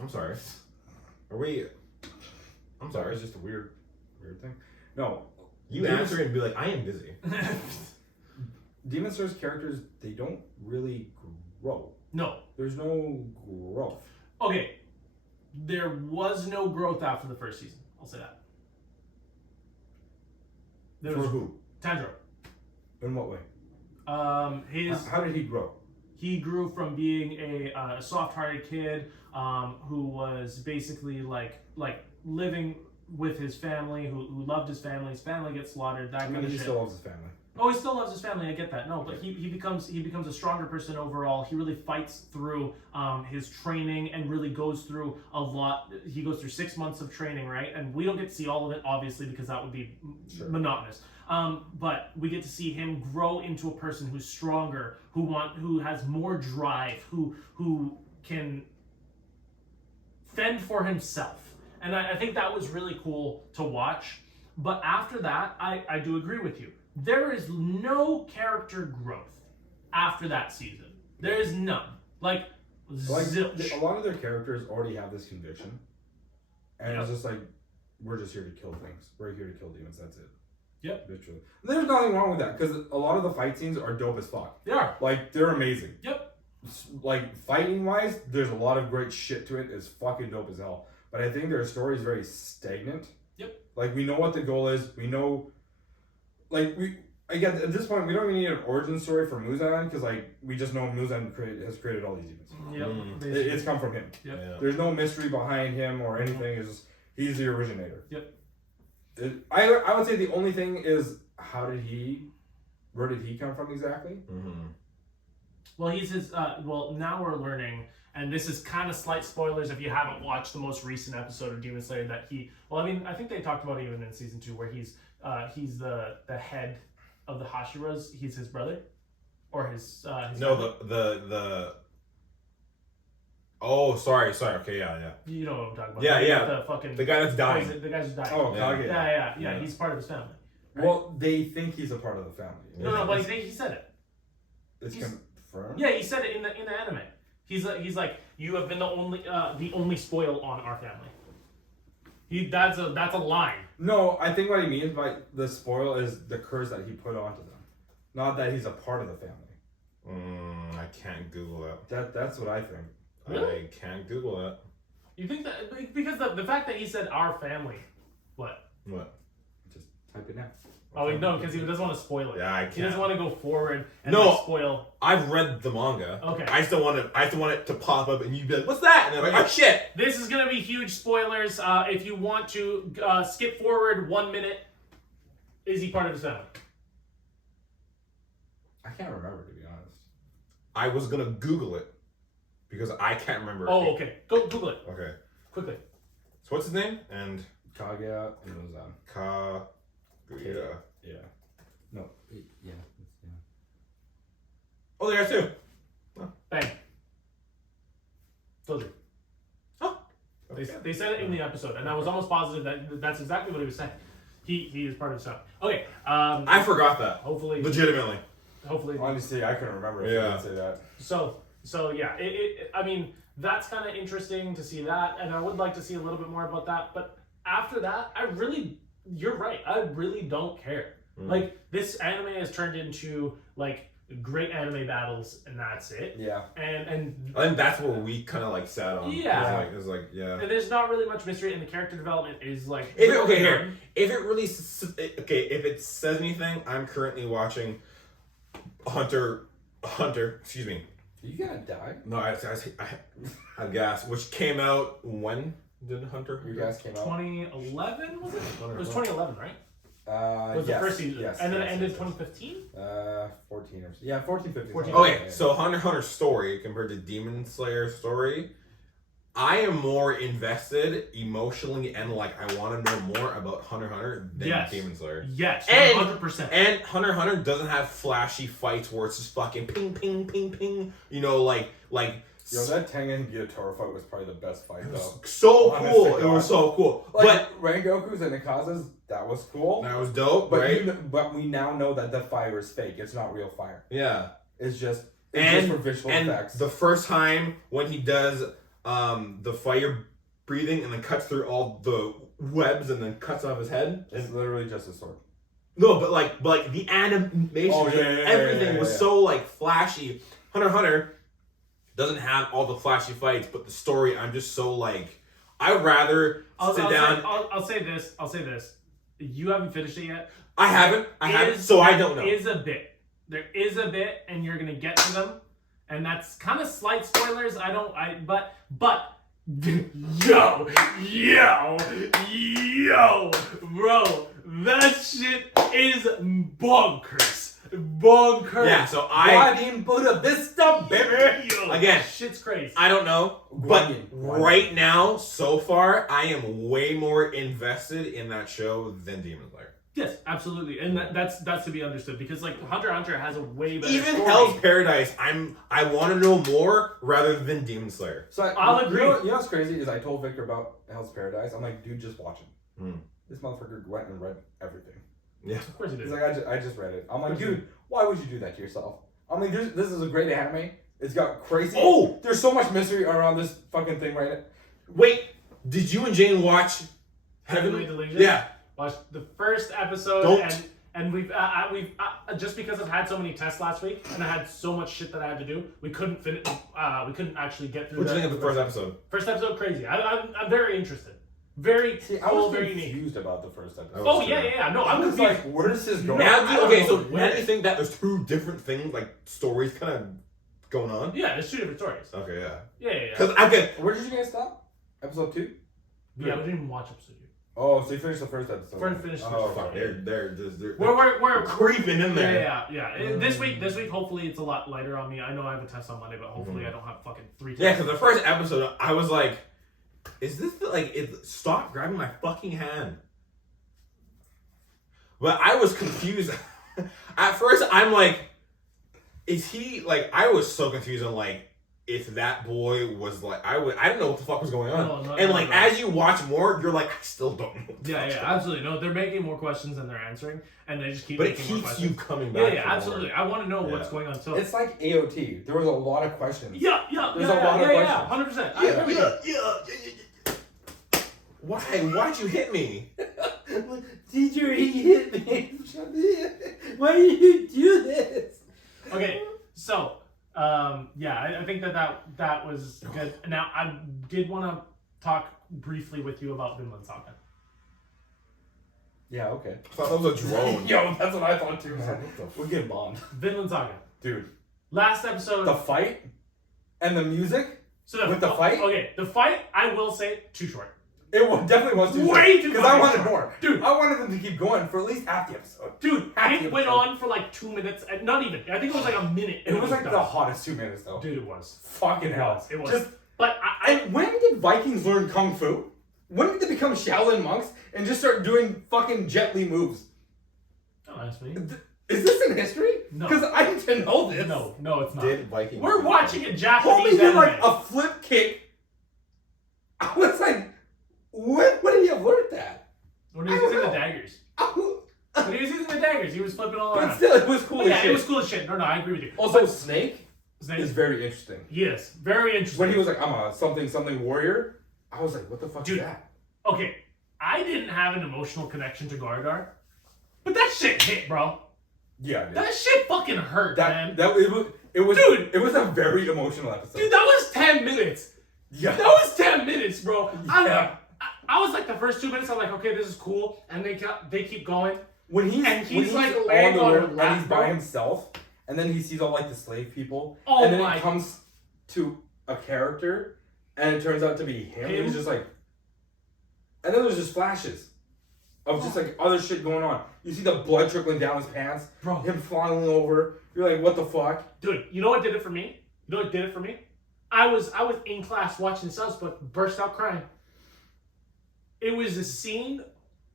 I'm sorry. Are we? I'm sorry. It's just a weird thing. No. You answer and be like, I am busy. Demon Slayer's characters, they don't really grow. No. There's no growth. Okay. There was no growth after the first season. I'll say that. There For was who? Tanjiro. In what way? How did he grow? He grew from being a soft-hearted kid who was basically like living with his family, who loved his family. His family gets slaughtered. That kind of he shit. still loves his family. Oh, he still loves his family. I get that. No, but he becomes a stronger person overall. He really fights through his training and really goes through a lot. He goes through 6 months of training, right? And we don't get to see all of it, obviously, because that would be monotonous. But we get to see him grow into a person who's stronger, who has more drive, who can fend for himself. And I think that was really cool to watch. But after that, I do agree with you. There is no character growth after that season. There is none. Like zilch. A lot of their characters already have this conviction. And it's just like, we're just here to kill things. We're here to kill demons. That's it. Yep. Literally. There's nothing wrong with that, because a lot of the fight scenes are dope as fuck. They are. Like, they're amazing. Yep. Like, fighting wise, there's a lot of great shit to it. It's fucking dope as hell. But I think their story is very stagnant. Yep. Like, we know what the goal is. We know, like, again, at this point, we don't even need an origin story for Muzan, because, like, we just know Muzan has created all these demons. Yep. It's come from him. Yep. Yeah. There's no mystery behind him or anything. It's just, he's the originator. Yep. I would say the only thing is, where did he come from exactly? Mm-hmm. Well, he's his. Well, now we're learning, and this is kind of slight spoilers if you haven't watched the most recent episode of Demon Slayer. That he. Well, I mean, I think they talked about it even in season 2, where he's the head of the Hashiras. He's his brother, or his. No, the. Oh, sorry. Okay, yeah. You know what I'm talking about. Yeah. The fucking. The guy that's dying. The guy who's dying. Oh, Yeah. Kage. Yeah. He's part of his family. Right? Well, they think he's a part of the family. No, but he said it. It's confirmed? Yeah, he said it in the anime. He's like, you have been the only spoil on our family. That's a line. No, I think what he means by the spoil is the curse that he put onto them, not that he's a part of the family. I can't Google that. That's what I think. Really? I can't Google that. You think that because the fact that he said our family, what? What? Just type it now. Oh no, because he doesn't want to spoil it. Yeah, I can't. He doesn't want to go forward and No. spoil. I've read the manga. Okay. I still want it to pop up and you'd be like, "What's that?" And I'm like, "Oh shit!" This is gonna be huge spoilers. If you want to skip forward 1 minute, is he part of his family? I can't remember, to be honest. I was gonna Google it because I can't remember. Oh, okay. Go Google it Okay. quickly. So what's his name? And Kaguya and Muzan. Kaguya. Yeah. No. Yeah. Oh, there are two. Bang. Told you. Oh. They said it in the episode, and I was almost positive that that's exactly what he was saying. He is part of his family. Okay. I forgot that. Hopefully. Legitimately. Honestly, I couldn't remember if you didn't say that. So yeah. I mean, that's kind of interesting to see that, and I would like to see a little bit more about that. But after that, you're right. I really don't care. Like, this anime has turned into like great anime battles, and that's it. Yeah. And I think that's where we kind of like sat on. Yeah. It was like yeah. and there's not really much mystery, and the character development is like. If it says anything, I'm currently watching Hunter. Excuse me. Are you gonna die? No, I have gas, which came out when did Hunter? Your gas came out. 2011 was it? It was 2011, right? It was yes, the first season, yes, and then yes, it ended yes, 2015. 14 or 14, 15. 14. Okay, so Hunter's story compared to Demon Slayer's story, I am more invested emotionally and like I want to know more about Hunter than Yes. Demon Slayer. Yes, And- 100%. And Hunter doesn't have flashy fights where it's just fucking ping, ping, ping, ping. You know, like Yo, that Tengen Gyatoro fight was probably the best fight, it though. was so Honest cool. to It God. was so cool. Like, Rengoku's and Nikaza's, that was cool. That was dope, But right? but we now know that the fire is fake. It's not real fire. Yeah. It's just And for visual and effects. the first time when he does the fire breathing and then cuts through all the webs and then cuts off his head. It's literally just a sword. No, but like the animation, Oh, yeah, everything yeah, was yeah. so like flashy. Hunter x Hunter doesn't have all the flashy fights, but the story, I'm just so like, I'd rather sit down. I'll say this. You haven't finished it yet. I haven't, so I don't know. There is a bit, and you're gonna get to them, and that's kind of slight spoilers. But yo, bro, That shit is bonkers. Bonkers. Yeah, so Guardian Buddha Vista, baby. Yo, Again, shit's crazy. I don't know, but Guardian. right now, so far, I am way more invested in that show than Demon Slayer. Yes, absolutely, and that's to be understood because like Hunter x Hunter has a way better Even story. Hell's Paradise, I want to know more rather than Demon Slayer. So I'll agree. You know what's crazy is I told Victor about Hell's Paradise. I'm like, dude, just watch it. Hmm. This motherfucker went and read everything. Yeah. Of course it He's is. like, I just read it. I'm like, dude, why would you do that to yourself? I'm like, this is a great anime. It's got crazy. Oh! There's so much mystery around this fucking thing right now. Wait, did you and Jane watch Heavenly Delusion? Yeah. Watched the first episode Don't. and we've just because I've had so many tests last week and I had so much shit that I had to do, we couldn't finish. We couldn't actually get through. What do you think of the first episode? First episode, crazy. I'm very interested. Very See, I cool, was very neat. confused about the first episode. Oh yeah. No, I I'm was confused. like, where is this going? Now, I don't okay, know so where- now do you think that there's two different things, like stories, kind of going on? Yeah, there's two different stories. Okay, yeah. Yeah. Because I get Where did you guys stop? Episode 2? Yeah, we didn't even watch episode 2. Oh, so you finished the first episode. We're finished the Oh, first fuck. They're We're creeping in there. Yeah. This week, hopefully it's a lot lighter on me. I know I have a test on Monday, but hopefully I don't have fucking 3 tests. Yeah, because the first episode, I was like, is this stop grabbing my fucking hand. But I was confused. At first, I'm like, is he, like, I was so confused on, like, if that boy was, like, I didn't know what the fuck was going on. No, and, like, as you watch more, you're like, I still don't know what the fuck's Yeah, going on. absolutely. No, they're making more questions than they're answering, and they just keep But it making more keeps questions. you coming back. Yeah, for more. absolutely. I want to know what's Yeah. going on. So It's like AOT. There was a lot of questions. yeah. There's a lot of questions. 100%. I agree with you. Yeah. Why'd you hit me? Teacher, he hit me. Why did you do this? Okay, so I think that was good. Now I did want to talk briefly with you about Vinland Saga. Yeah, okay. I thought that was a drone. Yo, that's what I thought too, man. We're getting bombed. Vinland Saga. Dude, Last episode. the fight and the music so with the fight? Okay, the fight. I will say too short. definitely was too Way too because I fucking wanted short. more. Dude. I wanted them to keep going for at least half the episode. Dude, Half the it went episode. on for like 2 minutes, and not even. I think it was like a minute. It was like done. the hottest 2 minutes though. Dude, it was. Fucking hell. It was. Just, But I and when did Vikings learn Kung Fu? When did they become Shaolin monks and just start doing fucking Jet Li moves? don't ask me. Is this in history? No. Because I need to know this. No, it's not. Did Vikings? We're watching a Homie Japanese did anime. like a flip kick. I was like, when did he have learned that? When he was I don't using the know. daggers. When he was using the daggers, he was flipping all But around. still, it was cool But as yeah, shit. it was cool as shit. No, I agree with you. Also, Snake His name is very interesting. Yes, very interesting. When he was like, I'm a something warrior, I was like, what the fuck Dude. is that? Okay, I didn't have an emotional connection to Gardar, but that shit hit, bro. Yeah, dude. That shit fucking hurt, man. It was Dude. it was a very emotional episode. Dude, that was 10 minutes. Yeah. That was 10 minutes, bro. Yeah. I was like the first 2 minutes, I'm like, okay, this is cool, and they keep going. When he's like on laying the on road, her when lap, he's by bro. himself, and then he sees all like the slave people, Oh and then my- it comes to a character, and it turns out to be him. Him? He's just like, and then there's just flashes of just like other shit going on. You see the blood trickling down his pants, Bro. him falling over. You're like, what the fuck? Dude, you know what did it for me? I was in class watching subs, but burst out crying. It was a scene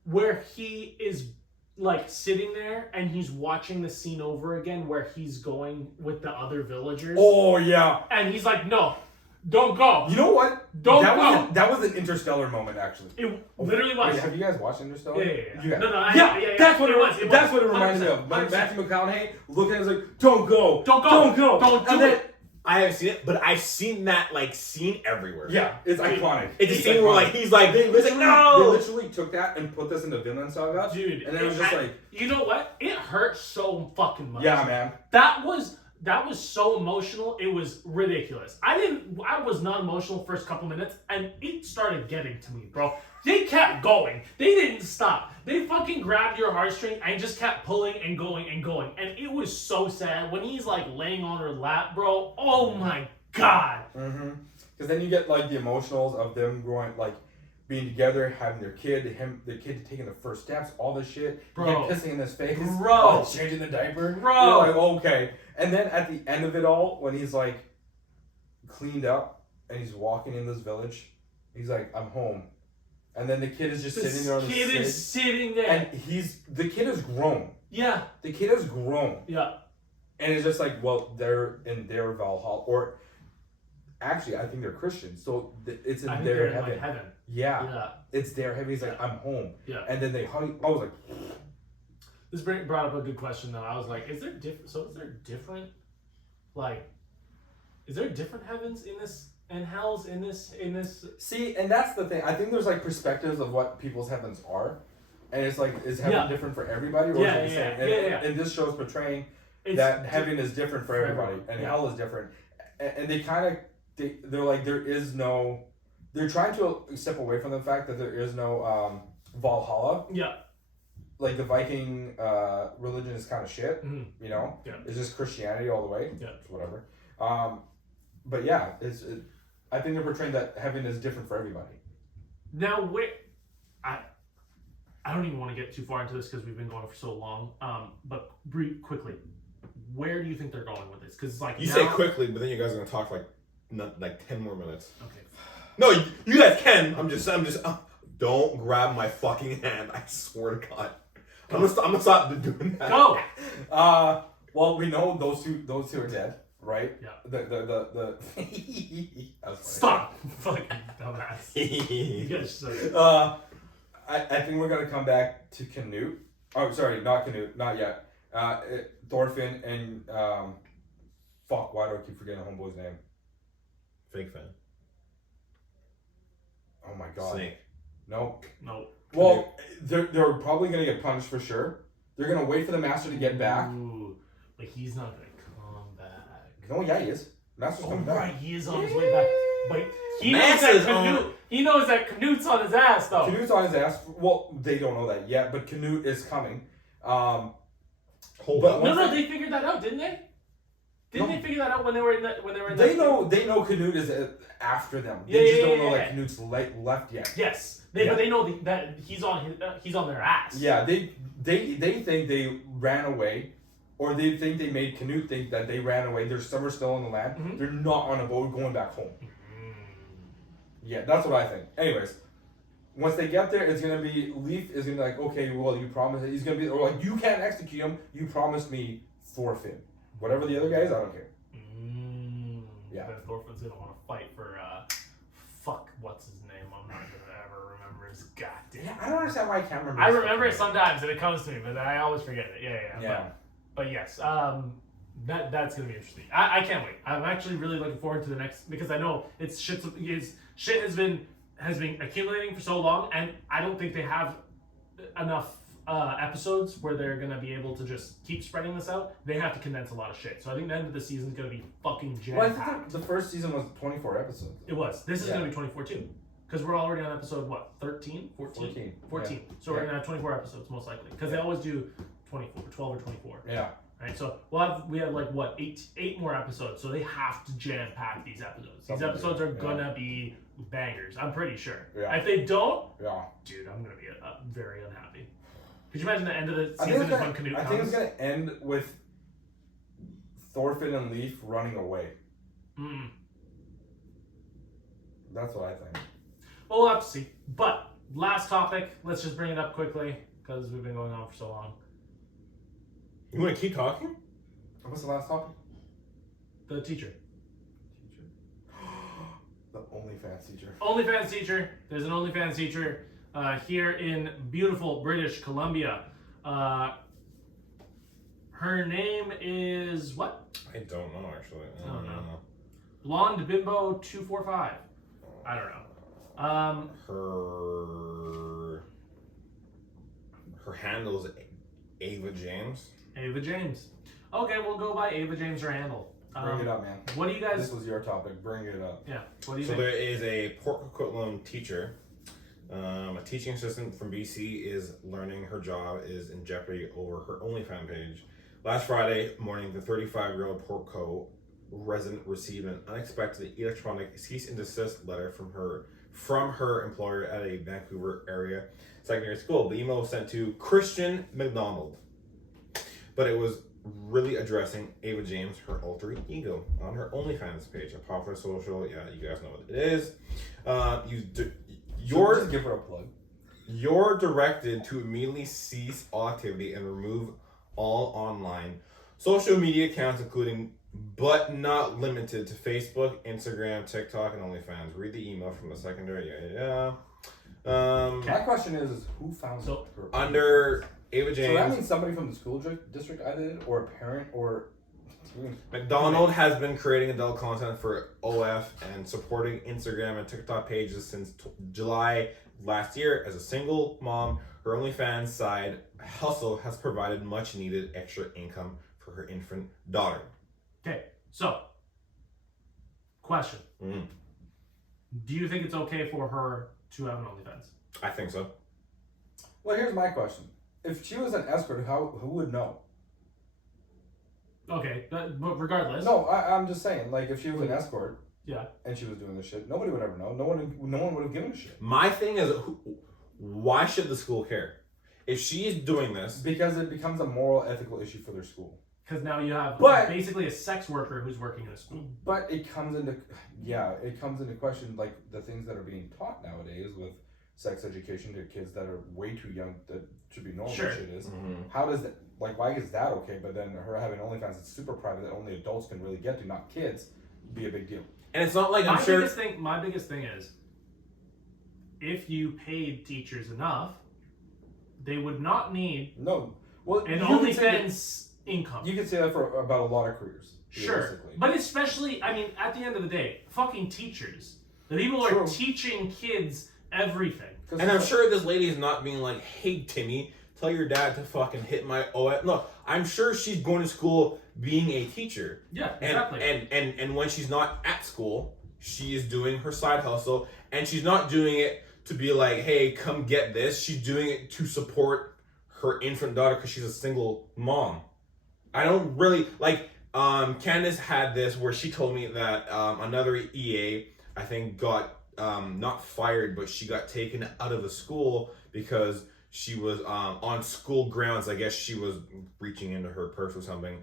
where he is like sitting there and he's watching the scene over again where he's going with the other villagers. Oh yeah. And he's like, no, don't go. You know what? Don't that go. Was that was an Interstellar moment, actually. It literally was. Wait, have you guys watched Interstellar? Yeah. You guys- No, yeah, that's what it was. It That's was. what it reminded me of. 100%, Like 100%. Matthew McConaughey looking at us like, don't go, Don't go. don't go, Don't do and then, it. I haven't seen it, but I've seen that like scene everywhere. Yeah, it's iconic. It's a scene where like he's like, They he's literally, like, no. they literally took that and put this into Vinland Saga, Dude, and then it was just like, you know what? It hurt so fucking much. yeah, man. That was so emotional. It was ridiculous. I was not emotional first couple minutes, and it started getting to me, bro. They kept going. They didn't stop. They fucking grabbed your heartstring and just kept pulling and going and going. And it was so sad when he's like laying on her lap, bro. Oh my god. Mm-hmm. Because then you get like the emotionals of them going like, being together, having their kid, the kid taking the first steps, all this shit. Bro. The kid pissing in his face. Bro. While he's changing the diaper. Bro. You're like, okay. And then at the end of it all, when he's like cleaned up and he's walking in this village, he's like, I'm home. And then the kid is just sitting there on the kid is sitting there. And the kid is grown. Yeah. The kid is grown. Yeah. And it's just like, well, they're in their Valhalla. Or actually, I think they're Christians. So it's in their heaven. Like heaven. Yeah. It's their heaven. He's like, I'm home. Yeah. And then they hug. I was like... This brought up a good question, though. I was like, is there different, like, is there different heavens in this, and hells in this? See, and that's the thing. I think there's like perspectives of what people's heavens are. And it's like, is heaven different for everybody? Or is it the same? And this show's portraying that heaven is different for everybody. And hell is different. And they kind of, they're like, there is no, they're trying to step away from the fact that there is no Valhalla. Yeah. Like the Viking religion is kind of shit, you know? Yeah. It's just Christianity all the way. Yeah. Whatever. But yeah, I think they're portraying that heaven is different for everybody. Now, I don't even want to get too far into this because we've been going for so long. But quickly, where do you think they're going with this? Because like you say quickly, but then you guys are gonna talk like 10 more minutes. Okay. No, you guys can. I'm just. Don't grab my fucking hand. I swear to God. I'm gonna stop doing that. Go. Well, we know those two are dead, right? Yeah. The Stop. Fucking dumbass. You guys I think we're gonna come back to Canute. Oh, sorry, not Canute, not yet. Thorfinn and fuck. Why do I keep forgetting the homeboy's name? Fake fan. Oh my God. Snake. No. Well, they're probably gonna get punished for sure. They're gonna wait for the master to get back. Ooh, but he's not gonna come back. No, yeah, he is. Master's coming back. Right, he is on his way back. But he knows that Canute. He knows that Canute's on his ass, though. Canute's on his ass. Well, they don't know that yet, but Canute is coming. No, they figured that out, didn't they? Didn't they figure that out when they were in that? They know Canute is after them. They just don't know that Canute's left yet. Yes, but they know that he's on their ass. Yeah, they think they ran away, or they think they made Canute think that they ran away. They're still on the land. Mm-hmm. They're not on a boat going back home. Mm-hmm. Yeah, that's what I think. Anyways, once they get there, it's gonna be Leif is gonna be like, okay, well, you promised. He's gonna be or like, you can't execute him. You promised me Thorfinn. Whatever the other guy is, I don't care. Yeah. Then Thorfinn's gonna want to fight for fuck, what's his name? I'm not gonna ever remember his goddamn. Yeah, I don't understand why I can't remember. I remember it sometimes and it comes to me, but I always forget it. Yeah. But yes, that's gonna be interesting. I can't wait. I'm actually really looking forward to the next because I know shit has been accumulating for so long, and I don't think they have enough episodes where they're gonna be able to just keep spreading this out. They have to condense a lot of shit. So I think the end of the season is gonna be fucking jam packed. Well, I think the first season was 24 episodes. It was. This is gonna be 24 too. Because we're already on episode, what, 13? 14? 14. Yeah. So we're gonna have 24 episodes most likely. Because they always do 24, 12 or 24. Yeah. Right, so we have like what, eight more episodes. So they have to jam pack these episodes. These episodes are gonna be bangers. I'm pretty sure. Yeah. If they don't, dude, I'm gonna be very unhappy. Could you imagine the end of the season is when Canute comes? I think it's going to end with Thorfinn and Leif running away. That's what I think. Well, we'll have to see. But, last topic. Let's just bring it up quickly, because we've been going on for so long. You want to keep talking? What's the last topic? The teacher. The OnlyFans teacher. OnlyFans teacher. There's an OnlyFans teacher. Here in beautiful British Columbia. Her name is what? I don't know, actually. I don't know. Blonde Bimbo 245. I don't know. Her handle is Ava James. Ava James. Okay, we'll go by Ava James, her handle. Bring it up, man. What do you guys... This was your topic. Bring it up. Yeah. What do you think? So there is a Port Coquitlam teacher. A teaching assistant from BC is learning her job is in jeopardy over her OnlyFans page. Last Friday morning, the 35-year-old Port Co resident received an unexpected electronic cease and desist letter from her from her employer at a Vancouver area secondary school. The email was sent to Christian McDonald, but it was really addressing Ava James, her alter ego, on her OnlyFans page, a popular social. Yeah, you guys know what it is. Just give her a plug. You're directed to immediately cease all activity and remove all online social media accounts, including but not limited to Facebook, Instagram, TikTok, and OnlyFans. Read the email from the secondary. My question is who found her? Under Ava James. So that means somebody from the school district either did, or a parent, or McDonald has been creating adult content for OF and supporting Instagram and TikTok pages since July last year. As a single mom, her OnlyFans side hustle has provided much needed extra income for her infant daughter. Okay, so question: do you think it's okay for her to have an OnlyFans? I think so. Well, here's my question: if she was an escort, who would know? Okay, but regardless. No, I'm just saying, like, if she was an escort, yeah, and she was doing this shit, nobody would ever know. No one would have given a shit. My thing is, why should the school care? If she's doing this, because it becomes a moral, ethical issue for their school. Because now you have basically a sex worker who's working in a school. But it comes into question, like, the things that are being taught nowadays with sex education to kids that are way too young that should be normal. Sure. Shit is. How does that, like, why is that okay? But then her having OnlyFans, it's super private that only adults can really get to, not kids, be a big deal. And it's not like my biggest thing is, if you paid teachers enough, they would not need an OnlyFans income. You can say that for about a lot of careers. Sure, but especially, I mean, at the end of the day, fucking teachers, the people who are teaching kids everything. And I'm sure this lady is not being like, hey, Timmy, tell your dad to fucking hit my OF. Look, I'm sure she's going to school being a teacher. Yeah, exactly. And when she's not at school, she is doing her side hustle, and she's not doing it to be like, hey, come get this. She's doing it to support her infant daughter because she's a single mom. I don't really, like, Candace had this where she told me that another EA, I think, got not fired, but she got taken out of the school because she was on school grounds. I guess she was reaching into her purse or something.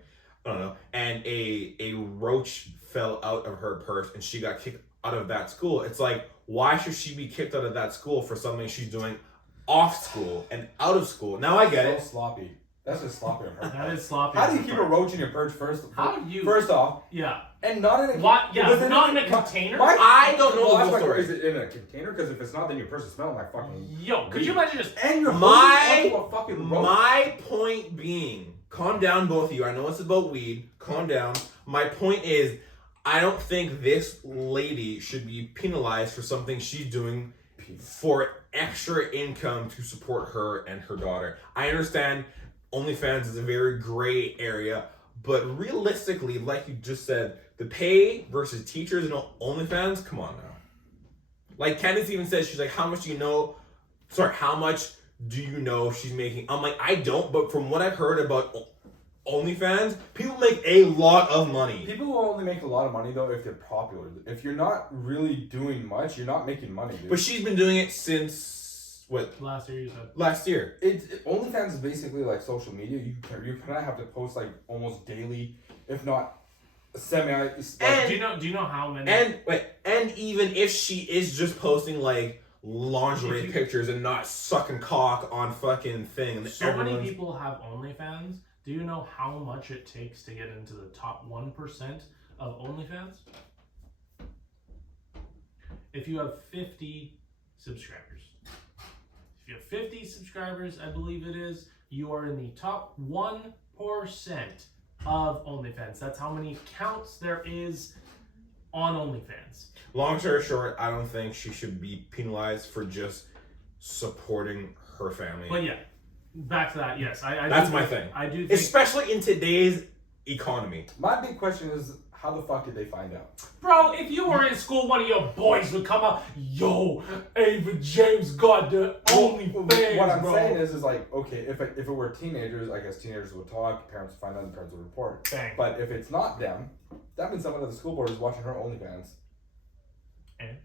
I don't know. And a roach fell out of her purse and she got kicked out of that school. It's like, why should she be kicked out of that school for something she's doing off school and out of school? Now I get it. Sloppy. That's just sloppy on her. That is sloppy. How do you keep a roach in your purse first? How do you? First off. Yeah. And not in a not in a container. I don't know the story. Is it in a container? Because if it's not, then your purse is smelling like fucking. Yo, could you imagine just and your my fucking roach. My point being, calm down, both of you. I know it's about weed. Calm down. My point is, I don't think this lady should be penalized for something she's doing for extra income to support her and her daughter. I understand OnlyFans is a very gray area, but realistically, like you just said, the pay versus teachers and OnlyFans, come on now. Like Candace even says, she's like, how much do you know she's making? I'm like, I don't, but from what I've heard about OnlyFans, people make a lot of money. People will only make a lot of money though if they're popular. If you're not really doing much, you're not making money, dude. But she's been doing it since what? Last year, you said. Last year. OnlyFans is basically like social media. You kind of have to post like almost daily, if not semi. And do you know how many? And even if she is just posting like lingerie pictures and not sucking cock on fucking thing, so many people have OnlyFans. Do you know how much it takes to get into the top 1% of OnlyFans? If you have 50 subscribers. If you have 50 subscribers, I believe it is, you are in the top 1% of OnlyFans. That's how many accounts there is on OnlyFans. Long story short, I don't think she should be penalized for just supporting her family. But yeah. Back to that, yes. That's my thing. I do think, especially in today's economy. My big question is, how the fuck did they find out? Bro, if you were in school, one of your boys would come out, yo, Ava James got the OnlyFans, what I'm saying is like, okay, if it were teenagers, I guess teenagers would talk, parents would find out, and parents would report. Bang. But if it's not them, that means someone at the school board is watching her OnlyFans. And?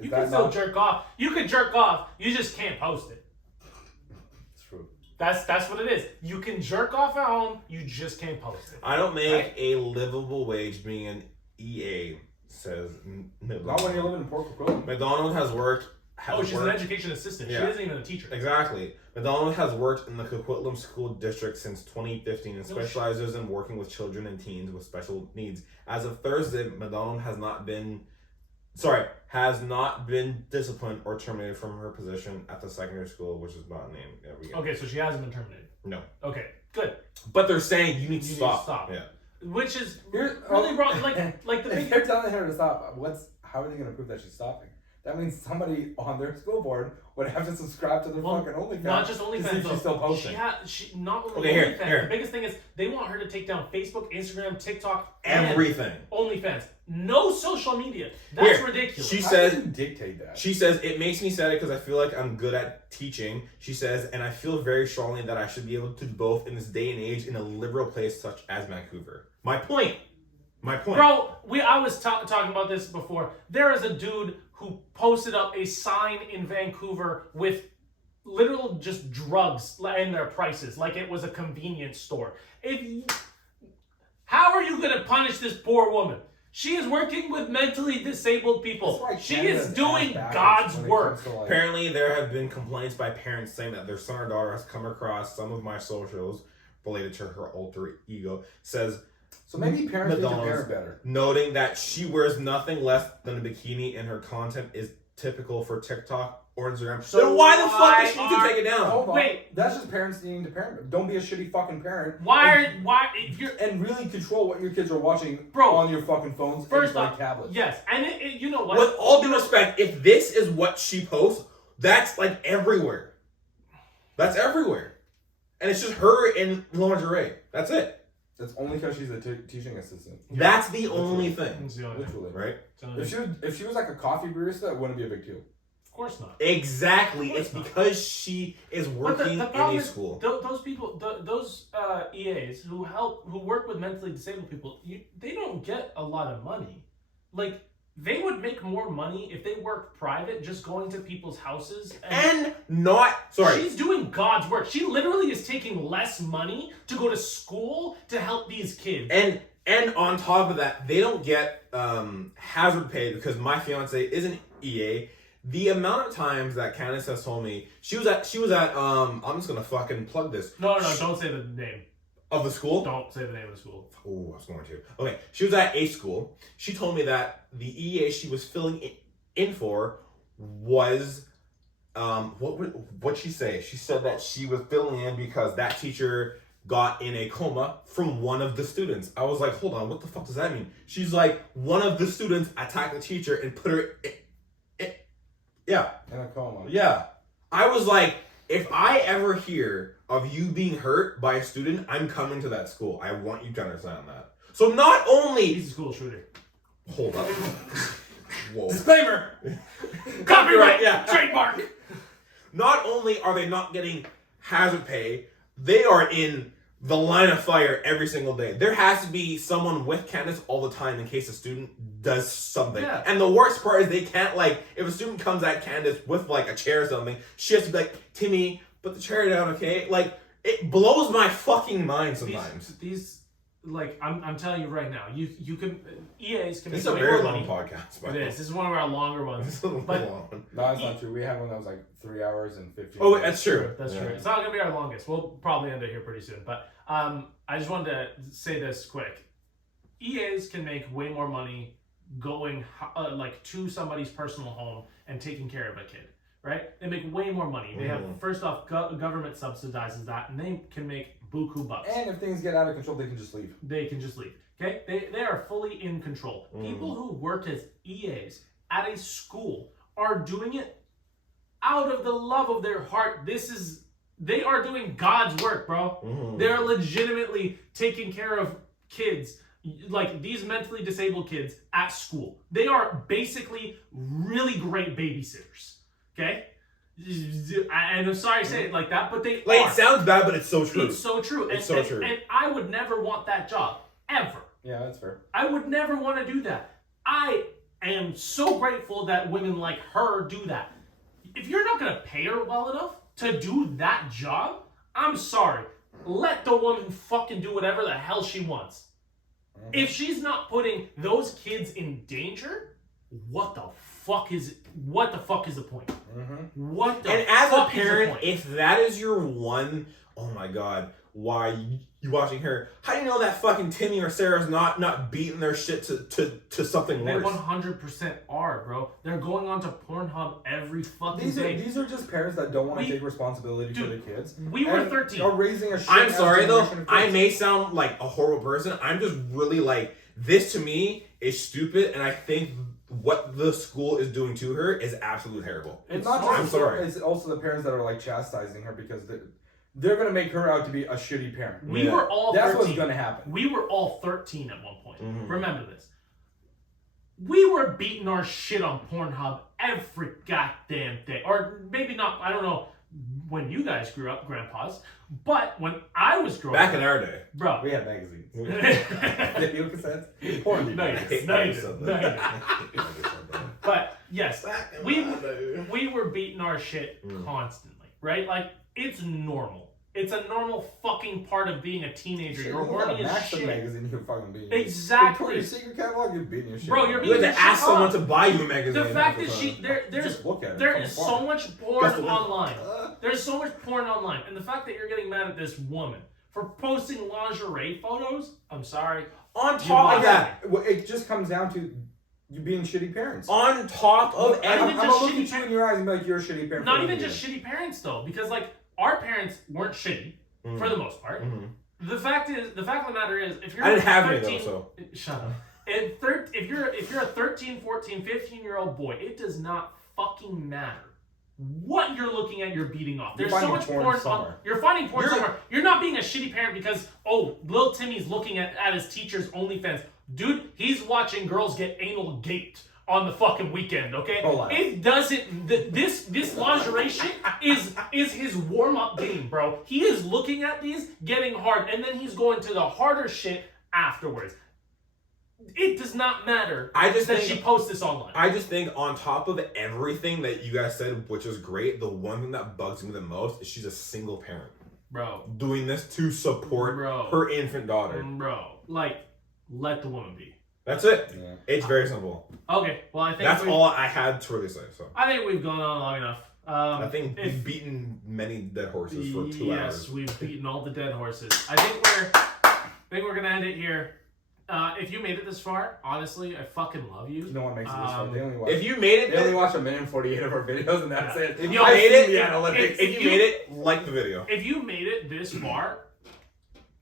Is You that can still not- jerk off. You can jerk off. You just can't post it. It's true. That's what it is. You can jerk off at home. You just can't post it. I don't make a livable wage being an EA, says Not when you're living in Port Coquitlam. McDonald has worked. She's an education assistant. Yeah. She isn't even a teacher. Exactly. McDonald has worked in the Coquitlam School District since 2015 and No specializes in working with children and teens with special needs. As of Thursday, McDonald has not been disciplined or terminated from her position at the secondary school, which is not named. Yeah, we get it. Okay, so she hasn't been terminated. No. Okay, good. But they're saying you need to You stop. Yeah. Which is Here's- really wrong. Like the If big. they're telling her to stop, how are they going to prove that she's stopping? That means somebody on their school board would have to subscribe to their fucking OnlyFans. Not just to see OnlyFans. if she's still though. posting. She not only Okay, OnlyFans. here. The biggest thing is they want her to take down Facebook, Instagram, TikTok, Everything. and OnlyFans. No social media. That's Here, ridiculous. she How says- do you dictate that? She says, it makes me sad because I feel like I'm good at teaching. She says, and I feel very strongly that I should be able to do both in this day and age in a liberal place such as Vancouver. My point. Bro, I was talking about this before. There is a dude who posted up a sign in Vancouver with literal just drugs in their prices, like it was a convenience store. How are you going to punish this poor woman? She is working with mentally disabled people. That's why She Canada's is doing ass backwards God's when it work. comes to, like- Apparently, there have been complaints by parents saying that their son or daughter has come across some of my socials related to her alter ego. Says, So maybe parents need to McDonald's. parent better. noting that she wears nothing less than a bikini and her content is typical for TikTok or Instagram. So then why the fuck why does she need to are- take it down? Hold on. Wait. That's just parents needing to parent. Don't be a shitty fucking parent. Why if you're And really control what your kids are watching Bro, on your fucking phones first and like off, tablets. yes, and you know what? With all due respect, if this is what she posts, that's like everywhere. That's everywhere. And it's just her in lingerie. That's it. It's only because she's a teaching assistant. That's the only thing. It's the only thing. Literally. Right? It's the only thing. If she was like a coffee barista, it wouldn't be a big deal. Of course not. Exactly. Of course It's not. because she is But working the in problem a is, school. those people, those EAs who work with mentally disabled people, they don't get a lot of money. Like, they would make more money if they worked private, just going to people's houses. And not sorry. She's doing God's work. She literally is taking less money to go to school to help these kids. And on top of that, they don't get hazard pay because my fiance is an EA. The amount of times that Candace has told me she was at I'm just gonna fucking plug this. No, don't say the name. Of the school? Don't say the name of the school. Oh, I was going to. Okay, she was at a school. She told me that the EA she was filling in for was, what'd she say? She said that she was filling in because that teacher got in a coma from one of the students. I was like, hold on, what the fuck does that mean? She's like, one of the students attacked the teacher and put her yeah. In a coma. Yeah. I was like, if I ever hear of you being hurt by a student, I'm coming to that school. I want you to understand that. So not only... He's a school shooter. Hold up. Whoa. Disclaimer! Copyright, Yeah. trademark. Not only are they not getting hazard pay, they are in the line of fire every single day. There has to be someone with Candace all the time in case a student does something. Yeah. And the worst part is they can't, like, if a student comes at Candace with, like, a chair or something, she has to be like, Timmy, put the chair down, okay? Like, it blows my fucking mind sometimes. These like, I'm telling you right now, you can, EAs can This is make a way very more long money. podcast, by It the way. is. This is one of our longer ones. This is a long But- one. No, that's not true. We had one that was like 3 hours and 15 Oh, minutes. that's true. That's Yeah. true. It's not going to be our longest. We'll probably end it here pretty soon. But I just wanted to say this quick. EAs can make way more money going like to somebody's personal home and taking care of a kid, right? They make way more money. They have, first off, government subsidizes that, and they can make buku bucks. And if things get out of control, they can just leave. They can just leave. Okay? They are fully in control. People who work as EAs at a school are doing it out of the love of their heart. They are doing God's work, bro. They're legitimately taking care of kids, like these mentally disabled kids at school. They are basically really great babysitters. Okay? And I'm sorry to say it like that, but they Like, are. it sounds bad, but it's so true. It's so true. It's so true. And I would never want that job. Ever. Yeah, that's fair. I would never want to do that. am so grateful that women like her do that. If you're not going to pay her well enough to do that job, I'm sorry. Let the woman fucking do whatever the hell she wants. If she's not putting those kids in danger, what the fuck is the point? What the And as fuck a parent, is the point? if that is your one, oh my god, why you watching her? How do you know that fucking Timmy or Sarah's not beating their shit to something They worse? 100% are, bro. They're going on to Pornhub every fucking day. These are just parents that don't want to take responsibility for their kids. We were 13. Are raising a shit I'm sorry though, generation of I kids. may sound like a horrible person. I'm just really like, this to me is stupid, and I think what the school is doing to her is absolutely terrible. It's not smart. just I'm sorry. It's also the parents that are like chastising her because they're gonna make her out to be a shitty parent. We were all That's 13. what's gonna happen. We were all 13 at one point. Mhm. Remember this. We were beating our shit on Pornhub every goddamn day. Or maybe not, I don't know when you guys grew up, grandpas. But when I was growing Back up. in our day. Bro. We had magazines. no, Video cassettes. Porn you DVDs. didn't. No, you didn't. No, you didn't. But yes, Back in we my day. we were beating our shit constantly, right? Like, it's normal. It's a normal fucking part of being a teenager. You're horny as Maxim shit. magazine, you're fucking beating. Exactly. Victoria's Secret catalog, you're beating your shit. Bro, you're You had beating to ask shit someone up. to buy you a magazine. The fact that there's Just look at it. there From is afar. so much porn Guess what? online. There's so much porn online, and the fact that you're getting mad at this woman for posting lingerie photos, I'm sorry. On You top of lost that, Well, it just comes down to you being shitty parents. on top of Not everything, even I'm just gonna look shitty at you in your eyes and be like, you're a shitty parent. Not for even doing just it. shitty parents though, because like our parents weren't shitty for the most part. The fact of the matter is, if you're I didn't have 13, any though, so. Shut up. If you're a 13, 14, 15-year-old boy, it does not fucking matter what you're looking at. You're beating off. There's You're so finding much porn porn. somewhere. You're finding porn You're- somewhere. You're not being a shitty parent because little Timmy's looking at his teacher's OnlyFans. Dude, he's watching girls get anal gaped on the fucking weekend, okay? Hold on. It doesn't. This lingerie shit is his warm up game, bro. He is looking at these, getting hard, and then he's going to the harder shit afterwards. It does not matter. I just that think- she posts this online. I just think on top of everything that you guys said, which is great, the one thing that bugs me the most is she's a single parent. Bro. Doing this to support Bro. her infant daughter. Bro. Like, let the woman be. That's it. Yeah. It's very simple. Okay, well I think That's all I had to really say. So I think we've gone on long enough. I think we've beaten many dead horses for 2 yes, hours. we've beaten all the dead horses. I think we're gonna end it here. If you made it this far, honestly, I fucking love you. No one makes it this far. They only watch. If you made They only it, watch 1,048,000 of our videos, and that's Yeah. it. if you I've made seen it, the analytics. if you made it, like the video. If you made it this far,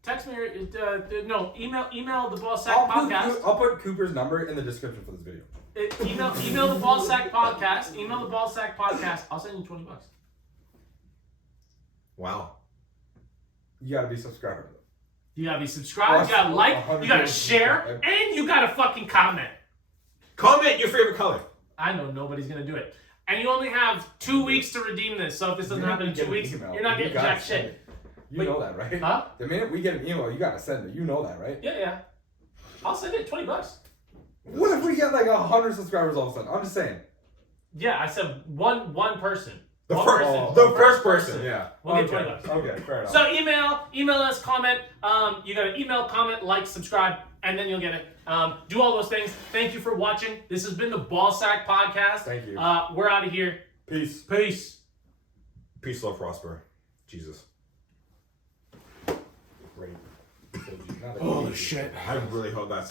text me or email the Ball Sack Podcast. I'll put Cooper's number in the description for this video. Email the Ball Sack Podcast. Email the Ball Sack Podcast. I'll send you $20. Wow. You gotta be subscribed. You gotta be subscribed, you gotta like, you gotta 100%. share, and you gotta fucking comment. Comment your favorite color. I know nobody's gonna do it. And you only have 2 weeks to redeem this, so if this doesn't happen in 2 weeks, you're not getting jack shit. You know that, right? Huh? The minute we get an email, you gotta send it. You know that, right? Yeah. I'll send it $20. What if we get like 100 subscribers all of a sudden? I'm just saying. Yeah, I said one person. The One first, person. the first person. Yeah. We'll get $20. Okay, fair enough. So email us, comment. You gotta email, comment, like, subscribe, and then you'll get it. Do all those things. Thank you for watching. This has been the Ball Sack Podcast. Thank you. We're out of here. Peace. Peace. Peace, love, prosper. Jesus. Great. Holy shit. I really hope that's so.